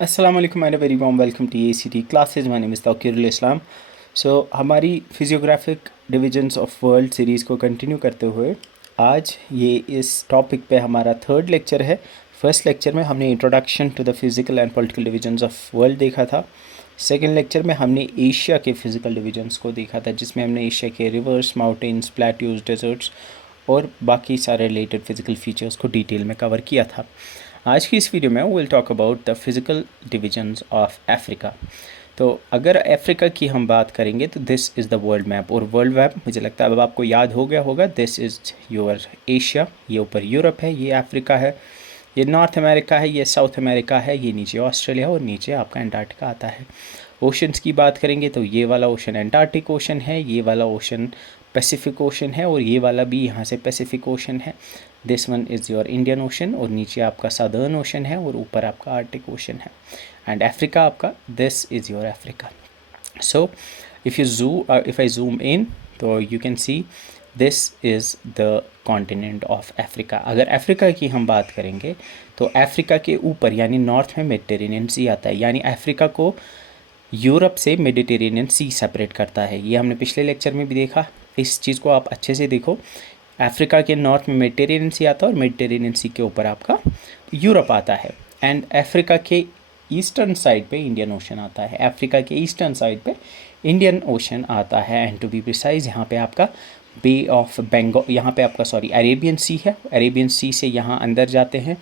Assalamu alaikum and a very warm welcome to ACT classes. My name is Tawqirul Islam. So हमारी physiographic divisions of world series को continue करते हुए आज ये इस topic पे हमारा थर्ड लेक्चर है। फर्स्ट लेक्चर में हमने introduction to the physical and political divisions of world देखा था। सेकेंड लेक्चर में हमने एशिया के फिज़िकल डिविजन्स को देखा था, जिसमें हमने एशिया के रिवर्स, माउंटेन्स, प्लेट्यूज, डेजर्ट्स और बाकी सारे रिलेटेड फिज़िकल फीचर्स को डिटेल में कवर किया था। आज की इस वीडियो में will talk about the physical divisions of Africa. तो अगर अफ्रीका की हम बात करेंगे तो this is the world map, और वर्ल्ड मैप मुझे लगता है अब आपको याद हो गया होगा। दिस इज़ योर एशिया, ये ऊपर यूरोप है, ये अफ्रीका है, ये नॉर्थ अमेरिका है, ये साउथ अमेरिका है, ये नीचे ऑस्ट्रेलिया और नीचे आपका अंटार्कटिका आता है। ओशंस की बात करेंगे तो ये वाला ओशन एंटार्क्टिक ओशन है, ये वाला ओशन पैसिफिक ओशन है और ये वाला भी यहाँ से पैसिफिक ओशन है। This one is your Indian Ocean, और नीचे आपका सदर्न ओशन है और ऊपर आपका आर्टिक ओशन है। एंड अफ्रीका आपका, this is your Africa. So if I zoom in तो you can see this is the continent of Africa. अगर अफ्रीका की हम बात करेंगे तो अफ्रीका के ऊपर यानी नॉर्थ में मेडिटेरेनियन सी आता है, यानी अफ्रीका को यूरोप से मेडिटेरेनियन सी सेपरेट करता है। ये हमने पिछले लेक्चर में भी देखा, इस चीज़ को आप अच्छे से देखो। अफ्रीका के नॉर्थ में मेडिटेरेनियन सी आता है और मेडिटेरेनियन सी के ऊपर आपका यूरोप आता है। एंड अफ्रीका के ईस्टर्न साइड पे इंडियन ओशन आता है, अफ्रीका के ईस्टर्न साइड पे इंडियन ओशन आता है। एंड टू बी प्रिसाइज यहाँ पे आपका बे ऑफ बंगाल, यहाँ पे आपका अरेबियन सी है, अरेबियन सी से यहाँ अंदर जाते हैं,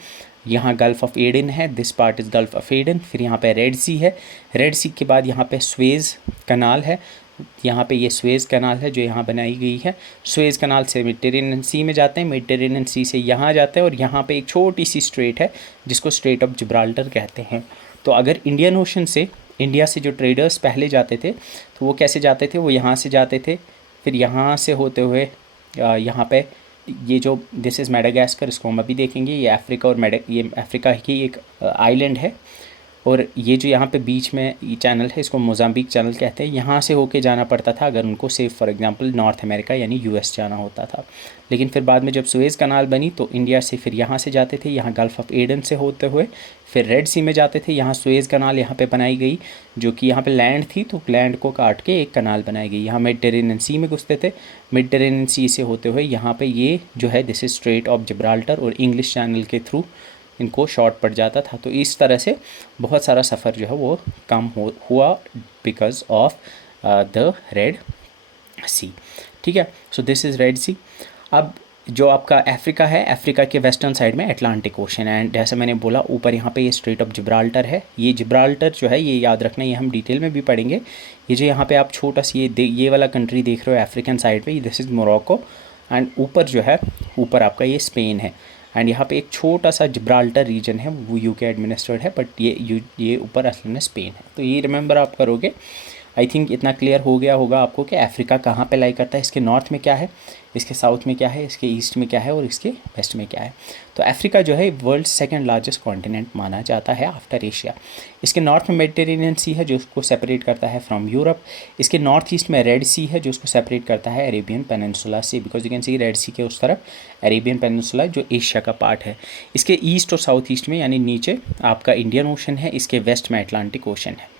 यहाँ गल्फ़ ऑफ एडन है, this part is gulf of Aiden. फिर यहाँ पे रेड सी है, रेड सी के बाद यहाँ पे स्वेज़ कनाल है, यहाँ पे ये स्वेज़ कनाल है जो यहाँ बनाई गई है। स्वेज़ कनाल से मेडिटेरेनियन सी में जाते हैं, मेडिटेरेनियन सी से यहाँ जाते हैं और यहाँ पे एक छोटी सी स्ट्रेट है जिसको स्ट्रेट ऑफ जिब्राल्टर कहते हैं। तो अगर इंडियन ओशन से, इंडिया से जो ट्रेडर्स पहले जाते थे तो वो कैसे जाते थे, वो यहाँ से जाते थे, फिर यहाँ से होते हुए यहाँ पे ये जो दिस इज़ मेडागास्कर, इसको हम अभी देखेंगे। ये अफ्रीका और ये अफ्रीका की एक आइलैंड है, और ये जो यहाँ पे बीच में ये चैनल है इसको मोज़ाम्बिक चैनल कहते हैं। यहाँ से होके जाना पड़ता था अगर उनको से फॉर एग्जांपल नॉर्थ अमेरिका यानी यूएस जाना होता था। लेकिन फिर बाद में जब सुएज़ कनाल बनी तो इंडिया से फिर यहाँ से जाते थे, यहाँ गल्फ़ ऑफ एडन से होते हुए फिर रेड सी में जाते थे। यहाँ सुएज़ कनाल यहाँ पे बनाई गई जो कि यहाँ पे लैंड थी, तो लैंड को काट के एक कनाल बनाई गई। यहाँ मेडिटेरेनियन सी में घुसते थे, मेडिटेरेनियन सी से होते हुए यहाँ पे ये जो है this is straight of Gibraltar, और इंग्लिश चैनल के थ्रू इनको शॉर्ट पड़ जाता था। तो इस तरह से बहुत सारा सफ़र जो है वो कम हुआ बिकॉज ऑफ द रेड सी। ठीक है, सो दिस इज़ रेड सी। अब जो आपका अफ्रीका है, अफ्रीका के वेस्टर्न साइड में अटलांटिक ओशन है, एंड जैसे मैंने बोला ऊपर यहाँ पे ये स्ट्रेट ऑफ जिब्राल्टर है। ये जिब्राल्टर जो है ये याद रखना, ये हम डिटेल में भी पढ़ेंगे। ये जो यहाँ पे आप छोटा सा ये वाला कंट्री देख रहे हो अफ्रीकन साइड पे, दिस इज़ मोरक्को, एंड ऊपर जो है ऊपर आपका ये स्पेन है। एंड यहाँ पे एक छोटा सा जिब्राल्टर रीजन है, वो यूके एडमिनिस्ट्रेड है, बट ये ऊपर असल में स्पेन है। तो ये रिमेंबर आप करोगे। आई थिंक इतना क्लियर हो गया होगा आपको कि अफ्रीका कहाँ पे लाई करता है, इसके नॉर्थ में क्या है, इसके साउथ में क्या है, इसके ईस्ट में क्या है और इसके वेस्ट में क्या है। तो अफ्रीका जो है वर्ल्ड सेकंड लार्जेस्ट कॉन्टिनेंट माना जाता है आफ्टर एशिया। इसके नॉर्थ में मेडिटेरेनियन सी है जो उसको सेपरेट करता है फ्रॉम यूरोप। इसके नॉर्थ ईस्ट में रेड सी है जो उसको सेपरेट करता है अरेबियन पेनिनसुला से, because you can see Red Sea के उस तरफ अरेबियन पेनिनसुला जो एशिया का पार्ट है। इसके ईस्ट और साउथ ईस्ट में यानी नीचे आपका इंडियन ओशन है, इसके वेस्ट में अटलांटिक ओशन है।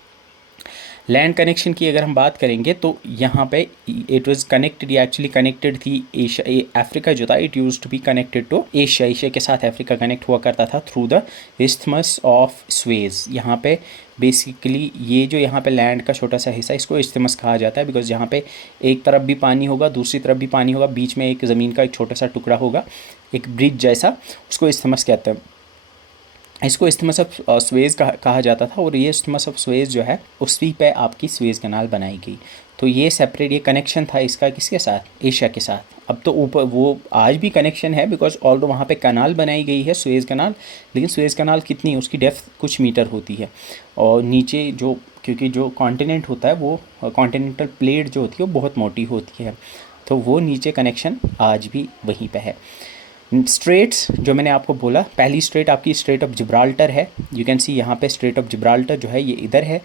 लैंड कनेक्शन की अगर हम बात करेंगे तो यहाँ पे इट वाज कनेक्टेड, ये एक्चुअली कनेक्टेड थी एशिया, अफ्रीका जो था it used to be connected to Asia, Asia के साथ अफ्रीका कनेक्ट हुआ करता था through the isthmus of Suez. यहाँ पे बेसिकली ये जो यहाँ पे लैंड का छोटा सा हिस्सा इसको इस्थमस कहा जाता है, बिकॉज यहाँ पे एक तरफ भी पानी होगा, दूसरी तरफ भी पानी होगा, बीच में एक ज़मीन का एक छोटा सा टुकड़ा होगा, एक ब्रिज जैसा, उसको इस्थमस कहते हैं। इसको इस्थमस ऑफ स्वेज़ कहा जाता था, और ये इस्थमस ऑफ स्वेज़ जो है उसी पे आपकी स्वेज़ कनाल बनाई गई। तो ये सेपरेट, ये कनेक्शन था इसका किसके साथ, एशिया के साथ। अब तो ऊपर वो आज भी कनेक्शन है बिकॉज ऑल्दो वहाँ पे कनाल बनाई गई है स्वेज़ कनाल, लेकिन स्वेज़ कनाल कितनी, उसकी डेप्थ कुछ मीटर होती है, और नीचे जो क्योंकि जो कॉन्टिनेंट होता है वो कॉन्टिनेंटल प्लेट जो होती है वो बहुत मोटी होती है, तो वो नीचे कनेक्शन आज भी वहीं पे है। स्ट्रेट्स जो मैंने आपको बोला, पहली स्ट्रेट आपकी स्ट्रेट ऑफ जिब्राल्टर है। यू कैन सी यहाँ पे स्ट्रेट ऑफ जिब्राल्टर जो है ये इधर है,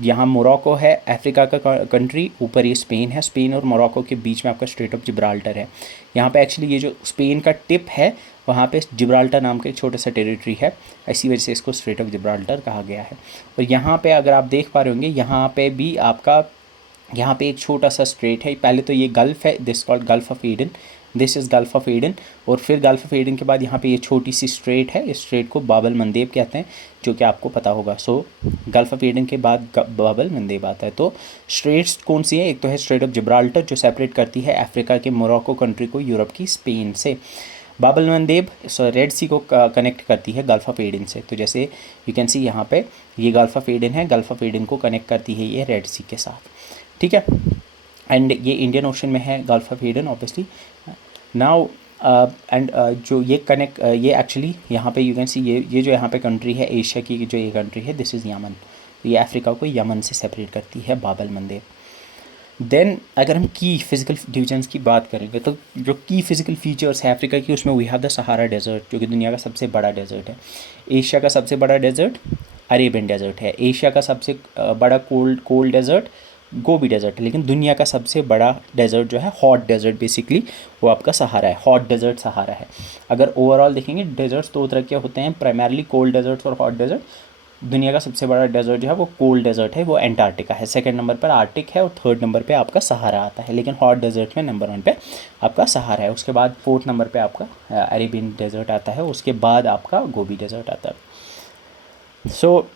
यहाँ मोरक्को है अफ्रीका का कंट्री, ऊपर ये स्पेन है, स्पेन और मोरक्को के बीच में आपका स्ट्रेट ऑफ जिब्राल्टर है। यहाँ पे एक्चुअली ये जो स्पेन का टिप है वहाँ पे जिब्राल्टर नाम का एक छोटा सा टेरिटरी है, इसी वजह से इसको स्ट्रेट ऑफ जिब्राल्टर कहा गया है। और यहाँ पे अगर आप देख पा रहे होंगे, यहाँ पे भी आपका यहाँ पे एक छोटा सा स्ट्रेट है। पहले तो ये गल्फ़ है, this called gulf of Eden, this is gulf of Eden. और फिर गल्फ़ ऑफ ईडन के बाद यहाँ पे ये छोटी सी स्ट्रेट है, इस स्ट्रेट को बाबल मंदेब कहते हैं, जो कि आपको पता होगा। सो गल्फ़ ऑफ ईडन के बाद बाबल मंदेब आता है। तो स्ट्रेट्स कौन सी है? एक तो है स्ट्रेट ऑफ जिब्राल्टर, जो सेपरेट करती है अफ्रीका के मोरक्को कंट्री को यूरोप की स्पेन से। बाबल मंदेब रेड सी को कनेक्ट करती है गल्फ़ ऑफ ईडन से। तो जैसे यू कैन सी यहाँ पे ये गल्फ़ ऑफ ईडन है, गल्फ़ ऑफ ईडन को कनेक्ट करती है ये रेड सी के साथ, ठीक है। एंड ये इंडियन ओशन में है gulf of Eden obviously. Now and जो ये कनेक्ट ये एक्चुअली यहाँ पे यू कैन सी ये जो यहाँ पे कंट्री है एशिया की, जो ये कंट्री है, दिस इज़ यमन। ये अफ्रीका को यमन से सेपरेट करती है बाबल मंदेब। देन अगर हम की फिज़िकल डिवीजन्स की बात करेंगे, तो जो की फ़िज़िकल फीचर्स है अफ्रीका की, उसमें we have the Sahara desert, जो कि दुनिया का सबसे बड़ा डेजर्ट है। एशिया का सबसे बड़ा डेजर्ट अरेबियन डेजर्ट है। एशिया का सबसे बड़ा कोल्ड डेजर्ट गोबी डेजर्ट है। लेकिन दुनिया का सबसे बड़ा डेजर्ट जो है हॉट डेजर्ट बेसिकली वो आपका सहारा है, हॉट डेजर्ट सहारा है। अगर ओवरऑल देखेंगे डेजर्ट्स दो तरह के होते हैं, प्राइमरली कोल्ड डेजर्ट्स और हॉट डेजर्ट। दुनिया का सबसे बड़ा डेजर्ट जो है वो कोल्ड डेजर्ट है, वो एंटार्क्टिका है। सेकंड नंबर पर आर्टिक है और थर्ड नंबर पे आपका सहारा आता है। लेकिन हॉट डेजर्ट में नंबर 1 पे आपका सहारा है। उसके बाद फोर्थ नंबर पे आपका अरेबियन डेजर्ट आता है। उसके बाद आपका गोबी डेजर्ट आता है। सो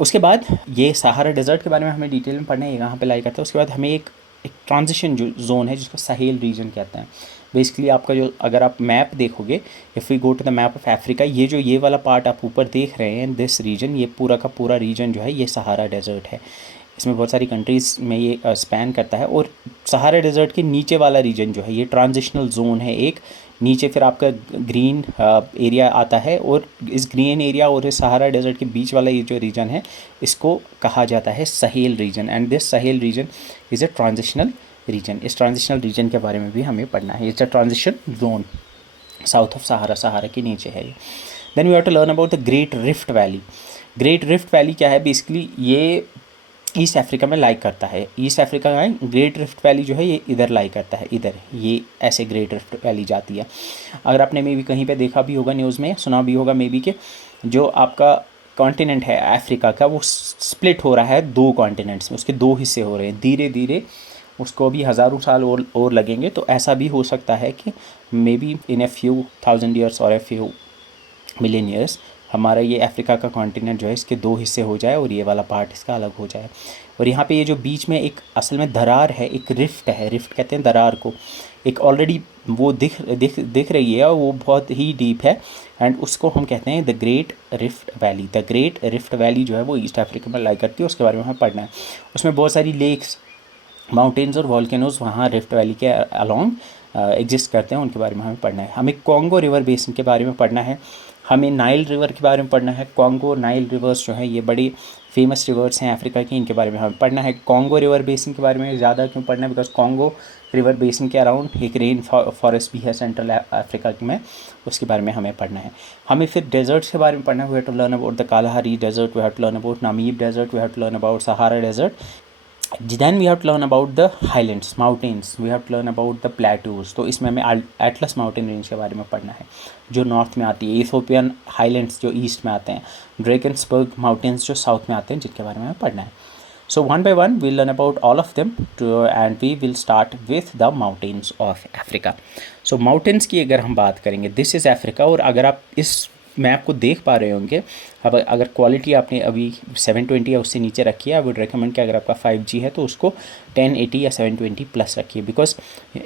उसके बाद ये सहारा डेजर्ट के बारे में हमें डिटेल में पढ़ना है, यहाँ पे लाई करते हैं। उसके बाद हमें एक ट्रांजिशन जो जोन है जिसको साहेल रीजन कहते हैं। बेसिकली आपका जो, अगर आप मैप देखोगे, if we go to the map of Africa, ये वाला पार्ट आप ऊपर देख रहे हैं, दिस रीजन, ये पूरा का पूरा रीजन जो है ये सहारा डेजर्ट है। इसमें बहुत सारी कंट्रीज़ में ये स्पैन करता है। और सहारा डेजर्ट के नीचे वाला रीजन जो है ये ट्रांजिशनल जोन है एक। नीचे फिर आपका ग्रीन एरिया आता है, और इस ग्रीन एरिया और इस सहारा डेजर्ट के बीच वाला ये जो रीजन है इसको कहा जाता है Sahel region. And this Sahel region is a transitional region. इस ट्रांजिशनल रीजन के बारे में भी हमें पढ़ना है। It's a transition zone south of Sahara, Sahara के नीचे है ये। Then we have to learn about the Great rift Valley. Great rift Valley क्या है? बेसिकली ये ईस्ट अफ्रीका में लाई करता है। ईस्ट अफ्रीका का ग्रेट रिफ्ट वैली जो है ये इधर लाई करता है, इधर ये ऐसे ग्रेट रिफ्ट वैली जाती है। अगर आपने मे बी कहीं पे देखा भी होगा, न्यूज़ में सुना भी होगा मे बी, कि जो आपका कॉन्टिनेंट है अफ्रीका का वो स्प्लिट हो रहा है 2 कॉन्टिनेंट्स में, उसके 2 हिस्से हो रहे हैं। धीरे धीरे उसको भी हज़ारों साल और लगेंगे। तो ऐसा भी हो सकता है कि may be in a few thousand years और ए फ्यू मिलियन ईयर्स हमारा ये अफ्रीका का कॉन्टिनेंट जो है इसके 2 हिस्से हो जाए और ये वाला पार्ट इसका अलग हो जाए। और यहाँ पे ये जो बीच में एक असल में दरार है, एक रिफ्ट है, रिफ्ट कहते हैं दरार को, एक ऑलरेडी वो दिख रही है और वो बहुत ही डीप है। एंड उसको हम कहते हैं the Great rift valley. The Great rift valley जो है वो ईस्ट अफ्रीका में लाई करती है। उसके बारे में हमें पढ़ना है। उसमें बहुत सारी लेक्स, माउंटेन्स और वॉल्केनोज वहाँ रिफ्ट वैली के अलॉन्ग एग्जिस्ट करते हैं, उनके बारे में हमें पढ़ना है। हमें कॉन्गो रिवर बेसिन के बारे में पढ़ना है। हमें नाइल रिवर के बारे में पढ़ना है। कॉन्गो नाइल रिवर्स जो है ये बड़ी फेमस रिवर्स हैं अफ्रीका की, इनके बारे में हमें पढ़ना है। कॉन्गो रिवर बेसिन के बारे में ज़्यादा क्यों पढ़ना है? बिकॉज कॉन्गो रिवर बेसिन के अराउंड एक रेन फॉरेस्ट भी है सेंट्रल अफ्रीका में, उसके बारे में हमें पढ़ना है। हमें फिर डेजर्ट्स के बारे में पढ़ना है। We have to learn about the Kalahari desert, we have to learn about Namib desert, we have to learn about Sahara desert. Then we have to learn about the highlands, mountains. We have to learn about the plateaus. तो इसमें हमें Atlas mountain range के बारे में पढ़ना है जो north में आती है, इथोपियन हाईलैंड्स जो ईस्ट में आते हैं, ड्रैगन्सबर्ग माउंटेन्स जो साउथ में आते हैं, जिनके बारे में हमें पढ़ना है। So one by one we'll learn about all of them and we will start with the mountains of Africa. So mountains की अगर हम बात करेंगे, this is Africa। और अगर आप इस मैप को देख पा रहे होंगे, अब अगर क्वालिटी आपने अभी 720 या उससे नीचे रखी है, आई वुड रिकमेंड कि अगर आपका 5G है तो उसको 1080 या 720 प्लस रखिए, बिकॉज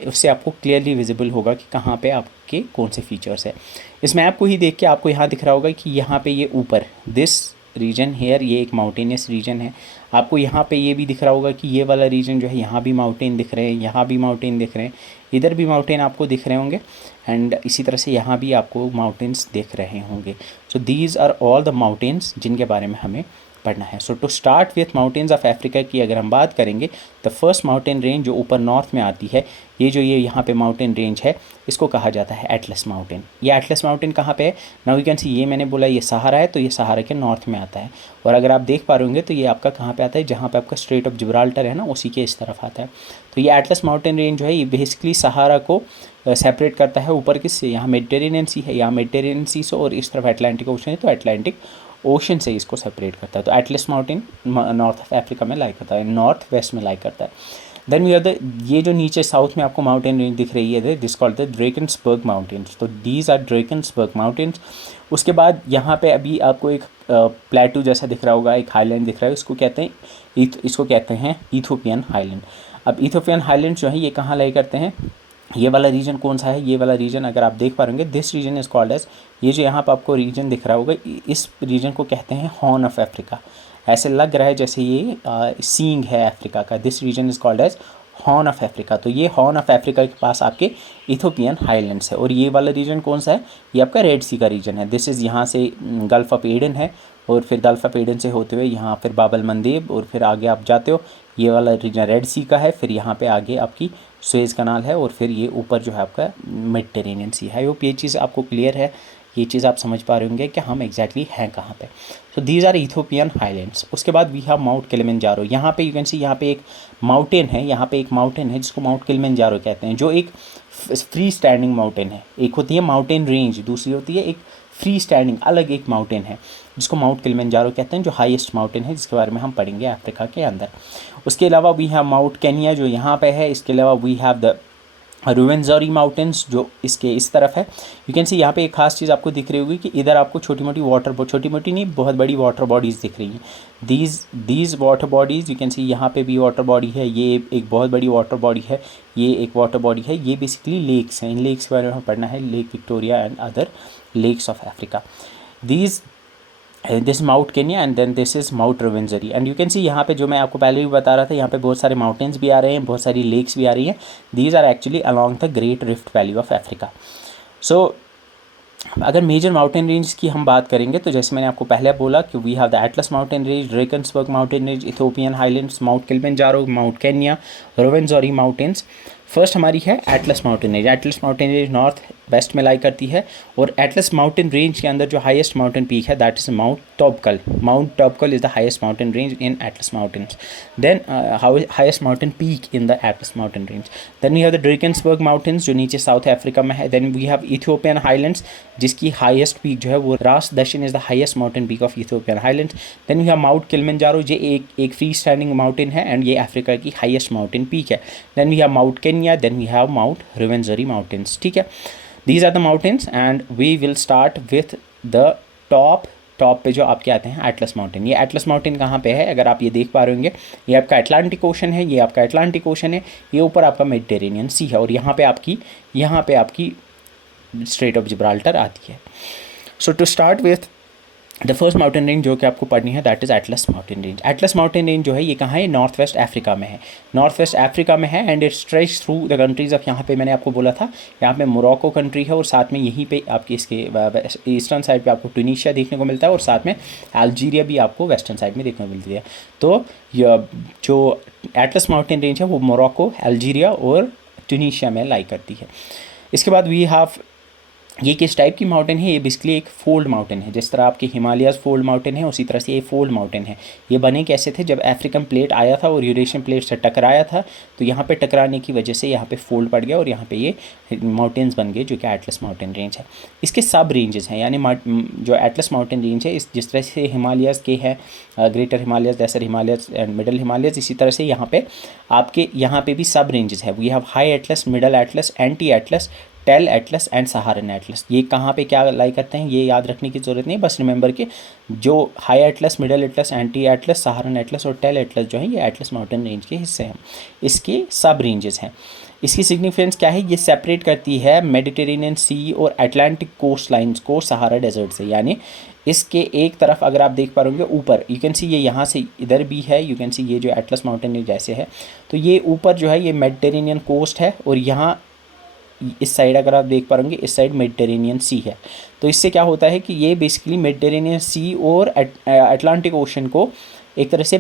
उससे आपको क्लियरली विजिबल होगा कि कहाँ पे आपके कौन से फीचर्स है। इस मैप को ही देख के आपको यहाँ दिख रहा होगा कि यहाँ पे ये ऊपर दिस रीजन हेयर ये एक माउंटेनियस रीजन है। आपको यहाँ पे ये भी दिख रहा होगा कि ये वाला रीजन जो है यहाँ भी माउंटेन दिख रहे हैं, यहाँ भी माउंटेन दिख रहे हैं, इधर भी माउंटेन आपको दिख रहे होंगे, एंड इसी तरह से यहाँ भी आपको माउंटेन्स दिख रहे होंगे। So these are all the mountains जिनके बारे में हमें पढ़ना है। So to start with mountains of Africa की अगर हम बात करेंगे, द फर्स्ट माउंटेन रेंज जो ऊपर नॉर्थ में आती है, ये जो ये यहाँ पे माउंटेन रेंज है, इसको कहा जाता है एटलस माउंटेन। ये एटलस माउंटेन कहाँ पे है? नाउ यू कैन सी, ये मैंने बोला ये सहारा है, तो ये सहारा के नॉर्थ में आता है। और अगर आप देख पा रहे होंगे तो ये आपका कहाँ पे पे आता है जहाँ पे आपका स्ट्रेट ऑफ जिब्राल्टर है ना, उसी के इस तरफ आता है। तो ये एटलस माउंटेन रेंज जो है ये बेसिकली सहारा को सेपरेट करता है ऊपर किससे, यहाँ मेडिटेरेनियन सी है, यहाँ मेडिटेरेनियन सी से, और इस तरफ अटलांटिक ओशन है तो अटलांटिक ओशन से इसको सेपरेट करता है। तो Atlas mountain north of Africa में लाई करता है, नॉर्थ वेस्ट में लाई करता है। देन वी आर द, ये जो नीचे साउथ में आपको माउंटेन रेंज दिख रही है this called the Drakensberg mountains. तो दीज आर ड्रेकन्सबर्ग माउंटेन्स। उसके बाद यहाँ पे अभी आपको एक प्लेटू जैसा दिख रहा होगा, एक हाईलैंड दिख रहा है, इसको कहते हैं इसको कहते हैं इथोपियन हाईलैंड। अब इथोपियन हाईलैंड जो है ये कहाँ लाई करते हैं, ये वाला रीजन कौन सा है, ये वाला रीजन अगर आप देख पा रहे this region is called as, ये जो यहाँ पर आपको रीजन दिख रहा होगा इस रीजन को कहते हैं हॉर्न ऑफ अफ्रीका। ऐसे लग रहा है जैसे ये सींग है अफ्रीका का। This region is called as horn of Africa. तो ये हॉर्न ऑफ अफ्रीका के पास आपके इथोपियन हाईलैंड्स है। और ये वाला रीजन कौन सा है, ये आपका रेड सी का रीजन है। दिस इज़ यहाँ से गल्फ़ ऑफ एडन है, और फिर गल्फ़ ऑफ एडन से होते हुए यहाँ फिर बाबल मंदेब, और फिर आगे आप जाते हो ये वाला रीजन रेड सी का है, फिर यहाँ पे आगे आपकी सुएज कनाल है, और फिर ये ऊपर जो है आपका मेडिटेरेनियन सी है। आई होप ये चीज़ आपको क्लियर है, ये चीज़ आप समझ पा रहे होंगे कि हम एग्जैक्टली हैं कहाँ पे। तो दीज आर इथोपियन हाईलैंड्स। उसके बाद वी हैव माउंट किलिमंजारो। यहाँ पे यू कैन सी यहाँ पे एक माउंटेन है, यहाँ पे एक माउंटेन है जिसको माउंट किलिमंजारो कहते हैं, जो एक फ्री स्टैंडिंग माउंटेन है। एक होती है माउंटेन रेंज, दूसरी होती है एक फ्री स्टैंडिंग अलग एक माउंटेन है जिसको माउंट किलिमंजारो कहते हैं, जो हाईएस्ट माउंटेन है, जिसके बारे में हम पढ़ेंगे अफ्रीका के अंदर। उसके अलावा वी हैव माउंट केनिया जो यहाँ पे है। इसके अलावा वी हैव द रुवेंजोरी माउंटेन्स जो इसके इस तरफ है। यू कैन सी यहाँ पे एक खास चीज़ आपको दिख रही होगी कि इधर आपको छोटी मोटी नहीं बहुत बड़ी वाटर बॉडीज़ दिख रही हैं। These water bodies you can see, यहाँ पे भी वाटर बॉडी है, ये एक बहुत बड़ी वाटर बॉडी है, ये एक वाटर बॉडी है। ये बेसिकली लेक्स हैं। इन लेक्स के बारे में हमें पढ़ना है, Lake Victoria and other lakes of Africa. This Mount Kenya and then this is Mount Rwenzori. And you can see यहाँ पे जो मैं आपको पहले भी बता रहा था, यहाँ पे बहुत सारे माउंटेन्स भी आ रहे हैं, बहुत सारी लेक्स भी आ रही हैं। These are actually along the Great rift Valley of Africa. So अगर मेजर माउंटेन रेंज की हम बात करेंगे तो जैसे मैंने आपको पहले बोला कि we have the Atlas mountain range, Drakensberg mountain range, Ethiopian Highlands, Mount Kilimanjaro, Mount Kenya, Rwenzori mountains. First हमारी है Atlas mountain range. Atlas mountain range north west में लाई करती है, और एटलस माउंटेन रेंज के अंदर जो हाईएस्ट माउंटेन पीक है that is Mount Toubkal. Mount Toubkal is the highest mountain range in Atlas mountains. Then highest mountain peak in the Atlas mountain range. Then we have the Drakensberg mountains जो नीचे South Africa में है। Then we have Ethiopian Highlands जिसकी highest peak जो है वो Ras Dashen is the highest mountain peak of Ethiopian Highlands. Then we have Mount Kilimanjaro जो एक फ्री स्टैंडिंग माउंटेन है, एंड ये अफ्रीका की हाईएस्ट माउंटेन पीक है। Then we have Mount Kenya, then we have Mount Rwenzori mountains. ठीक है, these are the mountains and we will start with the top पे जो आपके आते हैं एटलस माउंटेन। ये एटलस माउंटेन कहाँ पे है, अगर आप ये देख पा रहे होंगे, ये आपका अटलांटिक ओशन है, ये आपका अटलांटिक ओशन है, ये ऊपर आपका मेडिटेरेनियन सी है, और यहाँ पे आपकी स्ट्रेट ऑफ जिब्राल्टर आती है। So to start with the first mountain range जो कि आपको पढ़नी है that is Atlas mountain range. Atlas mountain range जो है ये कहाँ है, नॉर्थ वेस्ट अफ्रीका में है। नॉर्थ वेस्ट अफ्रीका में है, and it stretch through the countries of, यहाँ पे मैंने आपको बोला था यहाँ पे मोरक्को कंट्री है, और साथ में यहीं पे आपकी इसके ईस्टर्न साइड पे आपको ट्यूनीशिया देखने को मिलता है, और साथ में अल्जीरिया भी आपको वेस्टर्न साइड में देखने को मिलती है। तो जो एटलस माउंटेन रेंज है वो मोरक्को, अल्जीरिया और ट्यूनीशिया में लाई करती है। इसके बाद वी हैव, ये किस टाइप की माउंटेन है, ये बेसिकली एक फोल्ड माउंटेन है। जिस तरह आपके हिमालयाज़ फोल्ड माउंटेन है, उसी तरह से ये फोल्ड माउंटेन है। ये बने कैसे थे, जब अफ्रीकन प्लेट आया था और यूरेशियन प्लेट से टकराया था, तो यहाँ पे टकराने की वजह से यहाँ पे फोल्ड पड़ गया, और यहाँ पे ये माउंटेन्स बन गए जो कि एटलस माउंटेन रेंज है। इसके सब रेंजेस हैं, यानी जो एटलस माउंटेन रेंज है, इस जिस तरह से हिमालयाज़ के हैं greater Himalayas, lesser Himalayas and middle Himalayas, इसी तरह से यहाँ पे आपके यहाँ पे भी सब रेंजेस है। We have High Atlas, Middle Atlas, Anti Atlas, Tell Atlas and Saharan Atlas. ये कहाँ पे क्या लाई करते हैं ये याद रखने की ज़रूरत नहीं, बस रिमेंबर कि जो High Atlas, Middle Atlas, Anti Atlas, Saharan Atlas और टेल एटलस जो है ये एटलस माउंटेन रेंज के हिस्से हैं। इसके सब रेंजेस हैं। इसकी सिग्निफिकेंस क्या है, ये सेपरेट करती है मेडिटेरेनियन सी और अटलांटिक कोस्ट लाइन्स को सहारा डेजर्ट से। यानी इसके एक तरफ अगर आप देख पा रहे होंगे ऊपर, यू कैन सी ये यहाँ से इधर भी है, यू कैन सी ये जो एटलस माउंटेन रेंज जैसे है, तो ये ऊपर जो है ये मेडिटेरेनियन कोस्ट है, और यहाँ इस साइड अगर आप देख पा रहे होंगे इस साइड मेडिटेरेनियन सी है। तो इससे क्या होता है कि ये बेसिकली मेडिटेरेनियन सी और अटलांटिक ओशन को एक तरह से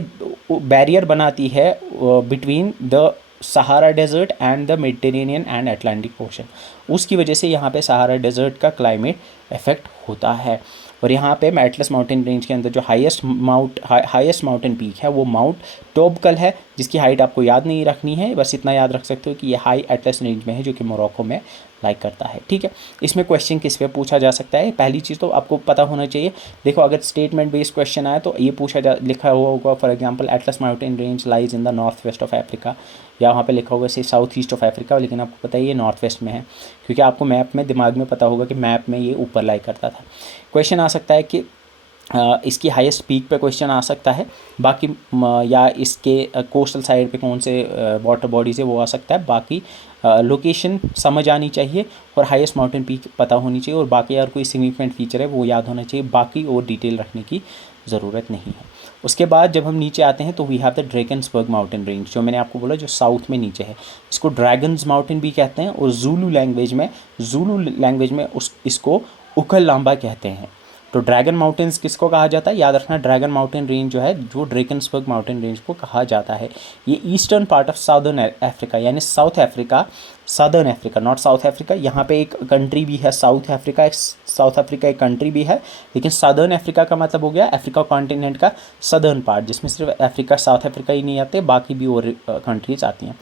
बैरियर बनाती है between the Sahara desert and the Mediterranean and Atlantic Ocean. उसकी वजह से यहाँ पे सहारा डेजर्ट का क्लाइमेट इफेक्ट होता है। और यहाँ पे एटलस माउंटेन रेंज के अंदर जो हाईएस्ट माउंटेन पीक है वो माउंट टोब्कल है, जिसकी हाइट आपको याद नहीं रखनी है, बस इतना याद रख सकते हो कि ये हाई एटलस रेंज में है जो कि मोरक्को में लाइक करता है। ठीक है, इसमें क्वेश्चन किस पे पूछा जा सकता है, पहली चीज़ तो आपको पता होना चाहिए। देखो अगर स्टेटमेंट बेस्ड क्वेश्चन आए तो ये लिखा हुआ होगा for example Atlas mountain range lies in the north west of Africa, या वहाँ पे लिखा होगा से साउथ ईस्ट ऑफ अफ्रीका, लेकिन आपको पता है ये नॉर्थ वेस्ट में है, क्योंकि आपको मैप में दिमाग में पता होगा कि मैप में ये ऊपर लाइक करता था। क्वेश्चन आ सकता है कि इसकी हाईएस्ट पीक पे क्वेश्चन आ सकता है, बाकी या इसके कोस्टल साइड पे कौन से वाटर बॉडीज़ है वो आ सकता है, बाकी लोकेशन समझ आनी चाहिए और हाईएस्ट माउंटेन पीक पता होनी चाहिए, और बाकी अगर कोई सिग्निफिकेंट फीचर है वो याद होना चाहिए, बाकी और डिटेल रखने की ज़रूरत नहीं है। उसके बाद जब हम नीचे आते हैं तो we have the Drakensberg mountain range, जो मैंने आपको बोला जो साउथ में नीचे है, इसको ड्रैगन्स माउंटेन भी कहते हैं, और ज़ूलू लैंग्वेज में इसको उखल लांबा कहते हैं। तो ड्रैगन माउंटेन्स किसको कहा जाता है, याद रखना ड्रैगन माउंटेन रेंज जो है जो ड्रैगन्सबर्ग माउंटेन रेंज को कहा जाता है। ये eastern part of southern Africa, यानी South Africa, southern Africa, not South Africa. यहाँ पे एक कंट्री भी है साउथ अफ्रीका एक कंट्री भी है, लेकिन सदर्न अफ्रीका का मतलब हो गया अफ्रीका कॉन्टिनेंट का सदर्न पार्ट, जिसमें सिर्फ अफ्रीका साउथ अफ्रीका ही नहीं आते, बाकी भी और कंट्रीज आती हैं।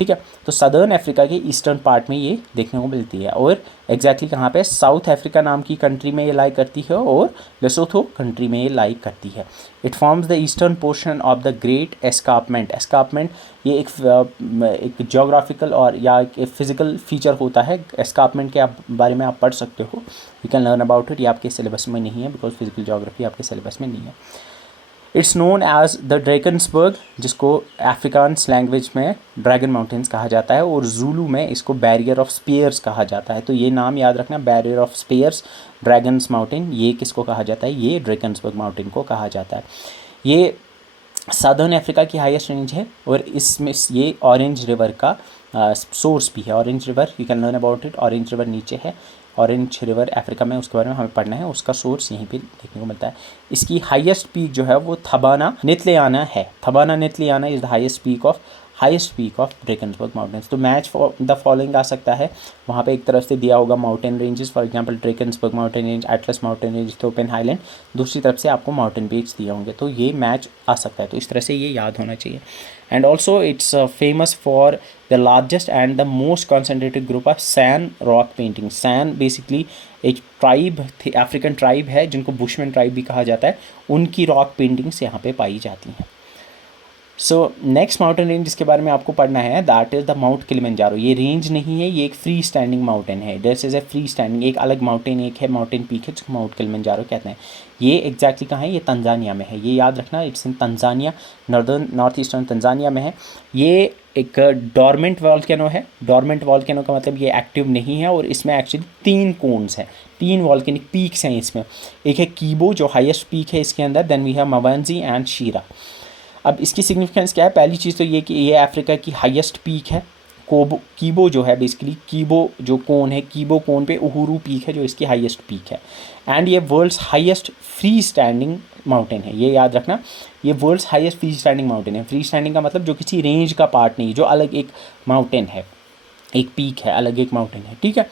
ठीक है, तो सदर्न अफ्रीका के ईस्टर्न पार्ट में ये देखने को मिलती है, और एग्जैक्टली कहाँ पे, साउथ अफ्रीका नाम की कंट्री में ये लाइक करती है और लेसोथो कंट्री में ये लाइक करती है। It forms the eastern portion of the great escarpment ये एक जोग्राफिकल और या एक फिजिकल फीचर होता है। एस्कार्पमेंट के बारे में आप पढ़ सकते हो, you can learn about it, ये आपके सिलेबस में नहीं है बिकॉज फिजिकल जोग्राफी आपके सिलेबस में नहीं है। इट्स नोन एज द ड्रैगन्सबर्ग, जिसको अफ्रीकान्स लैंग्वेज में ड्रैगन माउंटेन्स कहा जाता है, और ज़ूलू में इसको बैरियर ऑफ स्पीयर्स कहा जाता है। तो ये नाम याद रखना, barrier of spears, dragons mountain, ये किसको कहा जाता है, ये ड्रैगन्सबर्ग माउंटेन को कहा जाता है। ये सदर्न अफ्रीका की हाईएस्ट रेंज है, और इसमें ये ऑरेंज रिवर का सोर्स भी है। Orange river you can learn about it, orange river नीचे है, ऑरेंज रिवर अफ्रीका में, उसके बारे में हमें पढ़ना है, उसका सोर्स यहीं पे देखने को मिलता है। इसकी हाईएस्ट पीक जो है वो थबाना नेतलियाना है। Thabana Ntlenyana is the highest peak of Drakensberg mountains. तो मैच द फॉलोइंग आ सकता है, वहाँ पे एक तरफ से दिया होगा mountain ranges, for example Drakensberg mountain range, Atlas mountain range, Ethiopian Highland, दूसरी तरफ से आपको माउंटेन पीक्स दिए होंगे, तो ये मैच आ सकता है। तो इस तरह से ये याद होना चाहिए। And also it's famous for the largest and the most concentrated group of San rock painting. San basically एक ट्राइब थी, अफ्रीकन ट्राइब है जिनको बुशमैन ट्राइब भी कहा जाता है, उनकी रॉक पेंटिंग्स यहाँ पे पाई जाती हैं। सो नेक्स्ट माउंटेन रेंज जिसके बारे में आपको पढ़ना है that is the mount Kilimanjaro. ये रेंज नहीं है, ये एक फ्री स्टैंडिंग माउंटेन है। This is a free standing, एक अलग माउंटेन, एक है माउंटेन पीक है जिसको माउंट किलिमंजारो कहते हैं। ये एग्जैक्टली कहाँ है, ये तंजानिया में है, ये याद रखना, it's in Tanzania, north eastern Tanzania में है। ये एक डॉर्मेंट वॉल्केनो है। डॉर्मेंट वॉल्केनो का मतलब ये एक्टिव नहीं है, और इसमें एक्चुअली 3 कोन्स हैं, 3 वॉल्केनिक पीक्स हैं इसमें। एक है कीबो जो हाईएस्ट पीक है इसके अंदर, देन वी हैव मवांजी एंड शीरा। अब इसकी सिग्निफिकेंस क्या है, पहली चीज़ तो ये कि ये अफ्रीका की हाईएस्ट पीक है। कीबो जो है बेसिकली, कीबो जो कोन है, कीबो कोन पे उहुरू पीक है जो इसकी हाईएस्ट पीक है। एंड ये world's highest free standing mountain है, ये याद रखना, ये world's highest free standing mountain है। फ्री स्टैंडिंग का मतलब जो किसी रेंज का पार्ट नहीं, जो अलग एक माउंटेन है, एक पीक है, अलग एक माउंटेन है। ठीक है,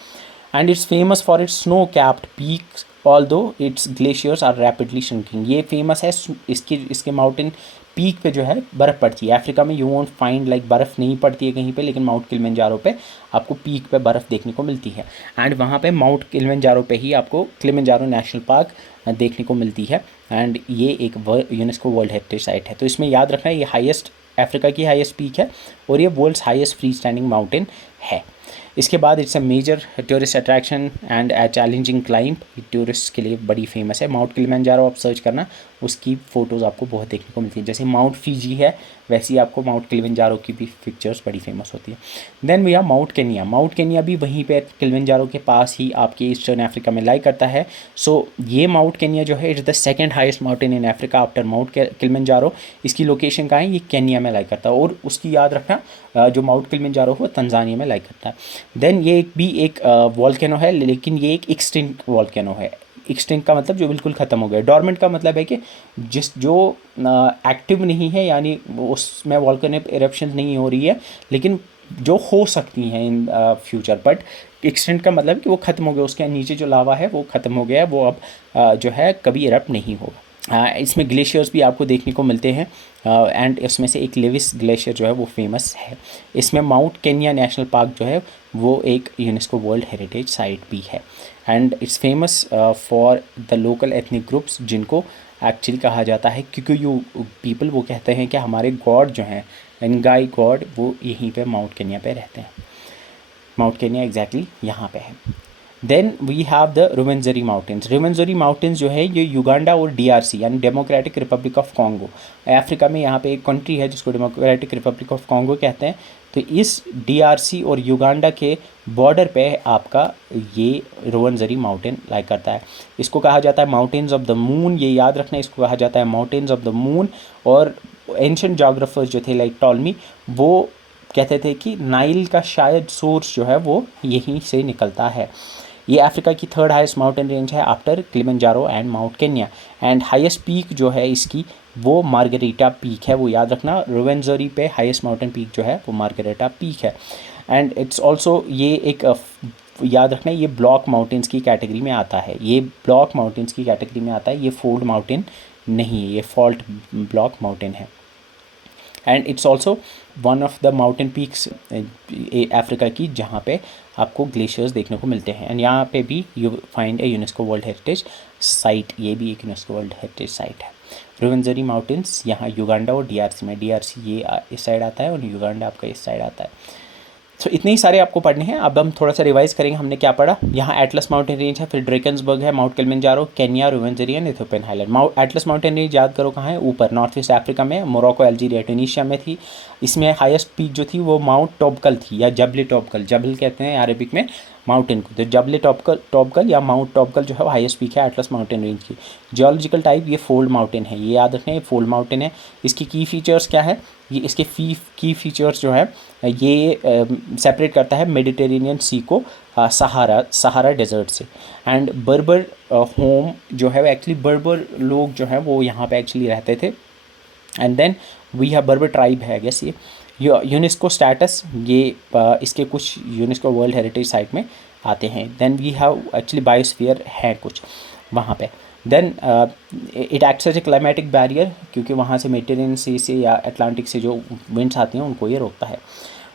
and it's famous for its snow capped peaks although its glaciers are rapidly shrinking. ये फेमस है, इसके माउंटेन पीक पे जो है बर्फ़ पड़ती है। अफ्रीका में यू वोंट फाइंड लाइक बर्फ़ नहीं पड़ती है कहीं पे, लेकिन माउंट किलिमंजारो पे आपको पीक पे बर्फ़ देखने को मिलती है। एंड वहाँ पे माउंट किलिमंजारो पे ही आपको किलिमंजारो नेशनल पार्क देखने को मिलती है, एंड ये एक यूनेस्को वर्ल्ड हेरिटेज साइट है। तो इसमें याद रखना ये हाईएस्ट, अफ्रीका की हाईएस्ट पीक है, और ये world's highest free standing mountain है। इसके बाद it's a major tourist attraction and a challenging climb, tourist के लिए बड़ी फेमस है। माउंट किलिमंजारो आप सर्च करना, उसकी फ़ोटोज़ आपको बहुत देखने को मिलती है। जैसे माउंट फिजी है वैसे ही आपको माउंट किलिमंजारो की भी पिक्चर्स बड़ी फेमस होती है। देन भैया माउंट केनिया, माउंट केनिया भी वहीं पे किलिमंजारो के पास ही आपके ईस्टर्न अफ्रीका में लाई करता है। सो ये माउंट केनिया जो है it's the second highest mountain in Africa after mount Kilimanjaro. इसकी लोकेशन कहाँ है, ये केनिया में लाई करता है, और उसकी याद रखना जो माउंट किलिमंजारो हो तंजानिया में लाई करता है। देन ये एक वॉल्केनो है, लेकिन ये एक एक्सटिंक्ट वॉल्केनो है। एक्सटिंक्ट का मतलब जो बिल्कुल ख़त्म हो गया। डॉर्मेंट का मतलब है कि जो एक्टिव नहीं है, यानी उसमें वॉल्केनिक इरप्शन नहीं हो रही है, लेकिन जो हो सकती हैं इन फ्यूचर, बट एक्सटेंट का मतलब कि वो ख़त्म हो गया, उसके नीचे जो लावा है वो ख़त्म हो गया है, वो अब जो है कभी इरप्ट नहीं होगा। इसमें ग्लेशियर्स भी आपको देखने को मिलते हैं एंड इसमें से एक लेविस ग्लेशियर जो है वो फेमस है। इसमें माउंट केन्या नेशनल पार्क जो है वो एक यूनेस्को वर्ल्ड हेरिटेज साइट भी है and it's famous for the local ethnic groups, जिनको एक्चुअली कहा जाता है किकुयू पीपल। वो कहते हैं कि हमारे गॉड जो हैं एनगाई गॉड वो यहीं पे माउंट केन्या पे रहते हैं। माउंट केन्या एग्जैक्टली यहाँ पे है। Then we have the Rwenzori mountains. Rwenzori mountains जो है ये युगांडा और डीआरसी यानी Democratic Republic of Congo, Africa में यहाँ पे एक कंट्री है जिसको डेमोक्रेटिक रिपब्लिक ऑफ कॉन्गो कहते हैं। तो इस डीआरसी और युगांडा के बॉर्डर पे आपका ये रुवेंजरी माउंटेन लाई करता है। इसको कहा जाता है माउंटेन्स ऑफ द मून, ये याद रखना, इसको कहा जाता है माउंटेन्स ऑफ द मून। और एंशिएंट जोग्राफर्स जो थे लाइक टॉलमी, वो कहते थे कि नाइल का शायद सोर्स जो है वो यहीं से निकलता है। ये अफ्रीका की थर्ड हाईएस्ट माउंटेन रेंज है after Kilimanjaro and mount Kenya and highest peak जो है इसकी वो मार्गरीटा पीक है। वो याद रखना, रुवेंजरी पे हाईएस्ट माउंटेन पीक जो है वो मार्गरीटा पीक है। एंड इट्स ऑल्सो ये एक याद रखना ये ब्लॉक माउंटेन्स की कैटेगरी में आता है, ये ब्लॉक माउंटेन्स की कैटेगरी में आता है, ये फोल्ड माउंटेन नहीं है, ये फॉल्ट ब्लॉक माउंटेन है। And it's also one of the mountain peaks Africa की जहाँ पे आपको ग्लेशियर्स देखने को मिलते हैं। एंड यहाँ पे भी you find A UNESCO world heritage site, ये भी एक यूनेस्को वर्ल्ड हेरिटेज साइट है। रुवेंजरी माउंटेन्स यहाँ युगांडा और डीआरसी में, डीआरसी ये इस साइड आता है और युगांडा आपका इस साइड आता है। तो इतने ही सारे आपको पढ़ने हैं। अब हम थोड़ा सा रिवाइज करेंगे हमने क्या पढ़ा। यहाँ एटलस माउंटेन रेंज है, फिर ड्रेकन्सबर्ग है, Mount Kilimanjaro, Kenya, Rwenzori and Ethiopian Highland. Atlas mountain range याद करो कहाँ है, ऊपर नॉर्थ ईस्ट अफ्रीका में, मोरक्को, अल्जीरिया, ट्यूनीशिया में थी। इसमें हाईएस्ट पीक जो थी वो माउंट टॉबकल थी या जबल टॉबकल, जबल कहते हैं अरेबिक में माउंटेन को, तो जबल टॉबकल या माउंट टॉबकल जो है वो हाईएस्ट पीक है एटलस माउंटेन रेंज की। जियोलॉजिकल टाइप ये फोल्ड माउंटेन है, ये याद रखें, ये फोल्ड माउंटेन है। इसकी की फीचर्स क्या है, ये इसके की फीचर्स जो है ये सेपरेट करता है मेडिटेरेनियन सी को सहारा डेजर्ट से। एंड बर्बर होम जो है वो एक्चुअली बर्बर लोग जो है वो यहाँ पे एक्चुअली रहते थे। एंड देन वी हैव बर्बर ट्राइब है गैस, ये यूनेस्को स्टेटस, ये इसके कुछ यूनेस्को वर्ल्ड हेरिटेज साइट में आते हैं। Then we have actually biosphere है कुछ वहाँ पे। Then it acts as a climatic barrier, क्योंकि वहाँ से मेडिटेरेनियन सी से या अटलांटिक से जो विंड्स आती हैं उनको ये रोकता है।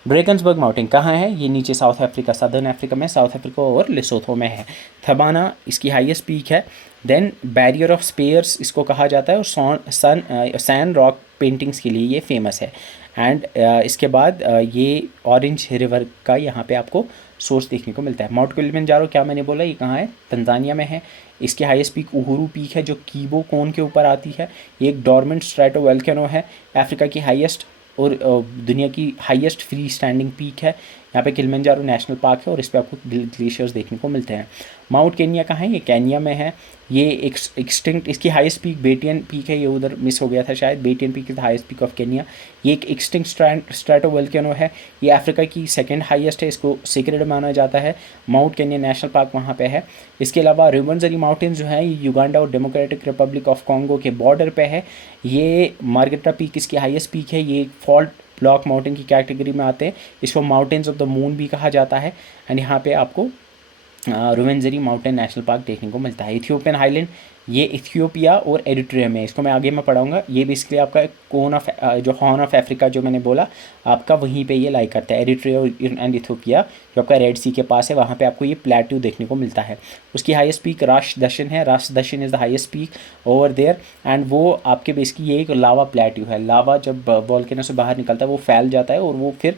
ड्रेकन्सबर्ग माउंटेन कहाँ है, ये नीचे साउथ अफ्रीका, सदर्न अफ्रीका में, साउथ अफ्रीका और लेसोथो में है। थबाना इसकी हाईएस्ट पीक है। देन बैरियर ऑफ स्पेयर्स इसको कहा जाता है और सैन रॉक पेंटिंग्स के लिए ये फेमस है। एंड इसके बाद ये ऑरेंज रिवर का यहाँ पे आपको सोर्स देखने को मिलता है। माउंट किलिमंजारो क्या मैंने बोला, ये कहाँ है, तंजानिया में है। इसकी हाईएस्ट पीक उहुरू पीक है जो कीबो कोन के ऊपर आती है। ये एक डॉर्मेंट स्ट्रेटोवोल्केनो है, अफ्रीका की हाईएस्ट और दुनिया की हाईएस्ट फ्री स्टैंडिंग पीक है। यहाँ पे किलिमंजारो नेशनल पार्क है और इस पर आपको ग्लेशियर्स देखने को मिलते हैं। माउंट केन्या कहाँ है, ये केन्या में है। ये एक्सटिंक्ट, इसकी हाईएस्ट पीक बेटियन पीक है, ये उधर मिस हो गया था शायद, बेटियन peak is the highest peak of Kenya. ये एक एक्सटिंक्ट स्ट्रेटोवोल्केनो है, ये अफ्रीका की सेकंड हाईएस्ट है, इसको सीक्रेट माना जाता है। माउंट केन्या नेशनल पार्क वहाँ पे है। इसके अलावा रुवेंजरी माउंटेन्स जो है ये युगांडा और डेमोक्रेटिक रिपब्लिक ऑफ कॉन्गो के बॉर्डर पे है। ये मार्गरेटा पीक इसकी हाईएस्ट पीक है, ये फॉल्ट ब्लॉक माउंटेन की कैटेगरी में आते हैं। इसको माउंटेन्स ऑफ द मून भी कहा जाता है। एंड यहाँ पे आपको रुवेंजरी माउंटेन नेशनल पार्क देखने को मिलता है। इथियोपियन हाईलैंड ये इथियोपिया और एरिट्रिया में, इसको मैं आगे मैं पढ़ाऊँगा। ये बेसिकली आपका कोन ऑफ जो हॉर्न ऑफ अफ्रीका जो मैंने बोला आपका वहीं पे ये लाई करता है, एरिट्रिया एंड इथियोपिया जो आपका रेड सी के पास है, वहाँ पे आपको ये प्लेट्यू देखने को मिलता है। उसकी हाईएस्ट पीक राश दशन है, Ras Dashen is the highest peak over there. And वो आपके बेसिकली ये एक लावा प्लेट्यू है, लावा जब वोल्केनो से बाहर निकलता है वो फैल जाता है और वो फिर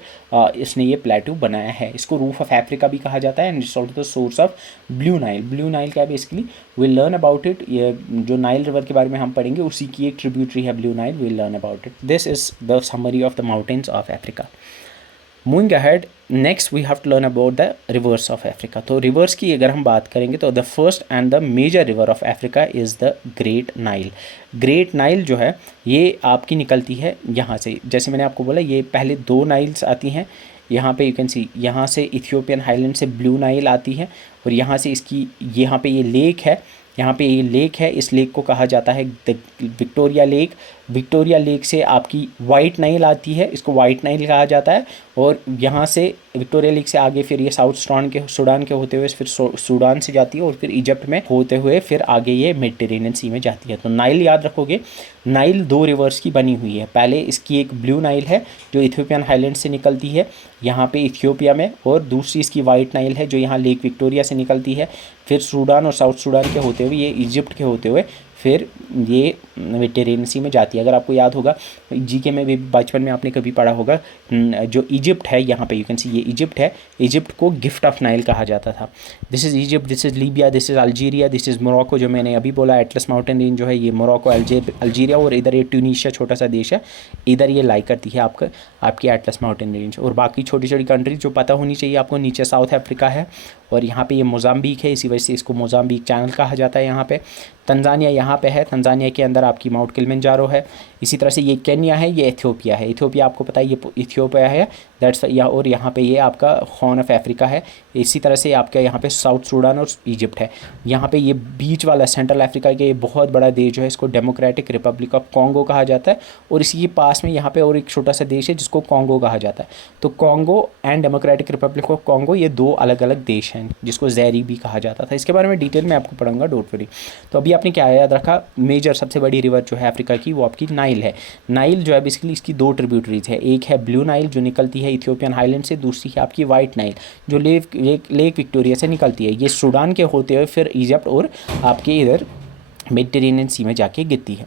इसने ये प्लेट्यू बनाया है। इसको रूफ ऑफ अफ्रीका भी कहा जाता है and it's also the source of blue Nile. Blue Nile क्या है basically, will learn about it, ये जो नाइल रिवर के बारे में हम पढ़ेंगे उसी की एक ट्रिब्यूटरी है Blue Nile, will learn about it. This is the summary of the mountains of Africa. Moving ahead, next we have to learn about the rivers of Africa. तो रिवर्स की अगर हम बात करेंगे तो the first and the major river of Africa is the Great Nile. Great Nile जो है ये आपकी निकलती है यहाँ से, जैसे मैंने आपको बोला ये पहले दो नाइल्स आती हैं। यहाँ पे यू कैन सी, यहाँ से इथियोपियन हाईलैंड से ब्लू नाइल आती है और यहाँ से इसकी, यहाँ पे ये लेक है, यहाँ पे ये लेक है, इस लेक को कहा जाता है the Victoria lake. Victoria lake से आपकी वाइट नाइल आती है, इसको वाइट नाइल कहा जाता है, और यहाँ से विक्टोरिया लेक से आगे फिर ये साउथ सूडान के होते हुए फिर सूडान से जाती है, और फिर इजिप्ट में होते हुए फिर आगे ये मेडिटेरेनियन सी में जाती है। तो नाइल याद रखोगे, नाइल 2 रिवर्स की बनी हुई है। पहले इसकी एक ब्लू नाइल है जो इथियोपियन हाईलैंड से निकलती है यहाँ पे इथियोपिया में, और दूसरी इसकी वाइट नाइल है जो यहाँ लेक विक्टोरिया से निकलती है, फिर सूडान और साउथ सूडान के होते हुए ये इजिप्ट के होते हुए फिर ये मेडिटेरेनियन सी में जाती है। अगर आपको याद होगा जीके में भी बचपन में आपने कभी पढ़ा होगा, जो इजिप्ट है यहाँ पे यू कैन सी ये इजिप्ट है, इजिप्ट को गिफ्ट ऑफ नाइल कहा जाता था। This is Egypt, this is Libya, this is Algeria, this is Morocco, जो मैंने अभी बोला एटलस माउंटेन रेंज जो है ये मोरक्को, अल्जीरिया, और इधर ये ट्यूनीशिया छोटा सा देश है, इधर ये लाई करती है आपकी एटलस माउंटेन रेंज। और बाकी छोटी छोटी कंट्रीज जो पता होनी चाहिए आपको, नीचे साउथ अफ्रीका है, और यहाँ पे ये मोजाम्बिक है, इसी वजह से इसको मोजाम्बिक चैनल कहा जाता है। यहाँ पे तंजानिया यहाँ पे है, तंजानिया के अंदर आपकी माउंट किलिमंजारो है। इसी तरह से ये केन्या है, ये इथियोपिया है, इथियोपिया आपको पता है ये इथियोपिया है, दैट्स और यहाँ पे ये आपका हॉर्न ऑफ अफ्रीका है। इसी तरह से आपका यहाँ पे साउथ सूडान और इजिप्ट है। यहाँ पे ये बीच वाला सेंट्रल अफ्रीका के ये बहुत बड़ा देश जो है इसको डेमोक्रेटिक रिपब्लिक ऑफ कॉन्गो कहा जाता है, और इसी के पास में यहाँ पे और एक छोटा सा देश है जिसको कॉन्गो कहा जाता है। तो Congo and democratic Republic of Congo ये 2 अलग अलग देश हैं जिसको ज़ैरी भी कहा जाता था। इसके बारे में डिटेल में आपको पढ़ूंगा, डोंट वरी। तो अभी आपने क्या याद रखा, मेजर सबसे बड़ी रिवर जो है अफ्रीका की वो आपकी नाइल है। नाइल जो है बेसिकली इसकी 2 ट्रिब्यूटरीज है, एक है ब्लू नाइल जो निकलती है इथियोपियन हाईलैंड से, दूसरी है आपकी वाइट नाइल जो लेक विक्टोरिया से निकलती है। ये सूडान के होते हुए फिर इजिप्ट और आपके इधर मेडिटेरेनियन सी में जाके गिरती है।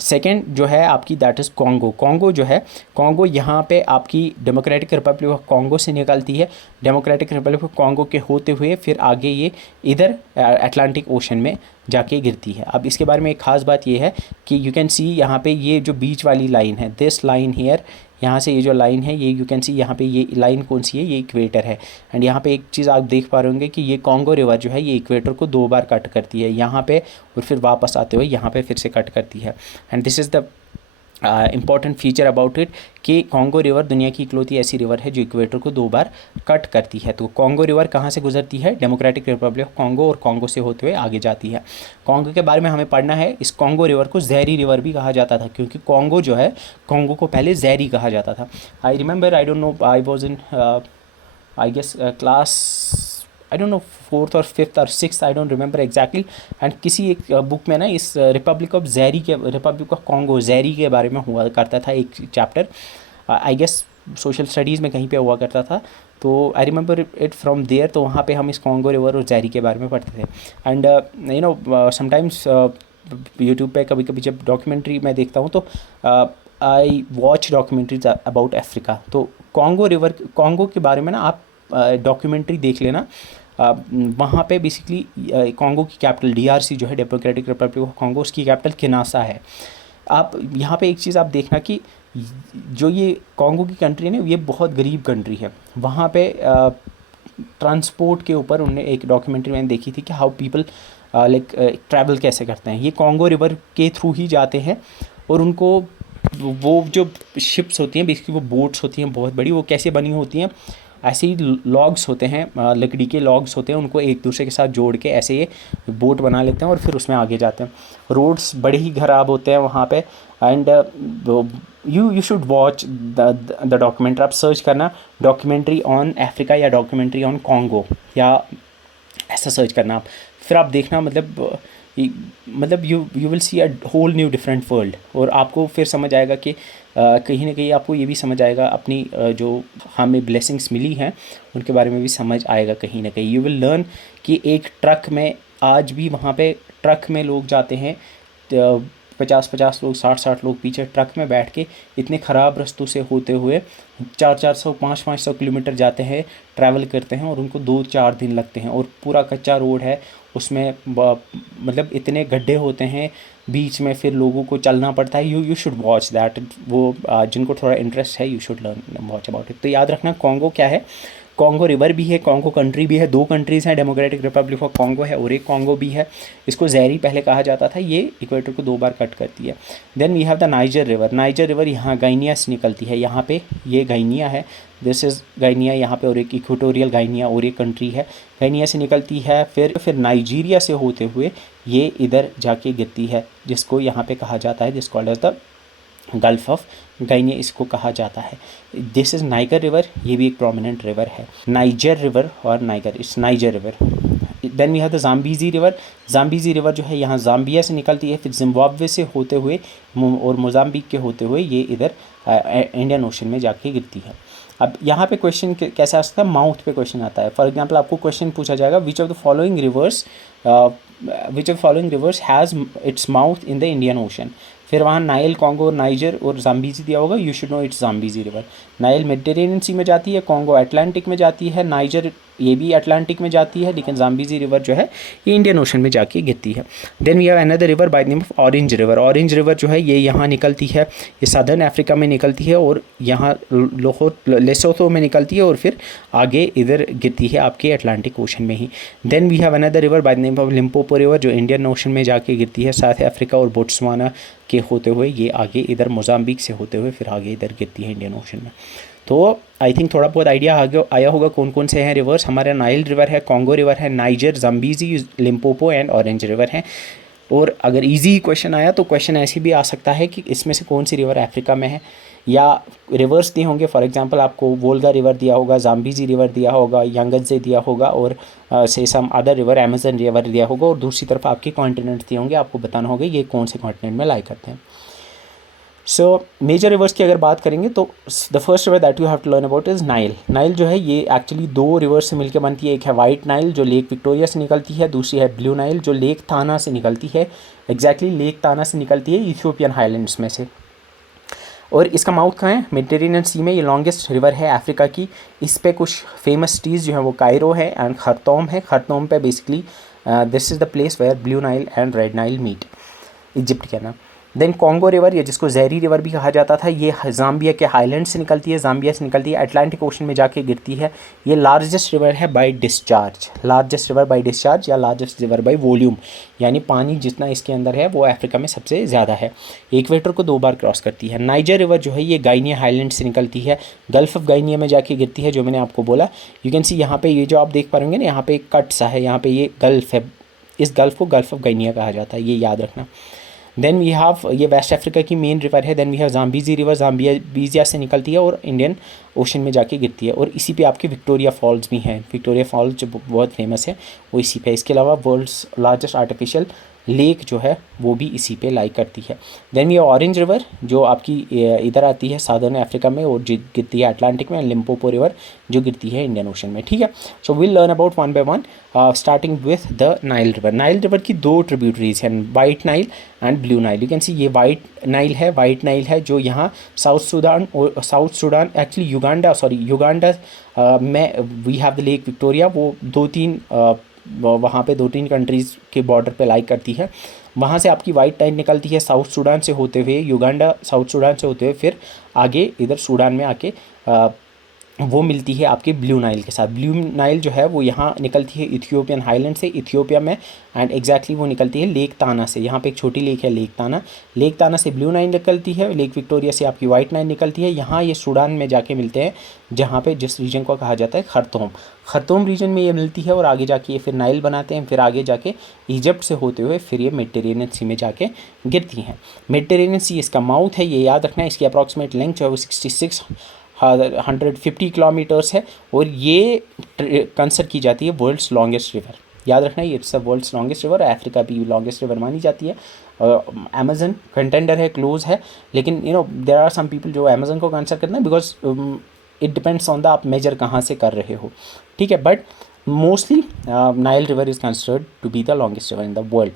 सेकंड जो है आपकी दैट इज़ कॉन्गो। कॉन्गो जो है, कॉन्गो यहाँ पे आपकी डेमोक्रेटिक रिपब्लिक ऑफ कॉन्गो से निकलती है, डेमोक्रेटिक रिपब्लिक ऑफ कॉन्गो के होते हुए फिर आगे ये इधर अटलांटिक ओशन में जाके गिरती है। अब इसके बारे में एक ख़ास बात ये है कि यू कैन सी यहाँ पे ये जो बीच वाली लाइन है, दिस लाइन हियर, यहाँ से ये जो लाइन है ये यू कैन सी यहाँ पे ये लाइन कौन सी है, ये इक्वेटर है। एंड यहाँ पे एक चीज़ आप देख पा रहे होंगे कि ये कॉन्गो रिवर जो है ये इक्वेटर को 2 बार कट करती है, यहाँ पे और फिर वापस आते हुए यहाँ पे फिर से कट करती है। And this is the important feature about it कि कॉन्गो रिवर दुनिया की इकलौती ऐसी रिवर है जो इक्वेटर को 2 बार कट करती है। तो कॉन्गो रिवर कहाँ से गुजरती है, डेमोक्रेटिक रिपब्लिक ऑफ कॉन्गो, और कॉन्गो से होते हुए आगे जाती है। कॉन्गो के बारे में हमें पढ़ना है, इस कॉन्गो रिवर को ज़ैरी रिवर भी कहा जाता था, क्योंकि कॉन्गो जो है, कॉन्गो को पहले ज़ैरी कहा जाता था। I remember, I don't know, I was in I guess class I don't know 4th और 5th और 6th, I don't remember exactly. And किसी एक बुक में ना इस रिपब्लिक ऑफ ज़ैरी के, रिपब्लिक ऑफ कॉन्गो ज़ैरी के बारे में हुआ करता था एक chapter, I guess social studies में कहीं पे हुआ करता था। तो I remember it from there. तो वहाँ पे हम इस कॉन्गो रिवर और ज़ैरी के बारे में पढ़ते थे। And you know sometimes YouTube पे कभी कभी जब डॉक्यूमेंट्री मैं देखता हूँ तो I watch documentaries about Africa. तो कॉन्गो रिवर, कॉन्गो के बारे में ना आप डॉक्यूमेंट्री देख लेना। वहाँ पे बेसिकली कॉन्गो की कैपिटल DRC जो है, डेमोक्रेटिक रिपब्लिक ऑफ कॉन्गो, उसकी कैपिटल किनासा है। आप यहाँ पे एक चीज़ आप देखना कि जो ये कॉन्गो की कंट्री है ना, ये बहुत गरीब कंट्री है। वहाँ पे ट्रांसपोर्ट के ऊपर उन्होंने एक डॉक्यूमेंट्री मैंने देखी थी कि हाउ पीपल लाइक ट्रैवल कैसे करते हैं। ये कॉन्गो रिवर के थ्रू ही जाते हैं, और उनको वो जो शिप्स होती हैं बेसिकली वो बोट्स होती हैं बहुत बड़ी, वो कैसे बनी होती हैं, ऐसे ही लॉग्स होते हैं, लकड़ी के लॉग्स होते हैं, उनको एक दूसरे के साथ जोड़ के ऐसे ये बोट बना लेते हैं और फिर उसमें आगे जाते हैं। रोड्स बड़े ही ख़राब होते हैं वहाँ पे। And you should watch the documentary. आप सर्च करना डॉक्यूमेंट्री ऑन अफ्रीका या डॉक्यूमेंट्री ऑन कॉन्गो, या ऐसा सर्च करना आप, फिर आप देखना मतलब you will see a whole new different world. और आपको फिर समझ आएगा कि कहीं ना कहीं आपको ये भी समझ आएगा अपनी जो हमें ब्लेसिंग्स मिली हैं उनके बारे में भी समझ आएगा कहीं ना कहीं। यू विल लर्न कि एक ट्रक में आज भी वहाँ पे ट्रक में लोग जाते हैं, 50-50 लोग, 60-60 लोग पीछे ट्रक में बैठ के इतने ख़राब रास्तों से होते हुए 400-400 500-500 किलोमीटर जाते हैं, ट्रैवल करते हैं, और उनको 2-4 दिन लगते हैं। और पूरा कच्चा रोड है, उसमें मतलब इतने गड्ढे होते हैं बीच में, फिर लोगों को चलना पड़ता है। You should watch that. वो जिनको थोड़ा इंटरेस्ट है, you should learn watch about it. तो याद रखना कॉन्गो क्या है, कॉन्गो रिवर भी है, कॉन्गो कंट्री भी है, 2 कंट्रीज़ हैं, डेमोक्रेटिक रिपब्लिक ऑफ कॉन्गो है और एक कॉन्गो भी है। इसको ज़ैरी पहले कहा जाता था, ये इक्वेटर को 2 बार कट करती है। Then we have the Niger river. Niger river यहाँ गाइनिया से निकलती है, यहाँ पे ये गाइनिया है, दिस इज़ गाइनिया यहाँ पे, और एक इक्वेटोरियल गाइनिया और एक कंट्री है, गाइनिया से निकलती है, फिर नाइजीरिया से होते हुए ये इधर जाके गिरती है, जिसको यहाँ पे कहा जाता है, जिसको called as the gulf of Guinea इसको कहा जाता है। दिस इज़ नाइगर रिवर, ये भी एक प्रोमिनेंट रिवर है। नाइजर रिवर और Niger, it's Niger river. Then we have the Zambezi river. Zambezi river जो है यहाँ जाम्बिया से निकलती है, फिर जिम्बाब्वे से होते हुए और मोजाम्बिक के होते हुए ये इधर इंडियन ओशन में जाके गिरती है। अब यहाँ पे क्वेश्चन कैसे आ सकता है, माउथ पे क्वेश्चन आता है। फॉर एग्जांपल आपको क्वेश्चन पूछा जाएगा which of the following rivers has its mouth in the Indian Ocean. फिर वहाँ नाइल, कॉन्गो, नाइजर और जाम्बीजी दिया होगा, you should know it's Zambezi river. Nile Mediterranean सी में जाती है, कॉन्गो अटलांटिक में जाती है, नाइजर ये भी अटलांटिक में जाती है, लेकिन जाम्बीजी रिवर जो है ये इंडियन ओशन में जाके गिरती है। Then we have another river by the name of Orange river. Orange river जो है ये यहाँ निकलती है, ये सदर्न अफ्रीका में निकलती है और यहाँ लेसोथो में निकलती है और फिर आगे इधर गिरती है आपके अटलांटिक ओशन में ही। Then we have another river by the name of Limpopo river जो इंडियन ओशन में जाके गिरती है, साउथ अफ्रीका और बोट्सवाना के होते हुए ये आगे इधर मोजाम्बिक से होते हुए फिर आगे इधर गिरती है इंडियन ओशन में। तो आई थिंक थोड़ा बहुत आइडिया आया होगा कौन कौन से हैं रिवर्स। हमारा नाइल रिवर है, कॉन्गो रिवर है, Niger, Zambezi, Limpopo and Orange river है। और अगर इजी क्वेश्चन आया तो क्वेश्चन ऐसे भी आ सकता है कि इसमें से कौन सी रिवर अफ्रीका में है, या रिवर्स दिए होंगे। फॉर एग्जांपल आपको वोल्गा रिवर दिया होगा, जाम्बीजी रिवर दिया होगा, यांगत्जे दिया होगा और से some other river, Amazon river दिया होगा, और दूसरी तरफ आपके कॉन्टिनेंट दिए होंगे, आपको बताना होगा ये कौन से कॉन्टिनेंट में लाई करते हैं। सो मेजर रिवर्स की अगर बात करेंगे तो the first river that you have to learn about is Nile. Nile जो है ये एक्चुअली दो रिवर से मिलकर बनती है। एक है वाइट नाइल जो लेक विक्टोरिया से निकलती है, दूसरी है ब्लू नाइल जो लेक ताना से निकलती है। एग्जैक्टली लेक ताना से निकलती है इथियोपियन हाईलैंड्स में से। और इसका माउथ कहाँ है, मेडिटेरेनियन सी में। ये लॉन्गेस्ट रिवर है अफ्रीका की। इस पे कुछ फेमस सिटीज़ जो है वो कायरो है एंड खरतौम है। खरतौम पे basically this is the place where Blue Nile and Red Nile meet, Egypt के नाम। देन कॉन्गो रिवर, ये जिसको जहरी रिवर भी कहा जाता था, ये जाम्बिया के हाईलैंड से निकलती है, जाम्बिया से निकलती है, अटलांटिक ओशन में जाके गिरती है। ये लार्जेस्ट रिवर है by discharge, largest river by discharge या लार्जेस्ट रिवर बाय वॉल्यूम, यानी पानी जितना इसके अंदर है वो अफ्रीका में सबसे ज़्यादा है। इक्वेटर को 2 बार क्रॉस करती है। नाइजर रिवर जो है ये गाइनिया हाईलैंड से निकलती है, गल्फ ऑफ गाइनिया में जाके गिरती है, जो मैंने आपको बोला। यू कैन सी यहाँ पे ये जो आप देख पा रहे होंगे ना, यहाँ पे एक कट सा है, यहाँ पे ये गल्फ है, इस गल्फ को गल्फ ऑफ गाइनिया कहा जाता है, ये याद रखना। देन वी हैव, ये वेस्ट अफ्रीका की मेन रिवर है। Then we have Zambezi river, Zambia से निकलती है और इंडियन ओशन में जाके गिरती है। और इसी पे आपके विक्टोरिया फॉल्स भी हैं। विक्टोरिया फॉल्स जो बहुत फेमस है वो इसी पे। इसके अलावा वर्ल्ड्स लार्जेस्ट आर्टिफिशियल लेक जो है वो भी इसी पे लाई करती है। देन ये ऑरेंज रिवर जो आपकी इधर आती है साउदर्न अफ्रीका में और गिरती है अटलांटिक में। लिम्पोपो रिवर जो गिरती है इंडियन ओशन में। ठीक है, so will learn about one by one, starting with the Nile river. Nile river की 2 ट्रिब्यूटरीज हैं, White Nile and Blue Nile. You can see ये वाइट नाइल है जो यहाँ साउथ सूडान एक्चुअली युगांडा में we have the lake Victoria. वो 2-3 वहाँ पे 2-3 कंट्रीज़ के बॉर्डर पे लाई करती है। वहाँ से आपकी वाइट नाइल निकलती है साउथ सूडान से होते हुए, युगांडा साउथ सूडान से होते हुए फिर आगे इधर सूडान में आके वो मिलती है आपके ब्लू नाइल के साथ। ब्लू नाइल जो है वो यहाँ निकलती है इथियोपियन हाईलैंड से, इथियोपिया में, एंड एग्जैक्टली वो निकलती है लेक ताना से। यहाँ पे एक छोटी लेक है लेक ताना से ब्लू नाइल निकलती है, लेक विक्टोरिया से आपकी वाइट नाइल निकलती है। यहाँ ये सूडान में जाके मिलते हैं, जहाँ पे जिस रीजन को कहा जाता है खरतौम रीजन में ये मिलती है और आगे जाके ये फिर नाइल बनाते हैं, फिर आगे जाके इजिप्ट से होते हुए फिर ये मेडिटेरेनियन सी में जाके गिरती हैं। मेडिटेरेनियन सी इसका माउथ है, ये याद रखना है। इसकी अप्रॉक्सीमेट लेंथ जो है वो 150 किलोमीटर्स है और ये कंसिडर की जाती है वर्ल्ड्स लॉन्गेस्ट रिवर। याद रखना है it's the world's longest river. Africa भी लॉन्गेस्ट रिवर मानी जाती है। अमेजन कंटेंडर है, क्लोज है, लेकिन you know there are some people जो अमेजन को कंसिडर करते हैं because it depends on the आप मेजर कहाँ से कर रहे हो। ठीक है, but mostly Nile river is considered to be the longest river in the world.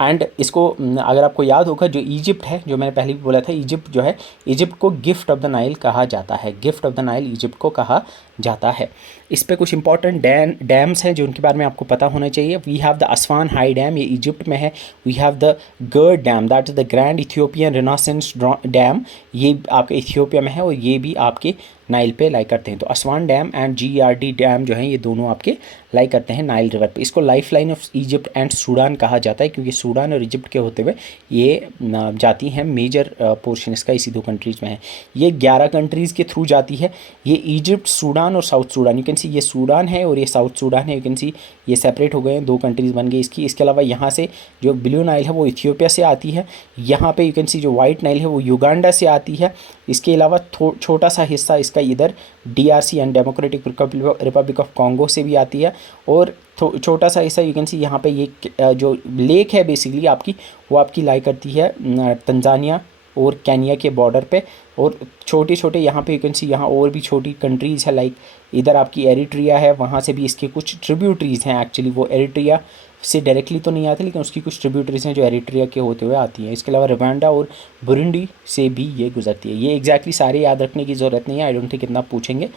And इसको अगर आपको याद होगा जो इजिप्ट है, जो मैंने पहले भी बोला था, इजिप्ट जो है, इजिप्ट को गिफ्ट ऑफ द नाइल कहा जाता है। Gift of the Nile Egypt को कहा जाता है। इस पे कुछ इंपॉर्टेंट डैम्स हैं जो उनके बारे में आपको पता होना चाहिए। We have the Aswan High Dam, ये इजिप्ट में है। We have the GERD dam, that is the Grand Ethiopian Renaissance Dam, ये आपके इथियोपिया में है और ये भी आपके नाइल पे लाई करते हैं। तो Aswan dam and GERD dam जो है ये दोनों आपके लाई करते हैं नाइल रिवर पे। इसको life line of Egypt and Sudan कहा जाता है, क्योंकि सूडान और इजिप्ट के होते हुए ये जाती हैं, मेजर पोर्शन इसका इसी दो कंट्रीज़ में है। ये 11 कंट्रीज़ के थ्रू जाती है। ये इजिप्ट, सूडान और south Sudan, you can see ये सूडान है और ये साउथ सूडान है, यू कैन सी ये सेपरेट हो गए हैं, 2 कंट्रीज़ बन गई इसकी। इसके अलावा यहाँ से जो ब्लू नाइल है वो इथियोपिया से आती है। यहाँ पे यू कैन सी जो वाइट नाइल है वो युगांडा से आती है। इसके अलावा छोटा सा हिस्सा इसका इधर DRC and democratic Republic of Congo से भी आती है। और छोटा सा हिस्सा यू कैन सी यहाँ पे ये जो लेक है बेसिकली आपकी, वो आपकी लाई करती है तंजानिया और केनिया के बॉर्डर पे। और छोटे छोटे यहाँ पे यू कैन सी यहाँ और भी छोटी कंट्रीज़ है, लाइक इधर आपकी एरिट्रिया है, वहाँ से भी इसके कुछ ट्रिब्यूटरीज़ हैं। एक्चुअली वो एरिट्रिया से डायरेक्टली तो नहीं आते, लेकिन उसकी कुछ ट्रिब्यूटरीज़ हैं जो एरिट्रिया के होते हुए आती हैं। इसके अलावा रवांडा और बुरुंडी से भी ये गुजरती है। ये एग्जैक्टली सारे याद रखने की ज़रूरत नहीं है, आई डोंट थिंक इतना पूछेंगे,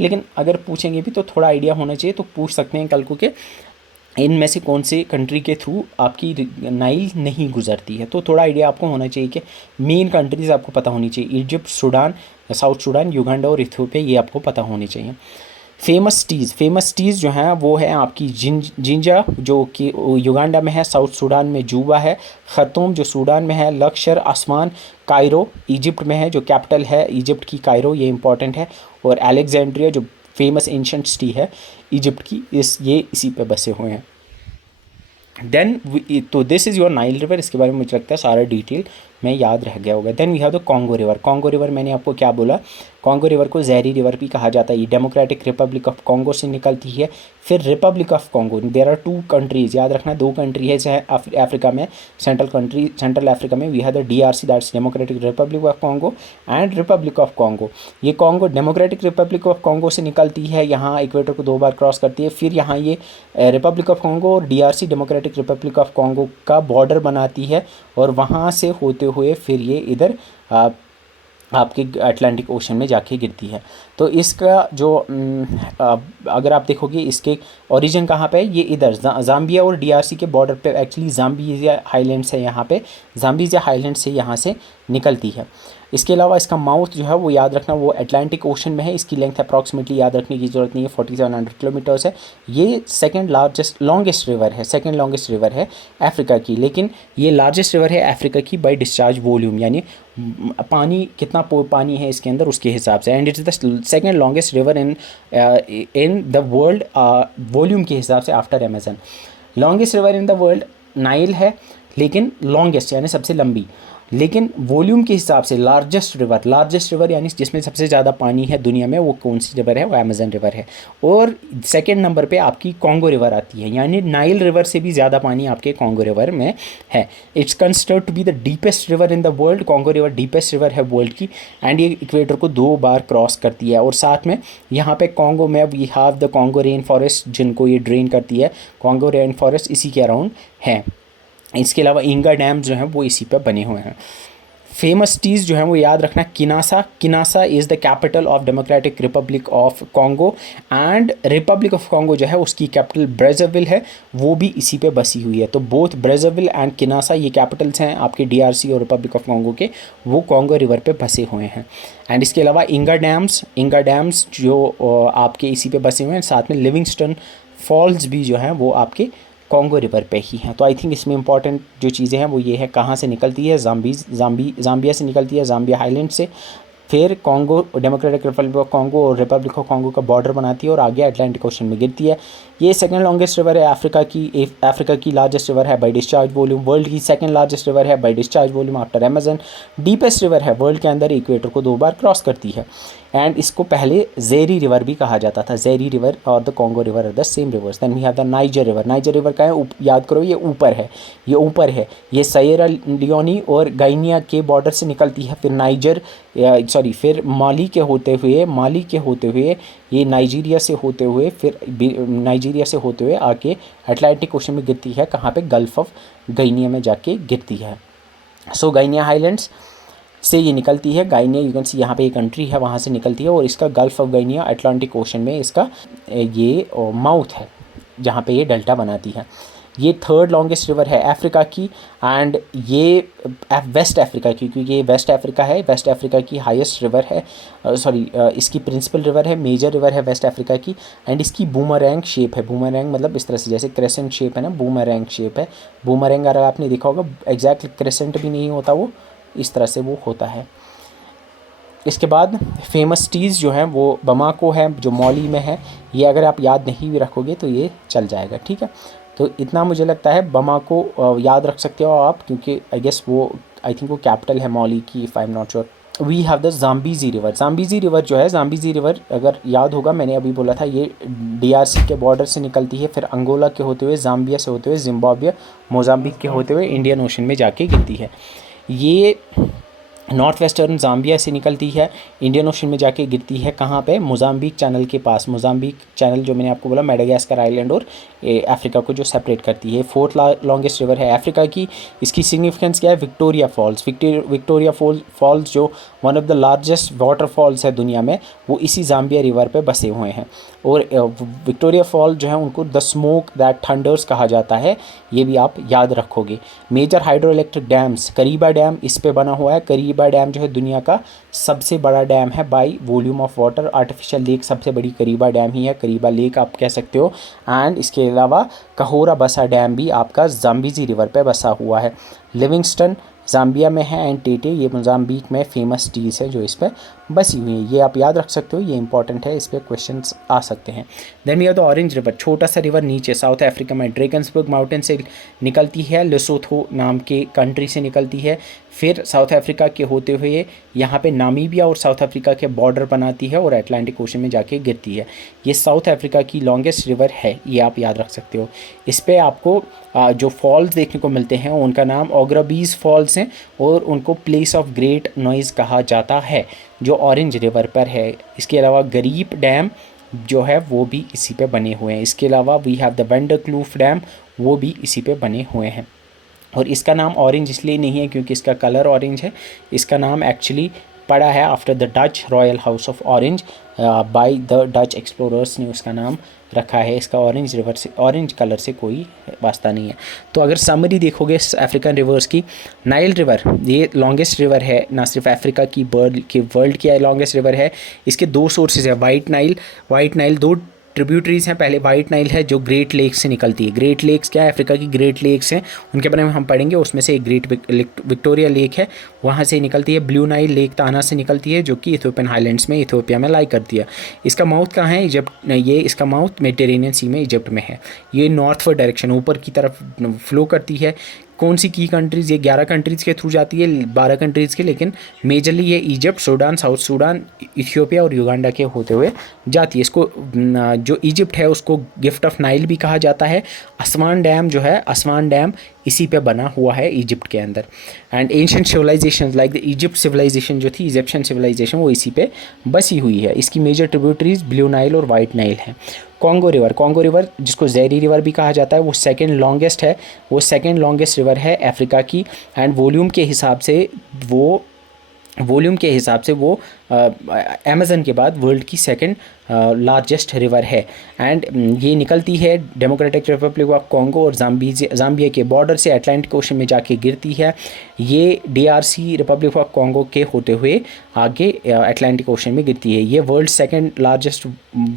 लेकिन अगर पूछेंगे भी तो थोड़ा आइडिया होना चाहिए, तो पूछ सकते हैं कल को के इनमें से कौन से कंट्री के थ्रू आपकी नाइल नहीं गुजरती है। तो थोड़ा आइडिया आपको होना चाहिए कि मेन कंट्रीज़ आपको पता होनी चाहिए, Egypt, Sudan, south Sudan, Uganda और इथियोपिया, ये आपको पता होनी चाहिए। फेमस टीज़ जो हैं वो है आपकी जिंजा जो कि युगांडा में है, साउथ सूडान में जूबा है, ख़र्तूम जो सूडान में है, लक्शर, आसमान, कायरो इजिप्ट में है, जो कैपिटल है इजिप्ट की कायरो, ये इंपॉर्टेंट है। और अलेक्जेंड्रिया जो फेमस एंशंट सिटी है इजिप्ट की, ये इसी पे बसे हुए हैं। देन तो this is your Nile river. इसके बारे में मुझे लगता है सारा डिटेल में याद रह गया होगा। Then we have the Congo river. Congo river मैंने आपको क्या बोला, कॉन्गो रिवर को ज़हरी रिवर भी कहा जाता है। ये डेमोक्रेटिक रिपब्लिक ऑफ कॉन्गो से निकलती है। फिर republic of Congo, there are 2 countries, याद रखना 2 कंट्री है चाहे अफ्रीका में, सेंट्रल अफ्रीका में we have the DRC, that's democratic Republic of Congo, and republic of Congo. ये Congo democratic Republic of Congo से निकलती है, यहाँ इक्वेटर को 2 बार क्रॉस करती है। फिर यहाँ ये रिपब्लिक ऑफ कॉन्गो और DRC democratic Republic of Congo का बॉर्डर बनाती है, और वहाँ से होते हुए फिर ये इधर आपके अटलांटिक ओशन में जाके गिरती है। तो इसका जो अगर आप देखोगे इसके ओरिजिन कहाँ पे है, ये इधर ज़ाम्बिया और DRC के बॉर्डर पे, एक्चुअली ज़ाम्बिया हाईलैंड्स है यहाँ पे, ज़ाम्बिया हाईलैंड से यहाँ से निकलती है। इसके अलावा इसका माउथ जो है वो याद रखना वो अटलांटिक ओशन में है। इसकी लेंथ अप्रॉक्सीमेटली याद रखने की ज़रूरत नहीं है, 4700 किलोमीटर्स है। ये सेकंड लॉन्गेस्ट रिवर है, सेकंड लॉन्गेस्ट रिवर है अफ्रीका की, लेकिन ये लार्जेस्ट रिवर है अफ्रीका की बाय डिस्चार्ज वॉल्यूम, यानी पानी कितना पानी है इसके अंदर उसके हिसाब से। And it is the second longest river in the world volume के हिसाब से after Amazon. Longest river in the world Nile है, लेकिन लॉन्गेस्ट यानी सबसे लंबी, लेकिन वॉल्यूम के हिसाब से लार्जेस्ट रिवर यानी जिसमें सबसे ज़्यादा पानी है दुनिया में, वो कौन सी रिवर है, वो अमेजन रिवर है। और सेकंड नंबर पे आपकी कॉन्गो रिवर आती है, यानी नाइल रिवर से भी ज़्यादा पानी आपके कॉन्गो रिवर में है। It's considered to be the deepest river in the world. Congo river deepest river है वर्ल्ड की, एंड ये इक्वेटर को 2 बार क्रॉस करती है। और साथ में यहाँ पे कॉन्गो में we have the Congo rain forest, जिनको ये ड्रेन करती है। कॉन्गो रेन फॉरेस्ट इसी के अराउंड है। इसके अलावा इंगा डैम्स जो हैं वो इसी पर बने हुए हैं। फेमस सिटीज़ जो है वो याद रखना, Kinshasa is the capital of democratic Republic of Congo, and republic of Congo जो है उसकी कैपिटल ब्रेज़ाविल है, वो भी इसी पे बसी हुई है। तो बोथ ब्रेज़ाविल एंड किनासा ये कैपिटल्स हैं आपके DRC और रिपब्लिक ऑफ कॉन्गो के, वो कॉन्गो रिवर पे बसे हुए हैं। एंड इसके अलावा इंगा डैम्स जो आपके इसी पे बसे हुए हैं। साथ में लिविंगस्टन फॉल्स भी जो हैं वो आपके कॉन्गो रिवर पे ही हैं। तो आई थिंक इसमें इंपॉर्टेंट जो चीज़ें हैं वो ये है, कहाँ से निकलती है, ज़ाम्बिया से निकलती है, ज़ाम्बिया हाईलैंड से। फिर Congo democratic Republic of Congo और रिपब्लिक ऑफ कॉन्गो का बॉर्डर बनाती है और आगे अटलांटिक ओशन में गिरती है। ये सेकंड लॉन्गेस्ट रिवर है अफ्रीका की लार्जेस्ट रिवर है बाय डिस्चार्ज वॉल्यूम। वर्ल्ड की सेकंड लार्जेस्ट रिवर है by discharge volume after Amazon. Deepest river है वर्ल्ड के अंदर, इक्वेटर को 2 बार क्रॉस करती है। एंड इसको पहले ज़ेरी रिवर भी कहा जाता था। ज़ेरी रिवर और the Congo river are the same rivers. Then we have the Niger river का है, याद करो ये ऊपर है, ये सिएरा लियोनी और गाइनिया के बॉर्डर से निकलती है। फिर माली के होते हुए ये नाइजीरिया से होते हुए आके अटलांटिक ओशन में गिरती है। कहाँ पे, गल्फ ऑफ गाइनिया में जाके गिरती है। सो गाइनिया हाईलैंड्स से ये निकलती है। गाइनिया यू कैन सी यहाँ पे एक कंट्री है, वहाँ से निकलती है, और इसका गल्फ ऑफ गाइनिया अटलांटिक ओशन में इसका ये माउथ है जहाँ पे ये डेल्टा बनाती है। ये थर्ड लॉन्गेस्ट रिवर है अफ्रीका की, एंड ये वेस्ट अफ्रीका की, क्योंकि ये वेस्ट अफ्रीका है, वेस्ट अफ्रीका की हाईएस्ट रिवर है, सॉरी इसकी प्रिंसिपल रिवर है, मेजर रिवर है वेस्ट अफ्रीका की। एंड इसकी बूमरैंग शेप है, बूमरैंग मतलब इस तरह से जैसे क्रेसेंट शेप है ना, बूमरैंग शेप है। बूमरैंग अगर आपने देखा होगा एग्जैक्ट क्रेसेंट भी नहीं होता, वो इस तरह से वो होता है। इसके बाद फेमस सिटीज़ जो हैं वो बमाको है जो मॉली में है, ये अगर आप याद नहीं भी रखोगे तो ये चल जाएगा, ठीक है। तो इतना मुझे लगता है बमाको याद रख सकते हो आप, क्योंकि आई गेस वो आई थिंक वो कैपिटल है मॉली की, if I am not sure. We have the Zambezi river. Zambezi river जो है, जाम्बीज़ी रिवर अगर याद होगा मैंने अभी बोला था, ये DRC के बॉर्डर से निकलती है, फिर अंगोला के होते हुए, जाम्बिया से होते हुए, जिम्बाब्वे, मोजाम्बिक के होते हुए इंडियन ओशन में जाके गिरती है। ये नॉर्थ वेस्टर्न जाम्बिया से निकलती है, इंडियन ओशन में जाके गिरती है कहाँ पे, मोजाम्बिक चैनल के पास। मोजाम्बिक चैनल जो मैंने आपको बोला मेडागास्कर आइलैंड और अफ्रीका को जो सेपरेट करती है। फोर्थ लॉन्गेस्ट रिवर है अफ्रीका की। इसकी सिग्निफिकेंस क्या है, विक्टोरिया फॉल्स। विक्टोरिया फॉल्स जो one of the largest waterfalls है दुनिया में, वो इसी जाम्बिया रिवर पे बसे हुए हैं। और विक्टोरिया फॉल जो है उनको द स्मोक दैट थंडर्स कहा जाता है, ये भी आप याद रखोगे। Major hydro electric dams, Kariba dam इस पे बना हुआ है। करीबा डैम जो है दुनिया का सबसे बड़ा डैम है by volume of water. Artificial lake सबसे बड़ी करीबा डैम ही है, करीबा लेक आप कह सकते हो। एंड इसके अलावा कहोरा बसा डैम भी आपका जाम्बिज़ी रिवर पे बसा हुआ है। लिविंगस्टन जाम्बिया में है, एंड टेटे ये मोजाम्बिक में फेमस सिटीज़ है जो इस पर बसी हुई है। ये आप याद रख सकते हो, ये इंपॉर्टेंट है, इस पर क्वेश्चंस आ सकते हैं। Then we have the Orange river, छोटा सा रिवर नीचे साउथ अफ्रीका में ड्रैगन्सबर्ग माउंटेन से निकलती है, लेसोथो नाम के कंट्री से निकलती है, फिर साउथ अफ्रीका के होते हुए यहाँ पे नामीबिया और साउथ अफ्रीका के बॉर्डर बनाती है और अटलांटिक ओशन में जाके गिरती है। ये साउथ अफ्रीका की लॉन्गेस्ट रिवर है, ये आप याद रख सकते हो। इस पर आपको जो फॉल्स देखने को मिलते हैं उनका नाम ओग्राबीज फॉल्स हैं, और उनको प्लेस ऑफ ग्रेट नॉइज़ कहा जाता है, जो ऑरेंज रिवर पर है। इसके अलावा गरीब डैम जो है वो भी इसी पे बने हुए हैं। इसके अलावा वी हैव द वेंडरक्लूफ डैम, वो भी इसी पे बने हुए हैं। और इसका नाम ऑरेंज इसलिए नहीं है क्योंकि इसका कलर ऑरेंज है, इसका नाम एक्चुअली पड़ा है after the Dutch royal house of orange, by the Dutch explorers ने उसका नाम रखा है। इसका ऑरेंज रिवर से, ऑरेंज कलर से कोई वास्ता नहीं है। तो अगर समरी देखोगे अफ्रीकन रिवर्स की, नाइल रिवर ये लॉन्गेस्ट रिवर है, ना सिर्फ अफ्रीका की वर्ल्ड की लॉन्गेस्ट रिवर है। इसके दो सोर्सेज है, वाइट नाइल दो ट्रिब्यूटरीज हैं। पहले वाइट नाइल है जो ग्रेट लेक्स से निकलती है। ग्रेट लेक्स क्या है, अफ्रीका की ग्रेट लेक्स हैं, उनके बारे में हम पढ़ेंगे। उसमें से एक ग्रेट विक्टोरिया लेक है, वहाँ से निकलती है। ब्लू नाइल लेक ताना से निकलती है जो कि इथोपियन हाईलैंड्स में इथोपिया में लाई करती है। इसका माउथ कहाँ है, इजिप्ट। ये इसका माउथ मेडिटेरेनियन सी में इजिप्ट में है। ये नॉर्थवर्ड डायरेक्शन ऊपर की तरफ फ्लो करती है। कौन सी की कंट्रीज़, ये 11 कंट्रीज़ के थ्रू जाती है, 12 कंट्रीज़ के, लेकिन मेजरली ये Egypt, Sudan, south Sudan, Ethiopia और युगांडा के होते हुए जाती है। इसको जो इजिप्ट है उसको गिफ्ट ऑफ नाइल भी कहा जाता है। असवान डैम जो है, असवान डैम इसी पे बना हुआ है इजिप्ट के अंदर। And ancient civilization like the Egypt civilization जो थी, इजिप्शियन सिविलाइजेशन, वो इसी पे बसी हुई है। इसकी मेजर ट्रिब्यूटरीज ब्लू नाइल और वाइट नाइल हैं। कॉन्गो रिवर जिसको ज़ेरी रिवर भी कहा जाता है, वो सेकंड लॉन्गेस्ट है, वो सेकंड लॉन्गेस्ट रिवर है अफ्रीका की। एंड वॉल्यूम के हिसाब से वो अमेज़न के बाद वर्ल्ड की सेकंड लार्जेस्ट रिवर है। एंड ये निकलती है डेमोक्रेटिक रिपब्लिक ऑफ कॉन्गो और जाम्बिया के बॉर्डर से अटलांटिक ओशन में जाके गिरती है। ये DRC रिपब्लिक ऑफ कॉन्गो के होते हुए आगे अटलांटिक ओशन में गिरती है। ये वर्ल्ड सेकंड लार्जेस्ट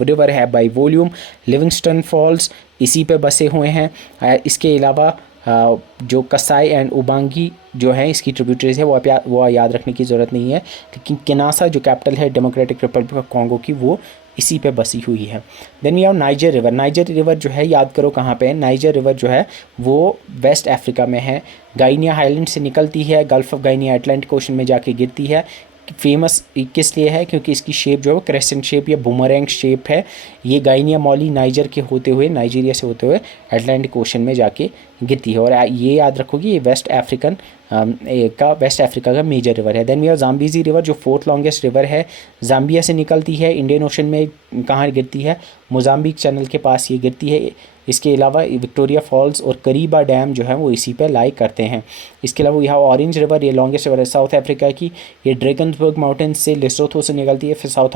रिवर है बाय वॉल्यूम। लिविंगस्टन फॉल्स इसी पे बसे हुए हैं। इसके अलावा जो कसाई एंड उबांगी जो है इसकी ट्रिब्यूटरीज है, वो याद रखने की ज़रूरत नहीं है। लेकिन किनासा जो कैपिटल है डेमोक्रेटिक रिपब्लिक ऑफ कॉन्गो की, वो इसी पे बसी हुई है। Then we have Niger river. Niger river जो है याद करो कहाँ पे है। नाइजर रिवर जो है वो वेस्ट अफ्रीका में है। गाइनिया हाईलैंड से निकलती है, गल्फ ऑफ गाइनिया अटलांटिक ओशन में जाके गिरती है। फेमस किस लिए है, क्योंकि इसकी शेप जो है वो क्रेसेंट शेप या बूमरैंग शेप है। ये गाइनिया मॉली नाइजर के होते हुए, नाइजीरिया से होते हुए अटलांटिक ओशन में जाके गिरती है। और ये याद रखोगे ये वेस्ट अफ्रीका का मेजर रिवर है। देन वी हैव जाम्बिज़ी रिवर जो फोर्थ लॉन्गेस्ट रिवर है। जाम्बिया से निकलती है, इंडियन ओशन में कहाँ गिरती है, मोजाम्बिक चैनल के पास ये गिरती है। इसके अलावा विक्टोरिया फॉल्स और करीबा डैम जो है वो इसी पे लाई करते हैं। इसके अलावा यहाँ ऑरेंज रिवर, ये लॉन्गेस्ट रिवर है साउथ अफ्रीका की। ये ड्रैगन्सबर्ग माउंटेन से लेसोथो से निकलती है, फिर साउथ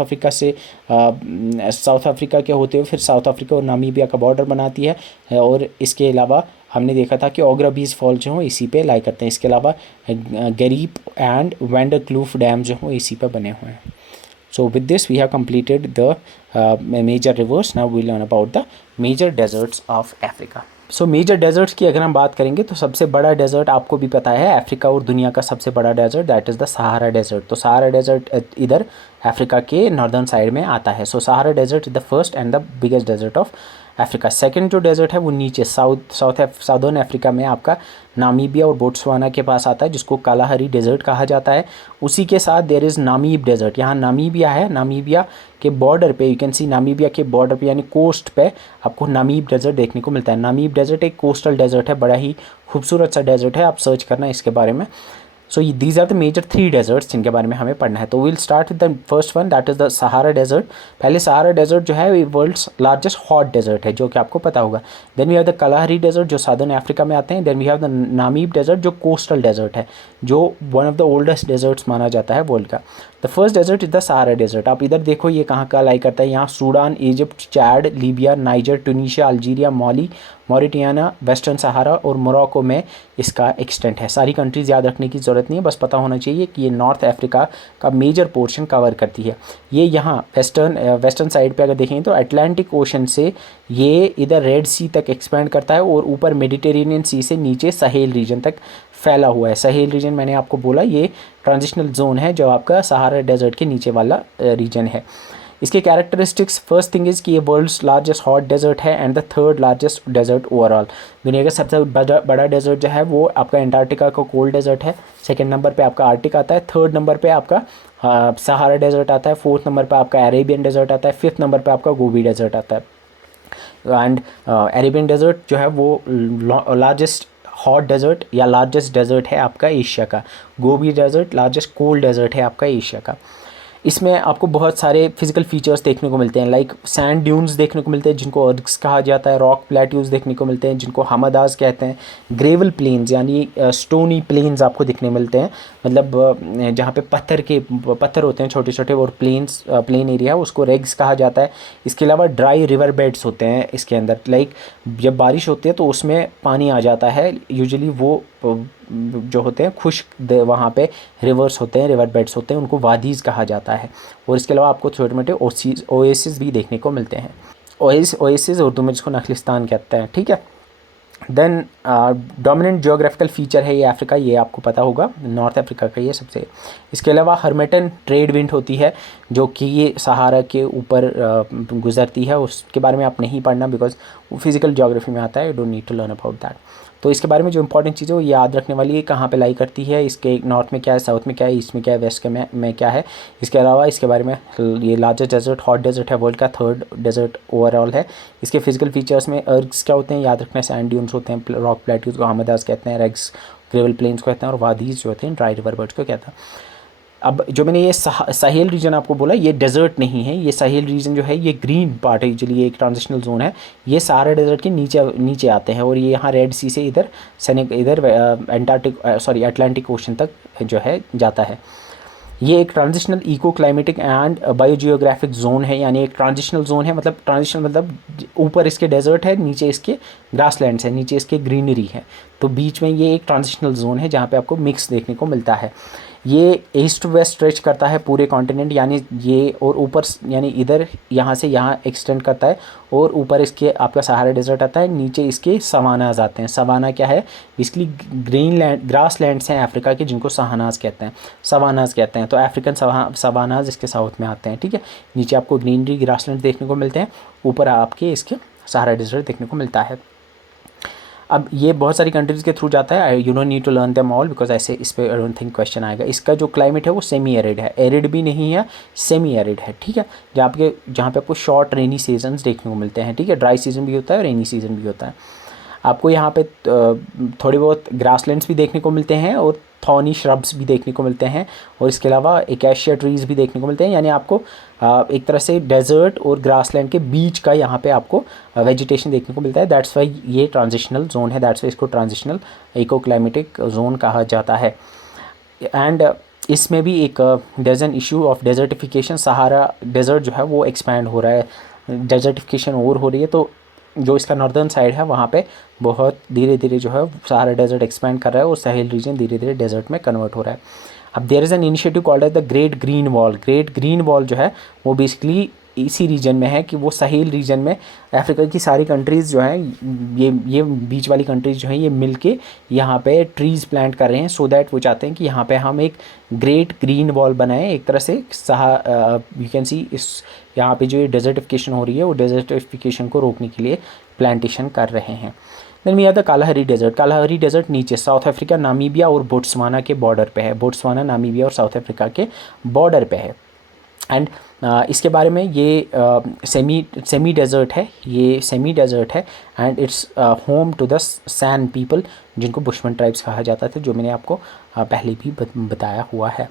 अफ्रीका के होते हुए फिर साउथ अफ्रीका और नामीबिया का बॉर्डर बनाती है। और इसके अलावा हमने देखा था कि ओग्राबीज फॉल जो हो इसी पे लाई करते हैं। इसके अलावा गरीब एंड वेंडरक्लूफ डैम जो हो इसी पे बने हुए हैं। So with this we have completed the major rivers. Now we learn about the major deserts of Africa. So major deserts की अगर हम बात करेंगे तो सबसे बड़ा डेजर्ट आपको भी पता है अफ्रीका और दुनिया का सबसे बड़ा desert that is the Sahara desert. तो सहारा डेजर्ट इधर अफ्रीका के नॉर्दर्न साइड में आता है। So Sahara desert is the first and the biggest desert of Africa. Second जो डेजर्ट है वो नीचे साउदर्न अफ्रीका में आपका नामीबिया और बोट्सवाना के पास आता है जिसको कालाहारी डेजर्ट कहा जाता है। उसी के साथ देयर इज़ नामीब डेजर्ट। यहाँ नामीबिया है, नामीबिया के बॉर्डर पे यू कैन सी नामीबिया के बॉर्डर पे यानी कोस्ट पे आपको नामीब डेजर्ट देखने को मिलता है। नामीब डेजर्ट एक कोस्टल डेजर्ट है, बड़ा ही खूबसूरत सा डेजर्ट है, आप सर्च करना इसके बारे में। So these are the major 3 deserts जिनके बारे में हमें पढ़ना है। तो will start with the first one that is the Sahara desert. पहले सहारा डेजर्ट जो है वर्ल्ड्स लार्जेस्ट हॉट डेजर्ट है जो कि आपको पता होगा। Then we have the Kalahari desert जो साउदर्न अफ्रीका में आते हैं। Then we have the Namib desert जो कोस्टल डेजर्ट है, जो one of the oldest deserts माना जाता है वर्ल्ड का। The first desert is the Sahara desert. आप इधर देखो ये कहाँ का लाई करता है, यहाँ Sudan, Egypt, Chad, Libya, Niger, Tunisia, Algeria, Mali, Mauritania, western Sahara और मोरक्को में इसका एक्सटेंट है। सारी कंट्रीज़ याद रखने की ज़रूरत नहीं है, बस पता होना चाहिए कि ये नॉर्थ अफ्रीका का मेजर पोर्शन कवर करती है। ये यहाँ वेस्टर्न साइड पे अगर देखें तो अटलांटिक ओशन से ये इधर रेड सी तक एक्सपेंड करता है और ऊपर मेडिटेरेनियन सी से नीचे सहेल रीजन तक फैला हुआ है। सहेल रीजन मैंने आपको बोला ये ट्रांजिशनल जोन है जो आपका सहारा डेजर्ट के नीचे वाला रीजन है। इसके कैरेक्टरिस्टिक्स, फर्स्ट थिंग इज़ कि ये वर्ल्ड्स लार्जेस्ट हॉट डेजर्ट है and the third largest desert overall. दुनिया का सबसे बड़ा डेजर्ट जो है वो आपका एंटार्क्टिका का कोल्ड डेजर्ट है। सेकंड नंबर पे आपका आर्टिक आता है। थर्ड नंबर पे आपका सहारा डेजर्ट आता है। फोर्थ नंबर पे आपका अरेबियन डेजर्ट आता है। फिफ्थ नंबर पे आपका गोबी डेजर्ट आता है। एंड अरेबियन डेजर्ट जो है वो लार्जेस्ट हॉट डेजर्ट या लार्जेस्ट डेजर्ट है आपका एशिया का। Gobi desert largest cold desert है आपका एशिया का। इसमें आपको बहुत सारे फिजिकल फीचर्स देखने को मिलते हैं, लाइक सैंड ड्यून्स देखने को मिलते हैं जिनको अर्ग्स कहा जाता है, रॉक प्लेट्यूज देखने को मिलते हैं जिनको हमादास कहते हैं, ग्रेवल प्लेन्स यानी स्टोनी प्लेन्स आपको दिखने मिलते हैं, मतलब जहाँ पे पत्थर होते हैं छोटे छोटे और प्लेन एरिया है उसको रेग्स कहा जाता है। इसके अलावा ड्राई रिवर बेड्स होते हैं इसके अंदर, लाइक जब बारिश होती है तो उसमें पानी आ जाता है, यूजुअली वो जो होते हैं खुश्क वहाँ पे रिवर्स होते हैं, रिवर बेड्स होते हैं, उनको वादीज़ कहा जाता है। और इसके अलावा आपको छोटे मोटे ओएसिस भी देखने को मिलते हैं। ओएसिस उर्दू में जिसको नखलिस्तान कहते हैं, ठीक है। देन डोमिनेंट जियोग्राफिकल फीचर है ये अफ्रीका, ये आपको पता होगा, नॉर्थ अफ्रीका का ये सबसे। इसके अलावा हर्मेटन ट्रेड विंड होती है जो कि ये सहारा के ऊपर गुजरती है, उसके बारे में आप नहीं पढ़ना बिकॉज वो फिजिकल जियोग्राफी में आता है, you don't need to learn about that. तो इसके बारे में जो इंपॉर्टेंट चीज़ है वो याद रखने वाली है, कहाँ पे लाई करती है, इसके नॉर्थ में क्या है, साउथ में क्या है, ईस्ट में क्या है, वेस्ट में क्या है। इसके अलावा इसके बारे में ये लार्जेस्ट डेजर्ट हॉट डेजर्ट है वर्ल्ड का, थर्ड डेजर्ट ओवरऑल है। इसके फिजिकल फीचर्स में अर्ग्स क्या होते हैं याद रखना, सैंड ड्यून्स होते हैं, रॉक प्लेट्यूज को हमादास कहते हैं, रेग्स ग्रेवल प्लेन्स को कहते हैं और वादीज़ जो होते हैं ड्राई रिवर बर्ड्स को कहते हैं। अब जो मैंने ये साहेल रीजन आपको बोला ये डेजर्ट नहीं है, ये साहेल रीजन जो है ये ग्रीन पार्ट है, यूजुअली ये एक ट्रांजिशनल जोन है, ये सहारा डेजर्ट के नीचे आते हैं और ये यहाँ रेड सी से इधर अटलांटिक ओशन तक जो है जाता है। ये एक transitional eco climatic and biogeographic zone है, यानी एक ट्रांजिशनल जोन है, मतलब ट्रांजिशनल मतलब ऊपर इसके डेजर्ट है, नीचे इसके ग्रासलैंड्स है, नीचे इसके ग्रीनरी है, तो बीच में ये एक ट्रांजिशनल जोन है जहाँ पे आपको मिक्स देखने को मिलता है। ये ईस्ट टू वेस्ट स्ट्रेच करता है पूरे कॉन्टिनेंट, यानी ये और ऊपर यानी इधर यहाँ से यहाँ एक्सटेंड करता है और ऊपर इसके आपका सहारा डेजर्ट आता है, नीचे इसके सवानाज आते हैं। सवाना क्या है, बेसिकली ग्रास लैंड्स हैं अफ्रीका के जिनको सवानाज कहते हैं। तो अफ्रीकन सवानाज इसके साउथ में आते हैं, ठीक है। नीचे आपको ग्रीनरी ग्रासलैंड देखने को मिलते हैं, ऊपर आपके इसके सहारा डेजर्ट देखने को मिलता है। अब ये बहुत सारी कंट्रीज़ के थ्रू जाता है, you don't need to learn them all because ऐसे इस पर आई डोंट थिंक क्वेश्चन आएगा। इसका जो क्लाइमेट है वो सेमी एरिड है, एरिड भी नहीं है, सेमी एरिड है, ठीक है, जहाँ पे आपको शॉर्ट रेनी सीजन्स देखने को मिलते हैं, ठीक है। ड्राई सीजन भी होता है और रेनी सीजन भी होता है। आपको यहाँ पे थोड़ी बहुत ग्रासलैंड्स भी देखने को मिलते हैं और थॉर्नी श्रब्स भी देखने को मिलते हैं और इसके अलावा एकेशिया ट्रीज़ भी देखने को मिलते हैं, यानी आपको एक तरह से डेजर्ट और ग्रासलैंड के बीच का यहाँ पे आपको वेजिटेशन देखने को मिलता है। दैट्स वाई ये ट्रांजिशनल जोन है, दैट्स वाई इसको ट्रांजिशनल इको क्लाइमेटिक जोन कहा जाता है। एंड इसमें भी एक there an issue of desertification, Sahara desert जो है वो एक्सपैंड हो रहा है, डेजर्टिफिकेशन और हो रही है, तो जो इसका नॉर्दर्न साइड है वहाँ पे बहुत धीरे धीरे जो है सहारा डेजर्ट एक्सपैंड कर रहा है और साहिल रीजन धीरे धीरे डेजर्ट में कन्वर्ट हो रहा है। अब there is an initiative called as the great green wall. Great green wall जो है वो बेसिकली इसी रीजन में है कि वो साहिल रीजन में अफ्रीका की सारी कंट्रीज़ जो हैं ये बीच वाली कंट्रीज़ जो हैं ये मिलके यहाँ पे ट्रीज़ प्लांट कर रहे हैं, सो दैट वो चाहते हैं कि यहाँ पे हम एक ग्रेट ग्रीन वॉल बनाएं। एक तरह से यू कैन सी इस यहाँ पे जो ये डेजर्टिफिकेशन हो रही है वो डेजर्टिफिकेशन को रोकने के लिए प्लांटेशन कर रहे हैं। Then we are the Kalahari desert. Kalahari desert नीचे साउथ अफ्रीका, नामीबिया और बोट्सवाना के बॉर्डर पे है। बोट्सवाना, नामीबिया और साउथ अफ्रीका के बॉर्डर पे है। एंड इसके बारे में ये सेमी डेजर्ट है, ये सेमी डेजर्ट है and it's home to the San people, जिनको बुशमन ट्राइब्स कहा जाता था, जो मैंने आपको पहले भी बताया हुआ है।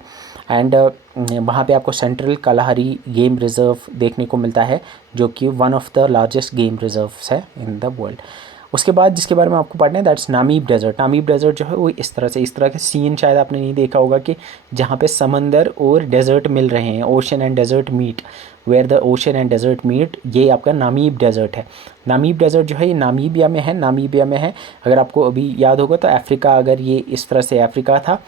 एंड वहाँ पे आपको सेंट्रल कालाहारी गेम रिज़र्व देखने को मिलता है, जो कि one of the largest game reserves है इन द वर्ल्ड। उसके बाद जिसके बारे में आपको पढ़ना है that's Namib desert. Namib desert जो है वो इस तरह का सीन शायद आपने नहीं देखा होगा कि जहाँ पे समंदर और डेजर्ट मिल रहे हैं, ocean and desert meet, where the ocean and desert meet, ये आपका नामीब डेजर्ट है। नामीब डेजर्ट जो है ये नामीबिया में है, नामीबिया में है। अगर आपको अभी याद होगा तो अफ्रीका, अगर ये इस तरह से अफ्रीका था,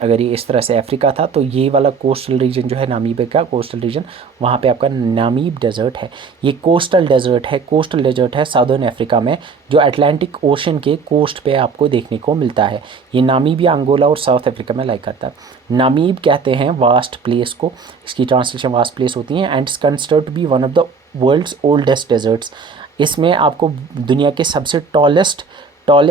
अगर ये इस तरह से अफ्रीका था तो ये वाला कोस्टल रीजन जो है नामीबिया का कोस्टल रीजन, वहाँ पे आपका नामीब डेजर्ट है। ये कोस्टल डेजर्ट है, कोस्टल डेजर्ट है साउदर्न अफ्रीका में, जो अटलांटिक ओशन के कोस्ट पे आपको देखने को मिलता है। ये नामीबिया, अंगोला और साउथ अफ्रीका में लाइक करता है। नामीब कहते हैं वास्ट प्लेस को, इसकी ट्रांसलेशन वास्ट प्लेस होती है। And it's considered to be one of the world's oldest deserts. इसमें आपको दुनिया के सबसे टॉलेस्ट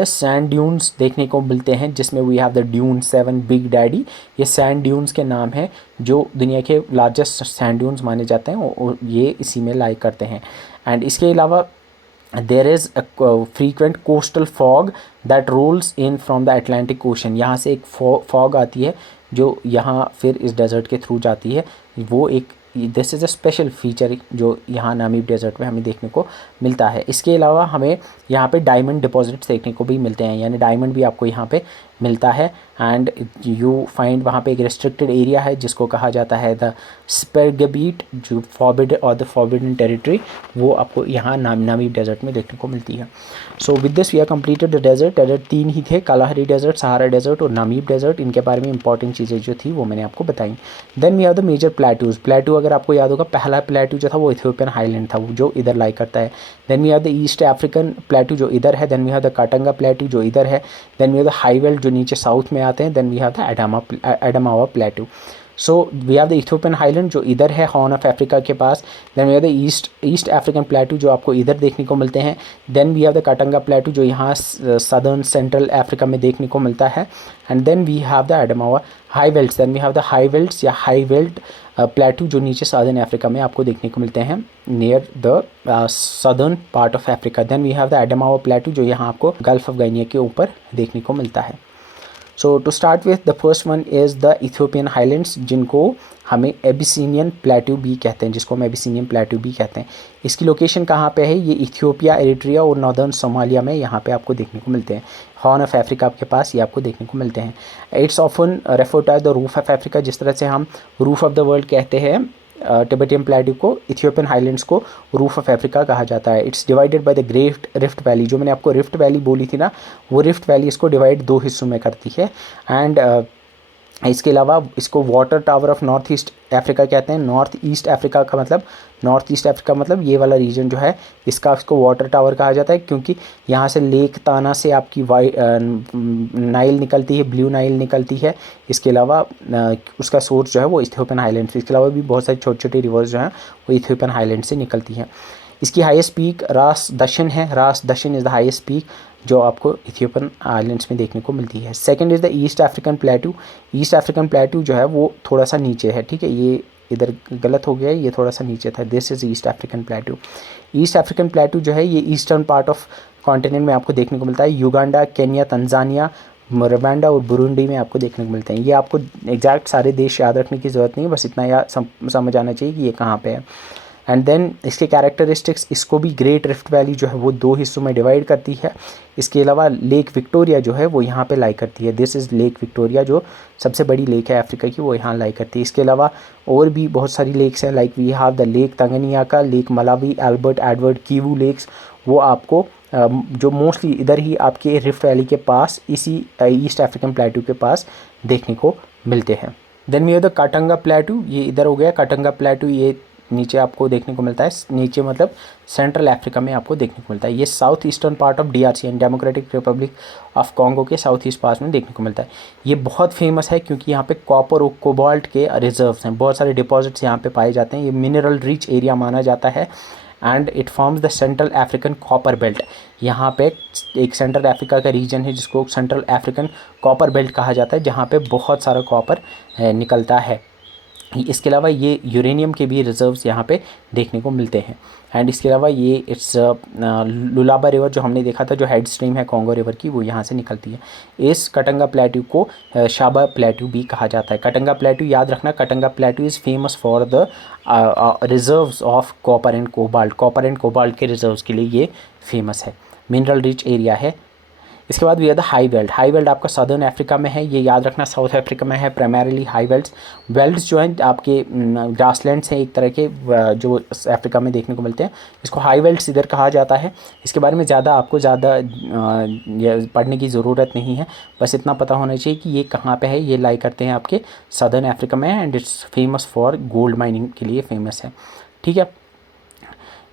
सैंड ड्यून्स देखने को मिलते हैं, जिसमें we have the dune 7 big daddy. ये सैंड ड्यून्स के नाम हैं, जो दुनिया के लार्जेस्ट सैंड ड्यून्स माने जाते हैं, और ये इसी में लाई करते हैं। एंड इसके अलावा there is a frequent coastal fog that rolls in from the Atlantic ocean. यहाँ से एक फॉग आती है जो यहाँ फिर इस डेजर्ट के थ्रू जाती है। वो एक this is a special feature जो यहाँ नामीब डेजर्ट में हमें देखने को मिलता है। इसके अलावा हमें यहाँ पे डायमंड डिपॉजिट्स देखने को भी मिलते हैं, यानी डायमंड भी आपको यहाँ पे मिलता है। एंड यू फाइंड वहाँ पे एक रिस्ट्रिक्टेड एरिया है जिसको कहा जाता है द स्पेरगबीट, जो फॉरबिडन टेरिटरी, वो आपको यहाँ नामीब डेजर्ट में देखने को मिलती है। So with this we are completed the desert 3 ही थे, कालाहारी डेजर्ट, सहारा डेजर्ट और नामीब डेजर्ट। इनके बारे में इंपॉर्टेंट चीज़ें जो थी वो मैंने आपको बताई। Then we are the major plateaus. Plateau अगर आपको याद होगा, पहला प्लेटू जो था वो इथियोपियन हाईलैंड था, जो इधर लाई करता है। Then we are the east African plateau जो इधर है। Then we have the Katanga plateau जो इधर है। Then we have the highveld जो नीचे साउथ में आते हैं। Then we have the Adamawa plateau. So we have the Ethiopian highland जो इधर है, हॉर्न ऑफ अफ्रीका के पास। Then we have the east African plateau जो आपको इधर देखने को मिलते हैं। Then we have the Katanga plateau जो यहाँ सदर्न सेंट्रल अफ्रीका में देखने को मिलता है। And then we have the Adamawa highvelds. Then we have the highvelds या हाईवेल्ट प्लेटू जो नीचे सदर्न अफ्रीका में आपको देखने को मिलते हैं, near the southern part of Africa. Then we have the Adamawa plateau जो यहाँ आपको गल्फ ऑफ गाइनिया के ऊपर देखने को मिलता है। So to start with the first one is the Ethiopian highlands, जिनको हमें एबिसिनियन प्लेटू भी कहते हैं, जिसको हम एबिसिनियन प्लेटू भी कहते हैं। इसकी लोकेशन कहाँ पे है? ये इथियोपिया, एरिट्रिया और नॉर्दर्न सोमालिया में यहाँ पे आपको देखने को मिलते हैं। हॉर्न ऑफ अफ्रीका के पास ये आपको देखने को मिलते हैं। It's often referred as the roof of Africa, जिस तरह से हम रूफ ऑफ द वर्ल्ड कहते हैं टिबेटियन प्लेटू को, इथियोपियन हाईलैंड्स को रूफ ऑफ अफ्रीका कहा जाता है। It's divided by the Great rift valley. जो मैंने आपको रिफ्ट वैली बोली थी ना, वो रिफ्ट वैली इसको डिवाइड 2 हिस्सों में करती है। एंड इसके अलावा इसको water tower of north east Africa कहते हैं। नॉर्थ ईस्ट अफ्रीका का मतलब ये वाला रीजन जो है, इसको वाटर टावर कहा जाता है, क्योंकि यहाँ से लेक ताना से आपकी नाइल निकलती है, ब्लू नाइल निकलती है। इसके अलावा उसका सोर्स जो है वो इथियोपियन हाईलैंड से, इसके अलावा भी बहुत सारी छोटी छोटी रिवर्स जो हैं वो इथियोपियन हाईलैंड से निकलती हैं। इसकी हाईएस्ट पीक रास दशन है। रास दशन इज़ द हाईएस्ट पीक जो आपको इथियोपियन आइलैंड्स में देखने को मिलती है। Second is the east African प्लेटू। East African plateau जो है वो थोड़ा सा नीचे है, ठीक है, ये इधर गलत हो गया है, ये थोड़ा सा नीचे था। This is east African प्लेटू। East African plateau जो है ये ईस्टर्न पार्ट ऑफ कॉन्टिनेंट में आपको देखने को मिलता है। युगांडा, केन्या, तंजानिया, रवांडा और बुरुंडी में आपको देखने को मिलते हैं। ये आपको एग्जैक्ट सारे देश याद रखने की ज़रूरत नहीं है, बस इतना याद समझ आना चाहिए कि ये कहाँ पे है। एंड देन इसके कैरेक्टरिस्टिक्स, इसको भी ग्रेट रिफ्ट वैली जो है वो 2 हिस्सों में डिवाइड करती है। इसके अलावा लेक विक्टोरिया जो है वो यहाँ पे लाई करती है। दिस इज़ लेक विक्टोरिया, जो सबसे बड़ी लेक है अफ्रीका की, वो यहाँ लाई करती है। इसके अलावा और भी बहुत सारी लेक्स हैं, like we have the lake Tanganyika, lake Malawi, Albert Edward, Kivu lakes. वो आपको जो मोस्टली इधर ही आपके रिफ्ट वैली के पास, इसी ईस्ट अफ्रीकन प्लेटू के पास देखने को मिलते हैं। Then we have the Katanga plateau, ये इधर हो गया काटंगा प्लेटू, ये नीचे आपको देखने को मिलता है। नीचे मतलब सेंट्रल अफ्रीका में आपको देखने को मिलता है। ये south eastern part of DRC and democratic Republic of Congo के साउथ ईस्ट पास में देखने को मिलता है। ये बहुत फेमस है क्योंकि यहाँ पे कॉपर और कोबाल्ट के रिजर्व्स हैं, बहुत सारे डिपॉजिट्स यहाँ पे पाए जाते हैं। ये मिनरल रिच एरिया माना जाता है and it forms the central African copper belt. यहाँ पे एक सेंट्रल अफ्रीका का रीजन है जिसको सेंट्रल अफ्रीकन कॉपर बेल्ट कहा जाता है, जहाँ पे बहुत सारा कॉपर निकलता है। इसके अलावा ये यूरेनियम के भी रिजर्व्स यहाँ पे देखने को मिलते हैं। एंड इसके अलावा ये इट्स लुलाबा रिवर जो हमने देखा था, जो हेड स्ट्रीम है कॉन्गो रिवर की, वो यहाँ से निकलती है। इस कटंगा प्लेट्यू को शाबा प्लेट्यू भी कहा जाता है। कटंगा प्लेट्यू याद रखना, Katanga plateau is famous for the reserves of copper and cobalt. Copper and cobalt के रिजर्व्स के लिए ये फेमस है, मिनरल रिच एरिया है। इसके बाद we are the high veld. High veld आपका सदर्न अफ्रीका में है, ये याद रखना साउथ अफ्रीका में है प्राइमरीली हाई वेल्ड्स। वेल्ड्स जो हैं आपके ग्रासलैंड्स हैं एक तरह के, जो अफ्रीका में देखने को मिलते हैं, इसको हाई वेल्ड्स इधर कहा जाता है। इसके बारे में आपको ज़्यादा पढ़ने की ज़रूरत नहीं है, बस इतना पता होना चाहिए कि ये कहाँ पे है। ये लाई करते हैं आपके सदर्न अफ्रीका में and it's famous for gold mining के लिए फेमस है, ठीक है।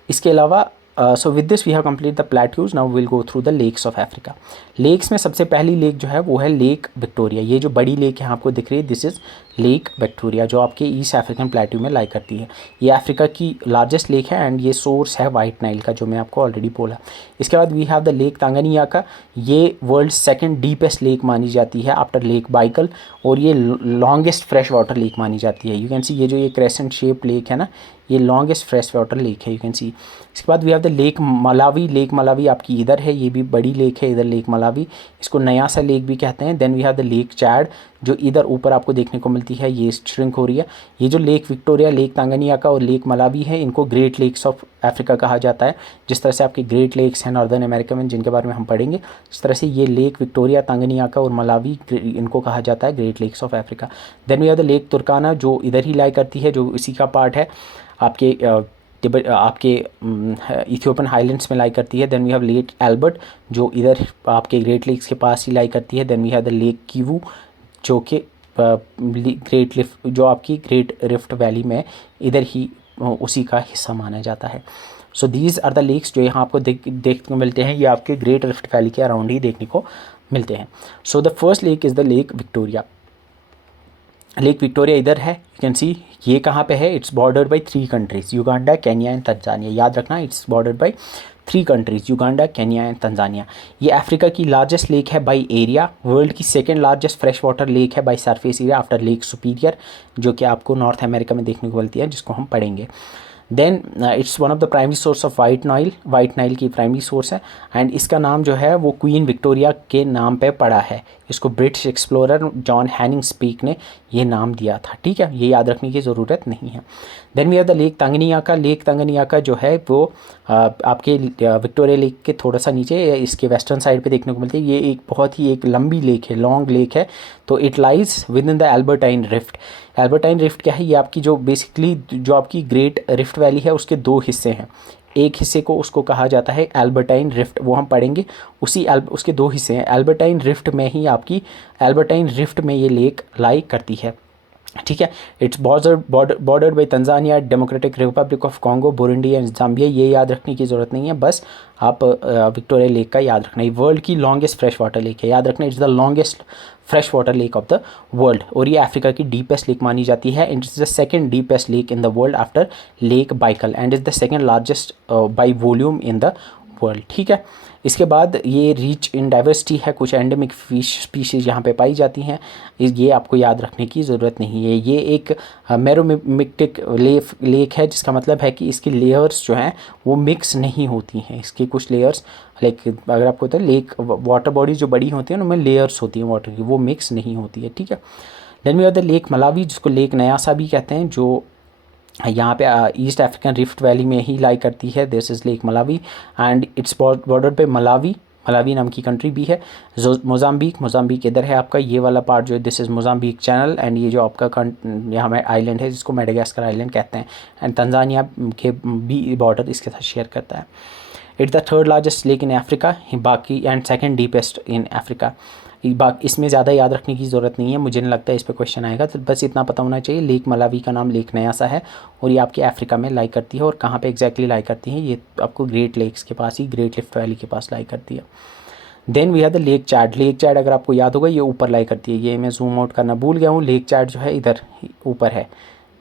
इसके अलावा so with this we have complete the plateaus. Now will go through the lakes of Africa. Lakes में सबसे पहली लेक जो है वो है लेक विक्टोरिया। ये जो बड़ी लेक है आपको दिख रही है, दिस इज़ लेक विक्टोरिया, जो आपके ईस्ट अफ्रीकन प्लेट्यू में लाई करती है। ये अफ्रीका की लार्जेस्ट लेक है एंड ये सोर्स है वाइट नाइल का, जो मैं आपको ऑलरेडी बोला। इसके बाद वी हैव द लेक तांगानियाका। ये वर्ल्ड सेकंड डीपेस्ट लेक मानी जाती है आफ्टर लेक बाइकल, और ये लॉन्गेस्ट फ्रेश वाटर लेक मानी जाती है। यू कैन सी ये जो ये क्रेसेंट शेप लेक है ना, ये लॉन्गेस्ट फ्रेश वाटर लेक है, यू कैन सी। इसके बाद we have the lake Malawi. Lake Malawi आपकी इधर है, ये भी बड़ी लेक है इधर, लेक मलावी, इसको नया सा लेक भी कहते हैं। Then we have the lake Chad, जो इधर ऊपर आपको देखने को मिलती है, ये श्रिंक हो रही है। ये जो लेक विक्टोरिया, लेक तांगानियाका और लेक मलावी है, इनको ग्रेट लेक्स ऑफ अफ्रीका कहा जाता है। जिस तरह से आपके ग्रेट लेक्स हैं नॉर्दर्न अमेरिका में, जिनके बारे में हम पढ़ेंगे, इस तरह से ये लेक विक्टोरिया, तांगानियाका और मलावी, इनको कहा जाता है great lakes of Africa. Then we have the lake Turkana, जो इधर ही लाई करती है, जो इसी का पार्ट है, आपके इथियोपियन हाईलैंड्स में लाई करती है। Then we have lake Albert, जो इधर आपके ग्रेट लेक्स के पास ही लाई करती है। Then we have the lake Kivu, जो कि जो आपकी ग्रेट रिफ्ट वैली में इधर ही उसी का हिस्सा माना जाता है। So these are the lakes जो यहाँ आपको देखने को मिलते हैं, ये आपके ग्रेट रिफ्ट वैली के अराउंड ही देखने को मिलते हैं। So the first lake is the lake Victoria. Lake Victoria इधर है, यू कैन सी। ये कहाँ पे है? It's bordered by 3 countries, Uganda, Kenya and Tanzania. याद रखना, it's bordered by 3 countries, Uganda, Kenya and Tanzania. ये अफ्रीका की लार्जेस्ट लेक है बाय एरिया, वर्ल्ड की second largest fresh water lake है by surface area after lake Superior, जो कि आपको नॉर्थ अमेरिका में देखने को मिलती है, जिसको हम पढ़ेंगे। Then it's one of the primary source of white Nile की प्राइमरी सोर्स है। एंड इसका नाम जो है वो क्वीन विक्टोरिया के नाम पे पड़ा है। इसको British explorer John Hennig speak ने ये नाम दिया था, ठीक है, ये याद रखने की ज़रूरत नहीं है। Then we have the lake Tanganyika. Lake Tanganyika जो है वो आपके विक्टोरिया लेक के थोड़ा सा नीचे इसके वेस्टर्न साइड पे देखने को मिलती है। ये एक बहुत ही एक लंबी लेक है, लॉन्ग लेक है। तो it lies within the Albertine rift. Albertine rift क्या है? ये आपकी जो बेसिकली जो आपकी ग्रेट रिफ्ट वैली है, उसके 2 हिस्से हैं। एक हिस्से को उसको कहा जाता है एल्बर्टाइन रिफ्ट, वो हम पढ़ेंगे। उसके 2 हिस्से हैं। एल्बर्टाइन रिफ्ट में ही आपकी एल्बर्टाइन रिफ्ट में ये लेक लाई करती है, ठीक है। It's bordered by Tanzania, Democratic Republic of Congo, Burundi and Zambia. ये याद रखने की ज़रूरत नहीं है, बस आप विक्टोरिया लेक का याद रखना है। वर्ल्ड की लॉन्गेस्ट फ्रेश वाटर लेक है, याद रखना, it's the longest fresh water lake of the world. और ये अफ्रीका की डीपेस्ट लेक मानी जाती है। It's the second deepest lake in the world after lake Baikal and is the second largest by volume in the world, ठीक है। इसके बाद ये रिच इन डाइवर्सिटी है, कुछ एंडेमिक फिश स्पीशीज़ यहाँ पे पाई जाती हैं, ये आपको याद रखने की ज़रूरत नहीं है। ये एक मेरोमिक्टिक लेक है, जिसका मतलब है कि इसकी लेयर्स जो हैं वो मिक्स नहीं होती हैं। इसके कुछ लेयर्स, लाइक अगर आपको पता है लेक वाटर बॉडीज जो बड़ी होती हैं उनमें लेयर्स होती हैं वाटर की, वो मिक्स नहीं होती है, ठीक है। Then we have the lake Malawi, जिसको लेक न्यासा भी कहते हैं, जो यहाँ पे ईस्ट अफ्रीकन रिफ्ट वैली में ही लाई करती है। This is lake Malawi and its border पे मलावी नाम की कंट्री भी है। मोजाम्बिक इधर है आपका, ये वाला पार्ट जो है this is Mozambique channel and ये जो आपका यहाँ में आइलैंड है जिसको मेडागास्कर आइलैंड कहते हैं एंड तंजानिया के भी बॉर्डर इसके साथ शेयर करता है। It's the third largest lake in Africa, बाकी and second deepest in Africa. इसमें ज़्यादा याद रखने की ज़रूरत नहीं है, मुझे नहीं लगता इस पर क्वेश्चन आएगा, तो बस इतना पता होना चाहिए लेक मलावी का नाम लेक नया सा है और ये आपके अफ्रीका में लाई करती है। और कहाँ पे एग्जैक्टली लाई करती है, ये आपको ग्रेट लेक्स के पास ही, ग्रेट लिफ्ट वैली के पास लाई करती है। Then we have the lake Chad अगर आपको याद होगा ये ऊपर लाई करती है, ये मैं जूम आउट करना भूल गया हूँ। लेक चैड जो है इधर ऊपर है,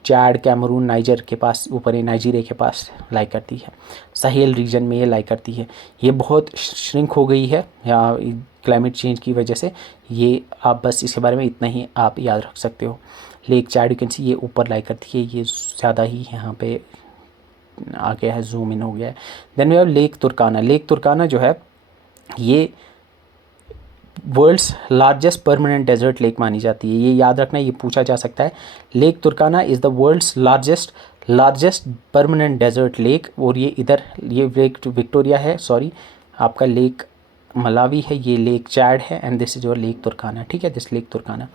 चैड कैमरून नाइजर के पास ऊपर है, नाइजीरिया के पास लाई करती है, साहेल रीजन में ये लाई करती है। ये बहुत श्रिंक हो गई है या क्लाइमेट चेंज की वजह से, ये आप बस इसके बारे में इतना ही आप याद रख सकते हो। Lake Chad you can see ये ऊपर लाई करती है, ये ज़्यादा ही यहाँ पे आ गया है, जूम इन हो गया है। Then we have lake Turkana जो है ये world's largest permanent desert lake मानी जाती है। ये याद रखना, ये पूछा जा सकता है। Lake Turkana is the world's largest permanent desert lake. और ये इधर ये लेक विक्टोरिया है, सॉरी आपका लेक मलावी है, ये लेक चैड है and this is your lake Turkana, ठीक है। दिस लेक तुर्काना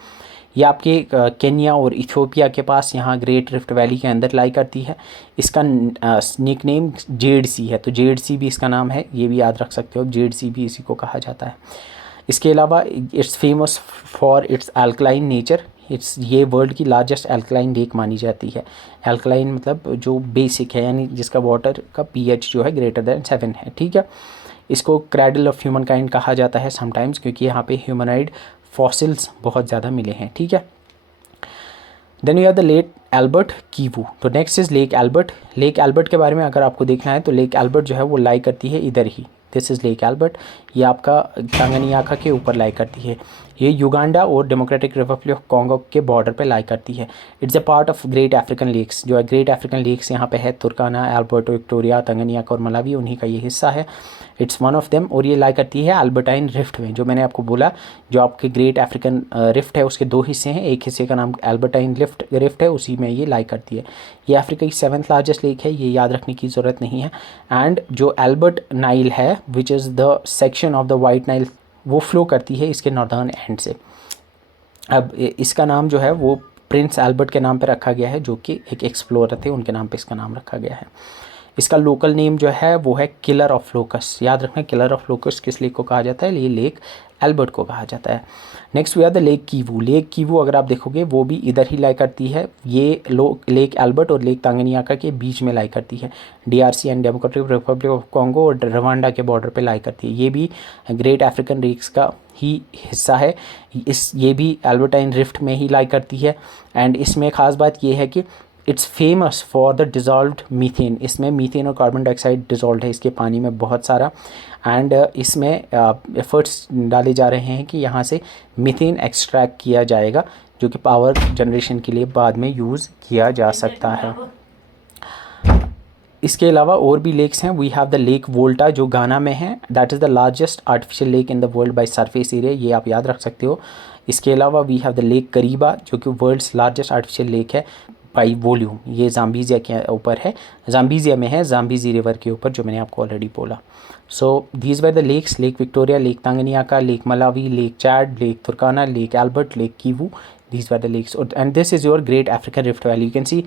ये आपके केन्या और इथियोपिया के पास यहाँ ग्रेट रिफ्ट वैली के अंदर लाई करती है। इसका निक नेम जेड सी है, तो जेड सी भी इसका नाम है, ये भी याद रख सकते हो, जेड सी भी इसी को कहा जाता है। इसके अलावा it's famous for it's alkaline nature, ये वर्ल्ड की लार्जेस्ट अल्कलाइन लेक मानी जाती है। अल्कलाइन मतलब जो बेसिक है, यानी जिसका वाटर का पीएच जो है ग्रेटर देन 7 है, ठीक है। इसको क्रैडल ऑफ ह्यूमन काइंड कहा जाता है समटाइम्स, क्योंकि यहाँ पे ह्यूमनाइड फॉसिल्स बहुत ज़्यादा मिले हैं, ठीक है। Then you have the lake Albert Kivu. तो नेक्स्ट इज़ लेक एल्बर्ट के बारे में अगर आपको देखना है तो लेक एल्बर्ट जो है वो लाई करती है इधर ही, दिस इज़ लेक एल्बर्ट, ये आपका तंगनियाका के ऊपर लाई करती है। ये युगांडा और डेमोक्रेटिक रिपब्लिक ऑफ कॉन्गो के बॉर्डर पे लाई करती है। It's a part of great African lakes, जो है ग्रेट अफ्रीकन लेक्स यहाँ पे है, तुर्काना, एल्बर्ट, विक्टोरिया, तंगनियाका और मलावी, उन्हीं का ये हिस्सा है। It's one of them. और ये लाई करती है अल्बर्टाइन रिफ्ट में, जो मैंने आपको बोला जो आपके ग्रेट अफ्रीकन रिफ्ट है उसके 2 हिस्से हैं, एक हिस्से का नाम अल्बर्टाइन रिफ्ट है, उसी में ये लाई करती है। ये अफ्रीका की 7th लार्जेस्ट लेक है, ये याद रखने की ज़रूरत नहीं है। एंड जो एल्बर्ट नाइल है which is the section of the white Nile, वो फ्लो करती है इसके नॉर्दर्न एंड से। अब इसका नाम जो है वो प्रिंस एल्बर्ट के नाम पे रखा गया है, जो कि एक एक्सप्लोरर थे, उनके नाम पे इसका नाम रखा गया है। इसका लोकल नेम जो है वो है किलर ऑफ लोकस, याद रखना किलर ऑफ लोकस किस लेक को कहा जाता है, ये लेक एल्बर्ट को कहा जाता है। Next we are the lake Kivu अगर आप देखोगे वो भी इधर ही लाई करती है, ये लेक एल्बर्ट और लेक तांगनियाका के बीच में लाई करती है, DRC and democratic Republic of Congo और रवांडा के बॉर्डर पे लाई करती है। ये भी ग्रेट अफ्रीकन लेक्स का ही हिस्सा है, ये भी एल्बर्टाइन रिफ्ट में ही लाई करती है। एंड इसमें ख़ास बात ये है कि it's famous for the dissolved methane, इसमें मीथेन और कार्बन डाइऑक्साइड डिज़ोल्व है इसके पानी में बहुत सारा। एंड इसमें एफर्ट्स डाले जा रहे हैं कि यहाँ से मीथेन एक्सट्रैक्ट किया जाएगा, जो कि पावर जनरेशन के लिए बाद में यूज़ किया जा सकता है। इसके अलावा और भी लेक्स हैं। वी हैव द लेक वोल्टा जो गाना में है, that is the largest artificial lake in the world by surface area, ये आप याद रख सकते हो। इसके अलावा वी हैव द लेक करीबा जो कि वर्ल्ड्स लार्जेस्ट आर्टिफिशियल लेक है बाई वॉल्यूम, ये जाम्बिजिया के ऊपर है, जाम्बिजिया में है, जाम्बिजी रिवर के ऊपर, जो मैंने आपको ऑलरेडी बोला। So these were the lakes, lake Victoria, lake Tanganyika, lake Malawi, lake Chad, lake Turkana, lake Albert, lake Kivu, these were the lakes. And this is your great African rift valley. You can see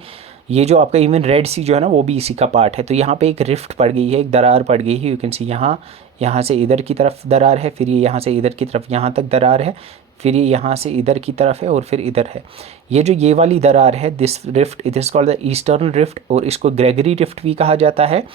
ये जो आपका even red सी जो है ना वो भी इसी का पार्ट है। तो यहाँ पे एक रिफ्ट पड़ गई है, एक दरार पड़ गई है, यू कैन सी यहाँ से इधर की तरफ दरार है, फिर ये यहाँ से इधर की तरफ यहाँ तक दरार है, फिर ये यहाँ से इधर की तरफ है और फिर इधर है। ये जो ये वाली दरार है, this rift it is called the eastern rift, और इसको ग्रेगरी रिफ्ट भी कहा जाता है।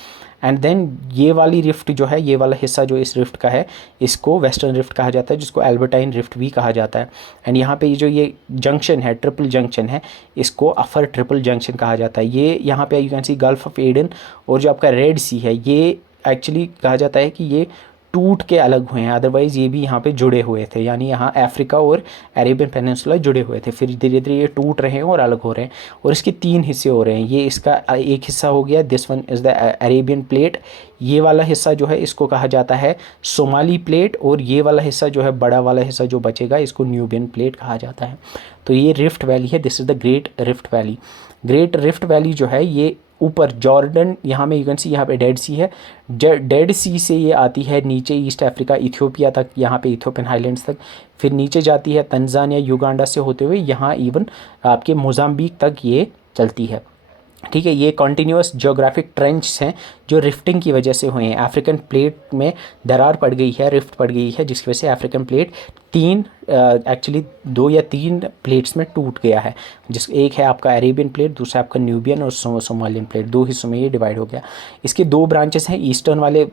एंड देन ये वाली रिफ्ट जो है, ये वाला हिस्सा जो इस रिफ्ट का है, इसको वेस्टर्न रिफ्ट कहा जाता है, जिसको एल्बर्टाइन रिफ्ट भी कहा जाता है। एंड यहाँ पे ये जो ये जंक्शन है, ट्रिपल जंक्शन है, इसको अफर ट्रिपल जंक्शन कहा जाता है। ये यहाँ पे you can C gulf of Aden और जो आपका रेड सी है, ये एक्चुअली कहा जाता है कि ये टूट के अलग हुए हैं, अदरवाइज़ ये भी यहाँ पे जुड़े हुए थे, यानी यहाँ अफ्रीका और अरेबियन पेनिनसुला जुड़े हुए थे, फिर धीरे धीरे ये टूट रहे हैं और अलग हो रहे हैं, और इसके 3 हिस्से हो रहे हैं। ये इसका एक हिस्सा हो गया, this one is the Arabian plate, ये वाला हिस्सा जो है इसको कहा जाता है सोमाली प्लेट, और ये वाला हिस्सा जो है बड़ा वाला हिस्सा जो बचेगा इसको न्यूबियन प्लेट कहा जाता है। तो ये रिफ्ट वैली है, this is the Great rift Valley. Great rift valley जो है ये ऊपर जॉर्डन, यहाँ में यू कैन सी यहाँ पे डेड सी है, डेड सी से ये आती है नीचे ईस्ट अफ्रीका इथियोपिया तक, यहाँ पे इथियोपियन हाईलैंड्स तक, फिर नीचे जाती है तंजानिया युगांडा से होते हुए यहाँ इवन आपके मोजाम्बिक तक ये चलती है। ठीक है, ये कॉन्टीन्यूस जियोग्राफिक ट्रेंच हैं जो रिफ्टिंग की वजह से हुए हैं। अफ्रीकन प्लेट में दरार पड़ गई है, रिफ्ट पड़ गई है, जिसकी वजह से अफ्रीकन प्लेट एक्चुअली 2 या 3 प्लेट्स में टूट गया है, जिस एक है आपका अरेबियन प्लेट, दूसरा आपका न्यूबियन और सोमालियन प्लेट, 2 हिस्सों में ये डिवाइड हो गया। इसके 2 ब्रांचेस हैं, ईस्टर्न वाले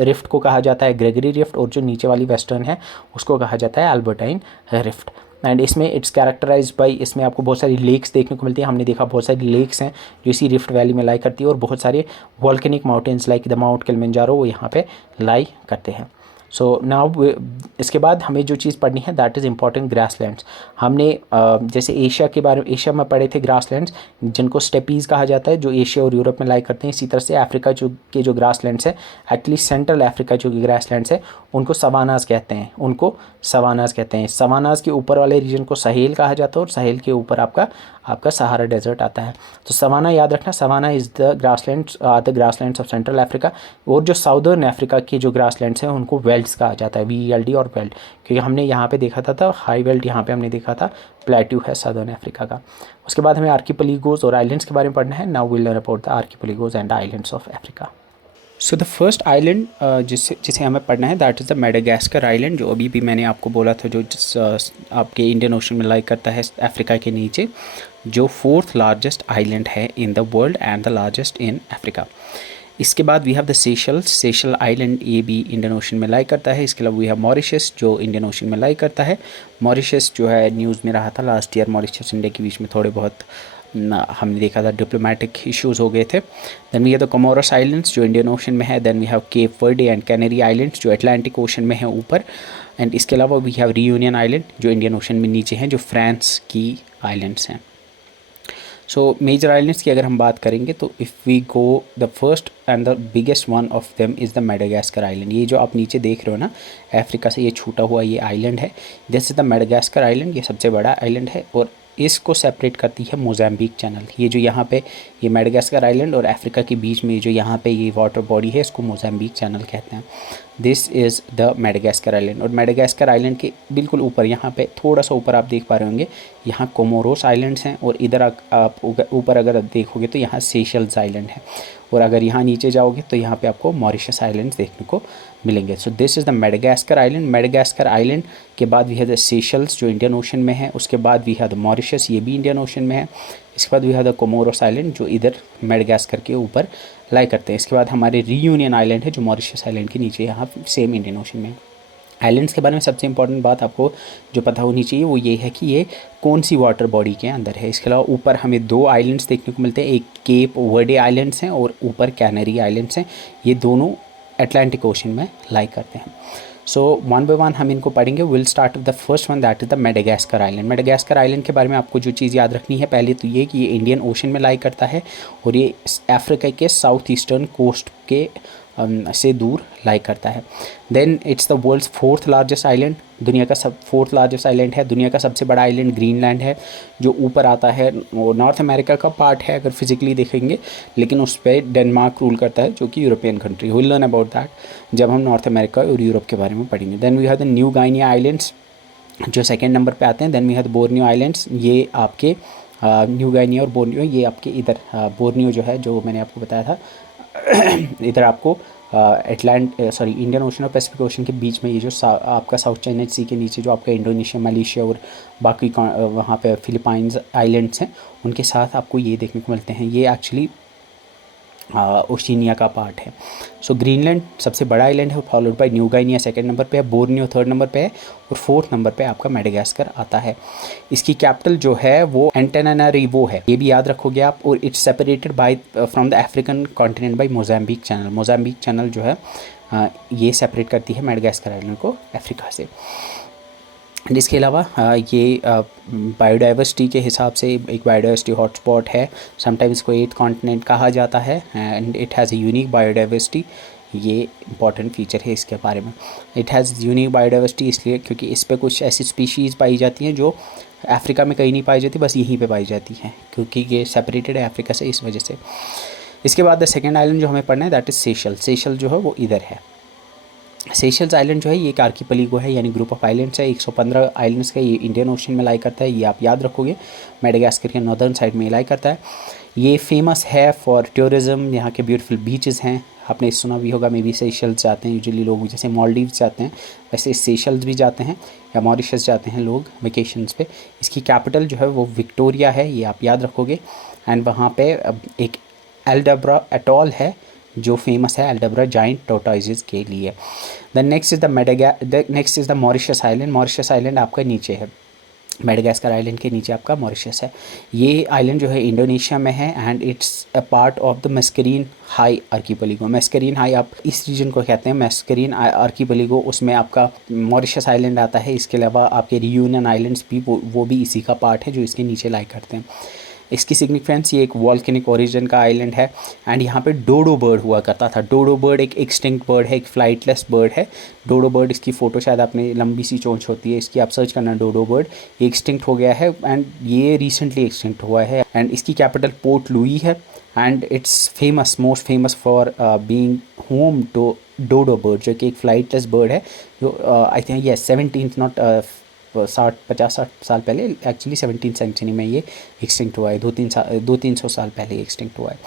रिफ्ट को कहा जाता है ग्रेगरी रिफ्ट, और जो नीचे वाली वेस्टर्न है उसको कहा जाता है अल्बर्टाइन रिफ्ट। एंड इसमें इट्स कैरेक्टराइज्ड बाई, इसमें आपको बहुत सारी लेक्स देखने को मिलती हैं। हमने देखा बहुत सारी लेक्स हैं जो इसी रिफ्ट वैली में लाई करती है, और बहुत सारे volcanic mountains like the mount Kilimanjaro वो यहाँ पे लाई करते हैं। सो नाउ इसके बाद हमें जो चीज़ पढ़नी है दैट इज़ इंपॉर्टेंट ग्रासलैंड्स। हमने जैसे एशिया के बारे में, एशिया में पढ़े थे ग्रासलैंड्स जिनको स्टेपीज़ कहा जाता है, जो एशिया और यूरोप में लाई करते हैं। इसी तरह से अफ्रीका जो ग्रासलैंड्स है, एटलीस्ट सेंट्रल अफ्रीका जो ग्रासलैंड्स है उनको सवानाज कहते हैं, उनको सवानाज कहते हैं। सवानाज के ऊपर वाले रीजन को सहेल कहा जाता है, और सहेल के ऊपर आपका सहारा डेजर्ट आता है। तो सवाना याद रखना, savanna is the grasslands of central Africa. और जो साउदर्न अफ्रीका के जो ग्रासलैंड्स हैं उनको वेल्ड्स कहा जाता है, VELD और वेल्ड, क्योंकि हमने यहाँ पे देखा था हाई वेल्ड, यहाँ पे हमने देखा था प्लेट्यू है साउदर्न अफ्रीका का। उसके बाद हमें आर्किपेलिगोज और आइलैंड्स के बारे में पढ़ना है। Now will learn about the archipelagos and islands of Africa. So the first island जिसे हमें पढ़ना है that is the Madagascar island, जो अभी भी मैंने आपको बोला था, जो आपके इंडियन ओशन में लाई करता है अफ्रीका के नीचे, जो 4th लार्जेस्ट आइलैंड है in the world and the largest in Africa. इसके बाद we have the Seychelles island, ये भी इंडियन ओशन में लाई करता है। इसके अलावा वी हैव मॉरिशस जो इंडियन ओशन में लाई करता है। मॉरिशस जो है न्यूज़ में रहा था लास्ट ईयर, मॉरिशस इंडिया के बीच में थोड़े बहुत हमने देखा था डिप्लोमेटिक इश्यूज़ हो गए थे। Then we have the Comoros islands जो इंडियन ओशन में है। Then we have Cape Verde and Canary islands जो अटलांटिक ओशन में है ऊपर। एंड इसके अलावा वी हैव रियूनियन आइलैंड जो इंडियन ओशन में नीचे हैं, जो फ्रांस की आइलैंड्स हैं। सो मेजर आइलैंड्स की अगर हम बात करेंगे तो if we go the first and the biggest one of them is the Madagascar island. ये जो आप नीचे देख रहे हो ना, अफ्रीका से ये छूटा हुआ ये आइलैंड है, this is the Madagascar island. ये सबसे बड़ा आइलैंड है और इसको सेपरेट करती है मोजाम्बिक चैनल। ये जो यहाँ पे ये मेडागास्कर आइलैंड और अफ्रीका के बीच में जो यहाँ पे ये वाटर बॉडी है, इसको मोजाम्बिक चैनल कहते हैं। This is the Madagascar island. और मेडागास्कर आइलैंड के बिल्कुल ऊपर, यहाँ पे थोड़ा सा ऊपर आप देख पा रहे होंगे, यहाँ कोमोरोस आइलैंड्स हैं, और इधर आप ऊपर अगर देखोगे तो यहाँ सेशल्स आइलैंड है, और अगर यहाँ नीचे जाओगे तो यहाँ पे आपको मॉरिशस आइलैंड्स देखने को मिलेंगे। सो this is the Madagascar island. Madagascar island के बाद वी हैव द सेशल्स जो इंडियन ओशन में है। उसके बाद वी हैव द मॉरिशस, ये भी इंडियन ओशन में है। इसके बाद we have the Comoros island जो इधर मेडागास्कर के ऊपर लाई करते हैं। इसके बाद हमारे रियूनियन आइलैंड है जो मॉरिशस आइलैंड के नीचे यहाँ सेम इंडियन ओशन में। आइलैंड्स के बारे में सबसे इंपॉर्टेंट बात आपको जो पता होनी चाहिए वो ये है कि ये कौन सी वाटर बॉडी के अंदर है। इसके अलावा ऊपर हमें 2 आइलैंड्स देखने को मिलते हैं, एक केप वर्डे आइलैंड्स हैं और ऊपर कैनरी आइलैंड्स हैं। ये दोनों अटलांटिक ओशन में लाई करते हैं। सो वन बाय वन हम इनको पढ़ेंगे। Will start with the first one that is the Madagascar island. Madagascar island के बारे में आपको जो चीज़ याद रखनी है पहले तो ये कि ये इंडियन ओशन में लाई करता है और ये अफ्रीका के साउथ ईस्टर्न कोस्ट के से दूर लाई करता है। Then it's the world's 4th largest island, दुनिया का 4th लार्जेस्ट आइलैंड है। दुनिया का सबसे बड़ा आइलैंड ग्रीनलैंड है जो ऊपर आता है, वो नॉर्थ अमेरिका का पार्ट है अगर फिजिकली देखेंगे, लेकिन उस पर डेनमार्क रूल करता है जो कि European country. Will learn about that जब हम नॉर्थ अमेरिका और यूरोप के बारे में पढ़ेंगे। Then we have the New Guinea islands जो 2nd नंबर पे आते हैं। Then we have the Borneo islands, ये आपके न्यू गाइनिया और बोर्नियो, ये आपके इधर बोर्नियो जो है जो मैंने आपको बताया था इधर आपको इंडियन ओशन और पैसिफिक ओशन के बीच में ये जो आपका साउथ चाइना सी के नीचे जो आपका इंडोनेशिया, मलेशिया और बाकी वहाँ पे फिलीपाइंस आइलैंड्स हैं, उनके साथ आपको ये देखने को मिलते हैं। ये एक्चुअली ओशिनिया का पार्ट है। सो ग्रीनलैंड सबसे बड़ा आइलैंड है, followed by New Guinea second number पे है, बोर्नियो थर्ड नंबर पे है और फोर्थ नंबर पे आपका मेडागास्कर आता है। इसकी कैपिटल जो है वो एंटानारिवो है, ये भी याद रखोगे आप। और it's separated by from the African continent by Mozambique channel. Mozambique channel जो है ये सेपरेट करती है मेडागास्कर आइलैंड को अफ्रीका से। इसके अलावा ये बायोडाइवर्सिटी के हिसाब से एक बायोडाइवर्सिटी हॉटस्पॉट है। समटाइम्स इसको एट कॉन्टिनेंट कहा जाता है and it has a unique biodiversity. ये इंपॉर्टेंट फीचर है इसके बारे में। इट हैज़ यूनिक बायोडाइवर्सिटी इसलिए क्योंकि इस पे कुछ ऐसी स्पीशीज़ पाई जाती हैं जो अफ्रीका में कहीं नहीं पाई जाती, बस यहीं पे पाई जाती हैं क्योंकि ये सेपरेटेड है अफ्रीका से, इस वजह से। इसके बाद द सेकेंड आइलैंड जो हमें पढ़ना है दैट इज़ सेशल। सेशल जो है वो इधर है। सेशल्स आइलैंड जो है ये एक आर्कीपेलिगो है, यानी ग्रुप ऑफ आइलैंड्स है। 115 आइलैंड्स का ये इंडियन ओशन में लाई करता है, ये आप याद रखोगे। मेडागास्कर के नॉर्दर्न साइड में लाई करता है। ये फेमस है फॉर टूरिज़्म, यहाँ के ब्यूटीफुल बीचेस हैं। आपने सुना भी होगा, मे बी सेशल्स जाते हैं यूजुअली लोग, जैसे मालदीव्स जाते हैं वैसे सेशल्स भी जाते हैं, या मॉरिशस जाते हैं लोग वेकेशंस पे। इसकी कैपिटल जो है वो विक्टोरिया है, ये आप याद रखोगे। एंड वहाँ पे एक एल्डब्रा एटॉल है जो फेमस है एल्डब्रा जाइंट टोर्टोइजेस के लिए। The next is the Mauritius island. Mauritius island आपका नीचे है, मेडागास्कर आइलैंड के नीचे आपका मॉरिशस है। ये आइलैंड जो है इंडोनेशिया में है and it's a part of the Mascarene high archipelago. Mascarene high आप इस रीजन को कहते हैं, मस्करीन आर्कीपेलिगो, उसमें आपका मॉरिशस आइलैंड आता है। इसके अलावा आपके रियूनियन आइलैंड्स भी वो भी इसी का पार्ट है जो इसके नीचे लाई करते हैं। इसकी सिग्निफिकेंस, ये एक वॉल्केनिक ओरिजिन का आइलैंड है एंड यहाँ पे डोडो बर्ड हुआ करता था। डोडो बर्ड एक एक्सटिंक्ट बर्ड है, एक फ्लाइटलेस बर्ड है डोडो बर्ड। इसकी फ़ोटो शायद आपने, लंबी सी चोंच होती है इसकी, आप सर्च करना डोडो बर्ड। ये एक्सटिंक्ट हो गया है एंड ये रिसेंटली एक्सटिंक्ट हुआ है। एंड इसकी कैपिटल पोर्ट लुई है and it's famous, most famous for being home to dodo bird, जो कि एक फ्लाइटलेस बर्ड है जो आई थिंक ये 17th नॉट 50-60 साल पहले, एक्चुअली 17th सेंचुरी में ये एक्सटिंक्ट हुआ है। 200-300 साल पहले एक्सटिंक्ट हुआ है।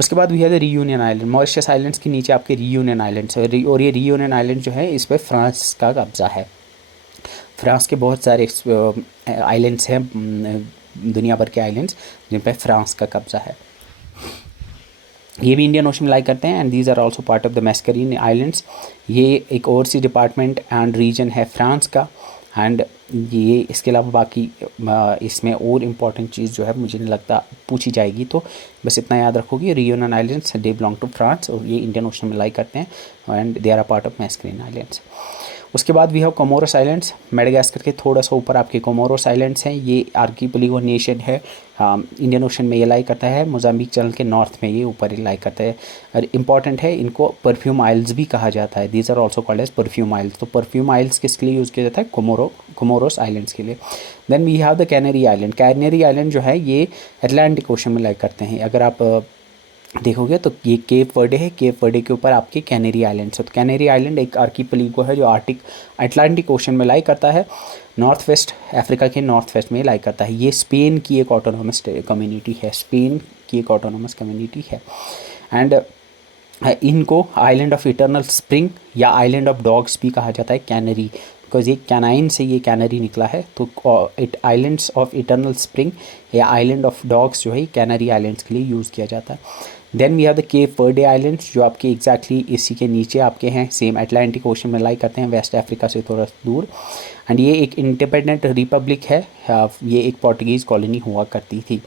उसके बाद भी है the reunion island. Mauritius islands के नीचे आपके रियूनियन आइलैंड्स है और ये रियूनियन आइलैंड जो है इस पर फ्रांस का कब्ज़ा है। फ्रांस के बहुत सारे आइलैंड्स हैं, दुनिया भर के आइलैंड्स जिन पर फ्रांस का कब्ज़ा है। ये भी इंडियन ओशन में लाई करते हैं and these are also part of the Mascarene islands. ये एक ओवरसीज डिपार्टमेंट एंड रीजन है फ्रांस का। एंड ये इसके अलावा बाकी इसमें और इम्पॉर्टेंट चीज़ जो है मुझे नहीं लगता पूछी जाएगी, तो बस इतना याद रखोगे, Reunion islands they belong to France और ये इंडियन ओशन में लाई करते हैं and they are a part of Mascarene islands. उसके बाद भी है कोमोरोस आइलैंड्स। मेडागास्कर के थोड़ा सा ऊपर आपके कोमोरोस आइलैंड्स हैं। ये आर्कीपेलिगो नेशन है, इंडियन ओशन में ये लाई करता है। मोजाम्बिक चैनल के नॉर्थ में ये ऊपर ही लाई करता है और इम्पॉर्टेंट है, इनको परफ्यूम आइल्स भी कहा जाता है। These are also called as perfume isles. तो परफ्यूम आइल्स किसके लिए यूज़ किया जाता है? कोमोरोस आइलैंड्स के लिए। Then we have the Canary island. Canary island जो है ये अटलांटिक ओशन में लाई करते हैं। अगर आप देखोगे तो ये केप वर्डे है, केप वर्डे के ऊपर आपके कैनरी आइलैंड्स है। तो कैनरी आइलैंड एक आर्कीपेलिगो है जो अटलांटिक ओशन में लाई करता है, नॉर्थ वेस्ट अफ्रीका के नॉर्थ वेस्ट में लाई करता है। ये स्पेन की एक ऑटोनोमस कम्युनिटी है, स्पेन की एक ऑटोनोमस कम्युनिटी है। एंड इनको आइलैंड ऑफ इटर्नल स्प्रिंग या आइलैंड ऑफ डॉग्स भी कहा जाता है, कैनरी, बिकॉज ये कैनाइन से ये कैनरी निकला है। तो आइलैंड्स ऑफ इटर्नल स्प्रिंग या आइलैंड ऑफ डॉग्स जो है कैनरी आइलैंड्स के लिए यूज़ किया जाता है। Then we have the Cape Verde islands जो आपके एग्जैक्टली इसी के नीचे आपके हैं, सेम अटलांटिक ओशन में लाई करते हैं, वेस्ट अफ्रीका से थोड़ा दूर। एंड ये एक इंडिपेंडेंट रिपब्लिक है, ये एक पोर्टुगीज़ कॉलोनी हुआ करती थी।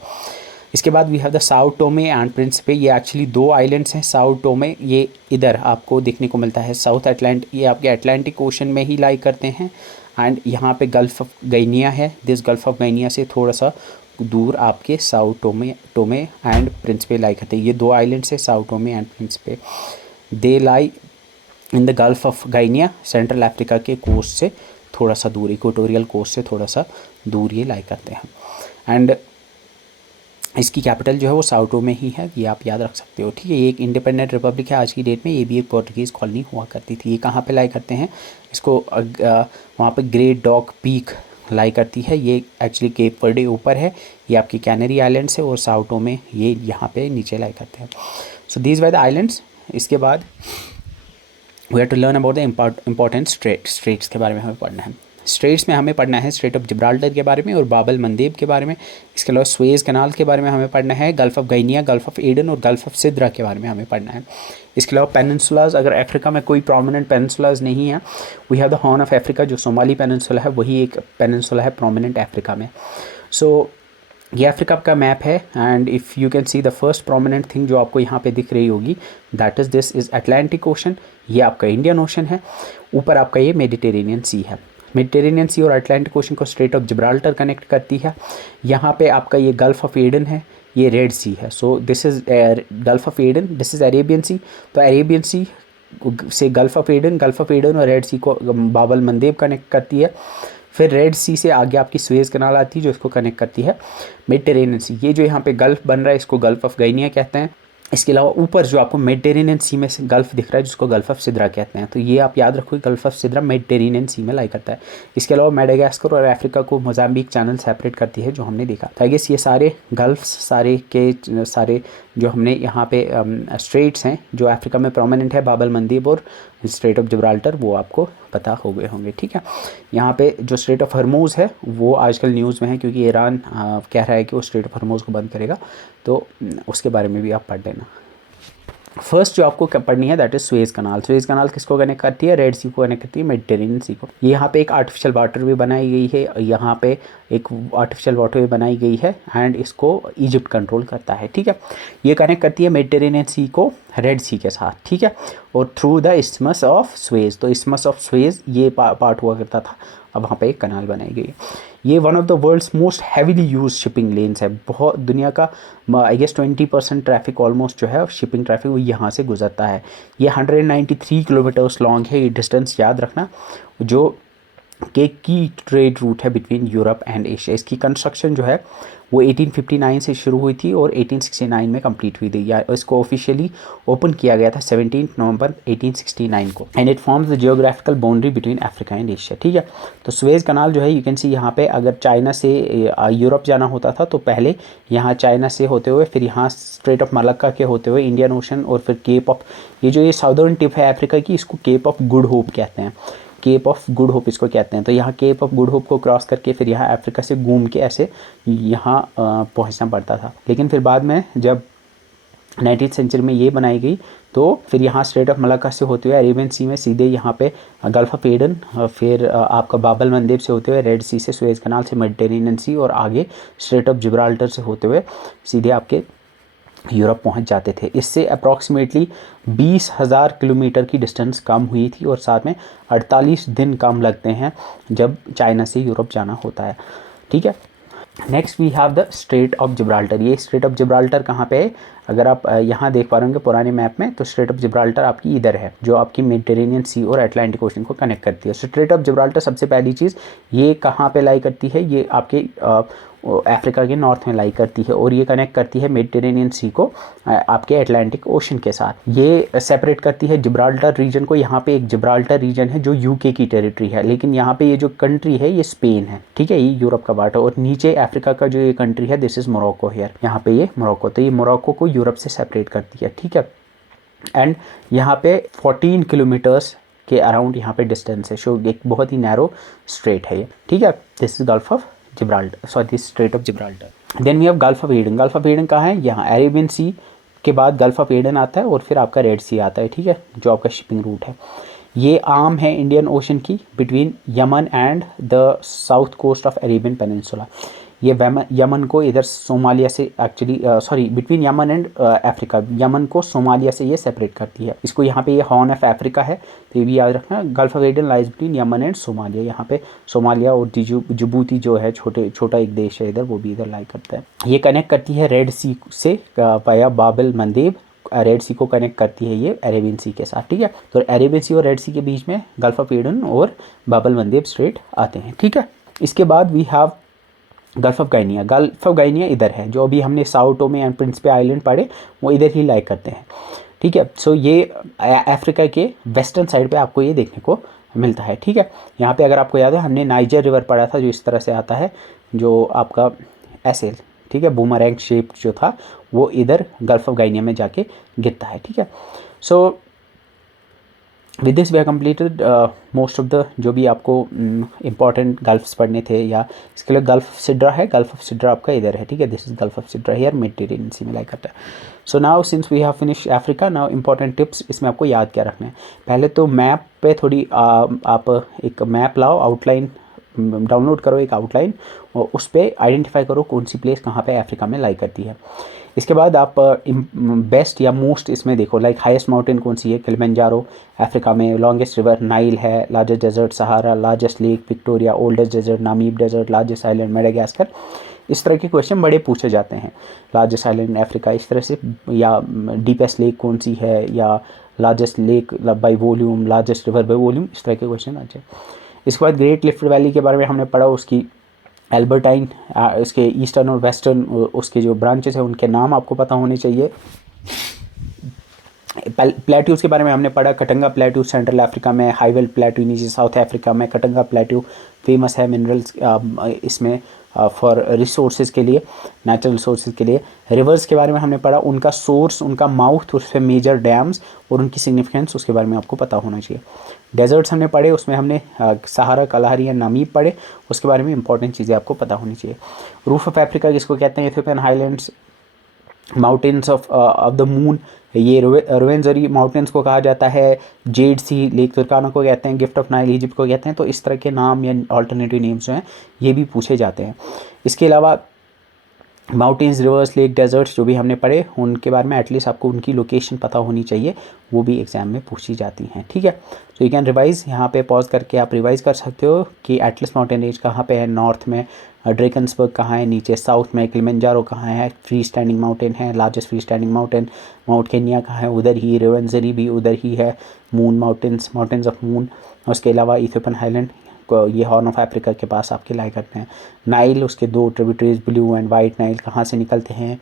इसके बाद we have the Sao Tome and Principe. ये एक्चुअली दो आइलैंड्स हैं। साओ टोमे ये इधर आपको देखने को मिलता है, साउथ अटलांटिक, ये आपके अटलांटिक ओशन में ही लाई करते हैं। एंड यहाँ पे गल्फ ऑफ गाइनिया है, दिस गल्फ ऑफ गाइनिया से थोड़ा सा दूर आपके Sao Tome and Principe lie करते हैं। ये दो आइलैंड्स है, Sao Tome and Principe. They lie in the gulf of Guinea, central Africa के कोस्ट से थोड़ा सा दूर, इक्वेटोरियल कोस्ट से थोड़ा सा दूर ये लाई करते हैं। एंड इसकी कैपिटल जो है वो साओ टोमे ही है, ये आप याद रख सकते हो, ठीक है। ये एक इंडिपेंडेंट रिपब्लिक है आज की डेट में, ये भी एक पोर्टुगीज़ कॉलोनी हुआ करती थी। ये कहाँ पे लाई करते हैं इसको? वहाँ पे ग्रेट डॉग पीक लाई करती है। ये एक्चुअली केप वर्डे ऊपर है, ये आपकी कैनरी आइलैंड्स है और साओ टोमे ये यहाँ पे नीचे लाई करते हैं। So these were the islands. इसके बाद we have to learn about the important straits के बारे में हमें पढ़ना है। स्ट्रेट्स में हमें पढ़ना है स्ट्रेट ऑफ जिब्राल्टर के बारे में और बाबल मंदेब के बारे में। इसके अलावा स्वेज कनाल के बारे में हमें पढ़ना है, gulf of Guinea, gulf of Aden और गल्फ़ ऑफ सिद्रा के बारे में हमें पढ़ना है। इसके अलावा पेनिनसुलाज, अगर अफ्रीका में कोई प्रोमिनेंट पेनिनसुलाज नहीं है, we have the horn of Africa, जो सोमाली पेनिनसुला है वही एक पेनिनसुला है प्रोमिनेंट अफ्रीका में। सो ये अफ्रीका का मैप है and if you can see the first prominent thing जो आपको यहाँ पे दिख रही होगी, that is this is Atlantic ocean, ये आपका इंडियन ओशन है, ऊपर आपका ये मेडिटेरेनियन सी है। मेडिटेरेनियन सी और अटलांटिक ओशन को स्ट्रेट ऑफ जिब्राल्टर कनेक्ट करती है। यहाँ पे आपका ये गल्फ़ ऑफ एडन है, ये रेड सी है। So this is gulf of Aden, this is Arabian sea. तो अरेबियन सी से गल्फ़ ऑफ एडन और रेड सी को बाबल मंदेब कनेक्ट करती है। फिर रेड सी से आगे आपकी स्वेज कनाल आती है जो इसको कनेक्ट करती है मेडिटेरेनियन सी। ये जो यहाँ पे गल्फ़ बन रहा है इसको गल्फ़ ऑफ गैनिया कहते हैं। इसके अलावा ऊपर जो आपको मेडिटेरेनियन सी में से गल्फ़ दिख रहा है जिसको गल्फ़ ऑफ सिद्रा कहते हैं, तो ये आप याद रखो गल्फ़ ऑफ सिद्रा मेडिटेरेनियन सी में लाई करता है। इसके अलावा मेडागास्कर और अफ्रीका को मोजाम्बिक चैनल सेपरेट करती है जो हमने देखा। तो आई गेस ये सारे गल्फ़्स सारे जो हमने यहाँ पे स्ट्रेट्स हैं जो अफ्रीका में प्रोमिनेंट है, बाबल मंदेब और स्ट्रेट ऑफ जिब्राल्टर, वो आपको पता हो गए होंगे। ठीक है, यहाँ पे जो स्ट्रेट ऑफ हरमूज़ है वो आजकल न्यूज़ में है क्योंकि ईरान कह रहा है कि वो स्ट्रेट ऑफ हरमूज़ को बंद करेगा, तो उसके बारे में भी आप पढ़ लेना। फर्स्ट जो आपको पढ़नी है that is Suez canal. Suez canal किसको कनेक्ट करती है? रेड सी को कनेक्ट करती है मेडिटेरेनियन सी को। यहाँ पे एक आर्टिफिशियल वाटर वे बनाई गई है, यहाँ पे एक आर्टिफिशियल वाटर वे बनाई गई है एंड इसको इजिप्ट कंट्रोल करता है। ठीक है, ये कनेक्ट करती है मेडिटेरेनियन सी को रेड सी के साथ। ठीक है, और through the isthmus of Suez, तो इस्थमस ऑफ सुएज ये पार्ट हुआ करता था, अब वहाँ पे एक कनाल बनाई गई है। ये one of the world's most heavily use shipping lanes है। बहुत दुनिया का आई गेस 20% ट्रैफिक ऑलमोस्ट जो है शिपिंग ट्रैफिक वो यहाँ से गुजरता है। ये 193 किलोमीटर्स लॉन्ग है, ये डिस्टेंस याद रखना, जो कि की ट्रेड रूट है बिटवीन यूरोप एंड एशिया। इसकी कंस्ट्रक्शन जो है वो 1859 से शुरू हुई थी और 1869 में कंप्लीट हुई थी, या इसको ऑफिशियली ओपन किया गया था 17 नवंबर 1869 को। And it forms the geographical boundary between Africa and Asia. ठीक है, तो सुएज कनाल जो है यू कैन सी यहाँ पे अगर चाइना से यूरोप जाना होता था तो पहले यहाँ चाइना से होते हुए फिर यहाँ स्ट्रेट ऑफ मलक्का के होते हुए इंडियन ओशन और फिर केप ऑफ, ये जो ये साउदर्न टिप है अफ्रीका की, इसको केप ऑफ गुड होप कहते हैं, केप ऑफ गुड होप इसको कहते हैं। तो यहाँ केप ऑफ गुड होप को क्रॉस करके फिर यहाँ अफ्रीका से घूम के ऐसे यहाँ पहुँचना पड़ता था। लेकिन फिर बाद में जब 19th सेंचुरी में ये बनाई गई तो फिर यहाँ स्ट्रेट ऑफ मलक्का से होते हुए अरेबियन सी में सीधे यहाँ पे गल्फ़ ऑफ एडन, फिर आपका बाबल मंदेब से होते हुए रेड सी से सुएज कनाल से मेडिटेरेनियन सी और आगे स्ट्रेट ऑफ जिब्राल्टर से होते हुए सीधे आपके यूरोप पहुंच जाते थे। इससे अप्रॉक्सीमेटली 20,000 किलोमीटर की डिस्टेंस कम हुई थी और साथ में 48 दिन कम लगते हैं जब चाइना से यूरोप जाना होता है। ठीक है, next we have the strait of Gibraltar. ये स्ट्रेट ऑफ जिब्राल्टर कहाँ पे है? अगर आप यहाँ देख पा रहे होंगे पुराने मैप में, तो स्ट्रेट ऑफ जिब्राल्टर आपकी इधर है जो आपकी मेडिटेरेनियन सी और अटलांटिक ओशन को कनेक्ट करती है। स्ट्रेट ऑफ जिब्राल्टर सबसे पहली चीज़ ये कहाँ पे लाई करती है? ये आपके अफ्रीका के नॉर्थ में लाई करती है और ये कनेक्ट करती है मेडिटेरेनियन सी को आपके अटलांटिक ओशन के साथ। ये सेपरेट करती है जिब्राल्टर रीजन को। यहाँ पे एक जिब्राल्टर रीजन है जो यूके की टेरिटरी है, लेकिन यहाँ पे ये जो कंट्री है ये स्पेन है। ठीक है, ये यूरोप का पार्ट है और नीचे अफ्रीका का जो ये कंट्री है दिस इज मोरक्को हियर, यहाँ पे ये मोरक्को, तो ये मोरक्को को यूरोप से सेपरेट करती है। ठीक है, एंड यहाँ पे 14 किलोमीटर्स के अराउंड यहाँ पे डिस्टेंस है, शो एक बहुत ही नैरो स्ट्रेट है ये। ठीक है, this is gulf of Gibraltar, sorry this strait of Gibraltar. Then we have gulf of Aden. Gulf of Aden कहाँ है? यहाँ अरेबियन सी के बाद गल्फ ऑफ एडन आता है और फिर आपका रेड सी आता है। ठीक है, जो आपका शिपिंग रूट है, ये आर्म है इंडियन ओशन की between Yemen and the south coast of Arabian peninsula. ये यमन को इधर सोमालिया से actually sorry between Yemen and Africa, Yemen को सोमालिया से ये सेपरेट करती है। इसको यहाँ पे ये हॉर्न ऑफ अफ्रीका है, तो ये भी याद रखना। Gulf of Aiden lies between Yemen and Somalia, यहाँ पे सोमालिया और जिबूती जो है छोटा एक देश है इधर, वो भी इधर लाई करता है। ये कनेक्ट करती है रेड सी से वाया बाबल मंदेब, रेड सी को कनेक्ट करती है ये अरेबियन सी के साथ। ठीक है, तो अरेबियन सी और रेड सी के बीच में गल्फ ऑफ एडन और बाबल मंदेब स्ट्रेट आते हैं। ठीक है, इसके बाद we have gulf of Guinea. Gulf of Guinea इधर है, जो अभी हमने Sao Tome and Principe island पढ़े वो इधर ही लाई करते हैं। ठीक है, सो ये अफ्रीका के वेस्टर्न साइड पे आपको ये देखने को मिलता है। ठीक है, यहाँ पे अगर आपको याद है हमने नाइजर रिवर पढ़ा था जो इस तरह से आता है, जो आपका ऐसे, ठीक है, बूमरैंग शेप जो था वो इधर गल्फ ऑफ गैनिया में जाके गिरता है। ठीक है, so with this we have completed most of the जो भी आपको इंपॉर्टेंट गल्फ्स पढ़ने थे, या इसके लिए गल्फ ऑफ सिड्रा है, गल्फ ऑफ सिड्रा आपका इधर है, ठीक है, this is gulf of Sidra here, Mediterranean सी में लाई करता है। So now since we have finish Africa, now important tips इसमें आपको याद क्या रखना है। पहले तो मैप पे थोड़ी आप एक मैप लाओ, आउटलाइन डाउनलोड करो एक आउटलाइन, और उस पर आइडेंटिफाई करो कौन सी प्लेस कहाँ पे अफ्रीका में लाई करती है। इसके बाद आप बेस्ट या मोस्ट इसमें देखो, लाइक हाईएस्ट माउंटेन कौन सी है, किलिमंजारो अफ्रीका में, लॉन्गेस्ट रिवर नाइल है, largest desert Sahara, largest lake Victoria, oldest desert Namib desert, largest island Madagascar. इस तरह के क्वेश्चन बड़े पूछे जाते हैं, लार्जेस्ट आइलैंड इन अफ्रीका इस तरह से, या डीपेस्ट लेक कौन सी है, या largest lake by volume, largest river by volume, इस तरह के क्वेश्चन आ जाए। इसके बाद ग्रेट लिफ्ट वैली के बारे में हमने पढ़ा, उसकी एल्बर्टाइन, इसके ईस्टर्न और वेस्टर्न उसके जो ब्रांचेस हैं उनके नाम आपको पता होने चाहिए। प्लेट्यूज के बारे में हमने पढ़ा, कटंगा प्लेट्यू सेंट्रल अफ्रीका में, हाईवेल प्लेट्यू नीचे साउथ अफ्रीका में, कटंगा प्लेट्यू फेमस है मिनरल्स इसमें फॉर रिसोर्सेज के लिए, नेचुरल रिसोर्सेज के लिए। रिवर्स के बारे में हमने पढ़ा, उनका सोर्स, उनका माउथ, उसमें मेजर डैम्स और उनकी सिग्निफिकेंस, उसके बारे में आपको पता होना चाहिए। डेजर्ट्स हमने पढ़े, उसमें हमने सहारा, कलाहारी या नामीब पढ़े, उसके बारे में इंपॉर्टेंट चीज़ें आपको पता होनी चाहिए। रूफ ऑफ अफ्रीका जिसको कहते हैं, Ethiopian highlands, mountains of the moon, ये रुवेंजरी माउंटेन्स को कहा जाता है, जेड सी लेक तुर्काना को कहते हैं, गिफ्ट ऑफ नाइल इजिप्ट को कहते हैं। तो इस तरह के नाम या ऑल्टरनेटिव नेम्स जो हैं ये भी पूछे जाते हैं। इसके अलावा माउंटेन्स, रिवर्स, लेक, डेजर्ट्स जो भी हमने पढ़े उनके बारे में एटलीस्ट आपको उनकी लोकेशन पता होनी चाहिए, वो भी एग्जाम में पूछी जाती हैं, ठीक है। तो यू कैन रिवाइज, यहाँ पे पॉज करके आप रिवाइज कर सकते हो कि एटलस माउंटेन रेंज कहाँ पे है, नॉर्थ में ड्रेकन्सबर्ग कहाँ है, नीचे साउथ में किलिमंजारो कहाँ है, फ्री स्टैंडिंग माउंटेन है, largest free standing mountain mount Kenya कहाँ है, उधर ही, रुवेंजरी भी उधर ही है, moon mountains, mountains of moon, उसके अलावा इथियोपियन हाईलैंड ये हॉर्न ऑफ अफ्रीका के पास आपके लाई करते हैं। नाइल, उसके दो tributaries blue and white Nile कहाँ से निकलते हैं,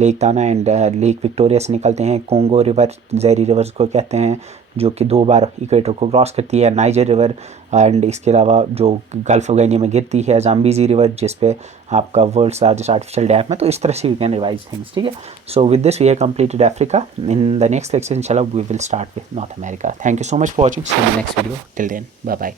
लेक ताना एंड लेक विक्टोरिया से निकलते हैं। कोंगो रिवर, जैरी रिवर्स को कहते हैं, जो कि 2 बार इक्वेटर को क्रॉस करती है। नाइजर रिवर एंड इसके अलावा जो गल्फ ऑफ गिनी में गिरती है, जाम्बीजी रिवर जिस पे आपका वर्ल्ड्स लार्जेस्ट आर्टिफिशियल डैम है। तो इस तरह से यू कैन रिवाइज थिंग्स, ठीक है। So with this we have completed Africa. In the next lecture इंशाल्लाह we will start with North America. Thank you so much for watching, see you in the next video, till then bye bye.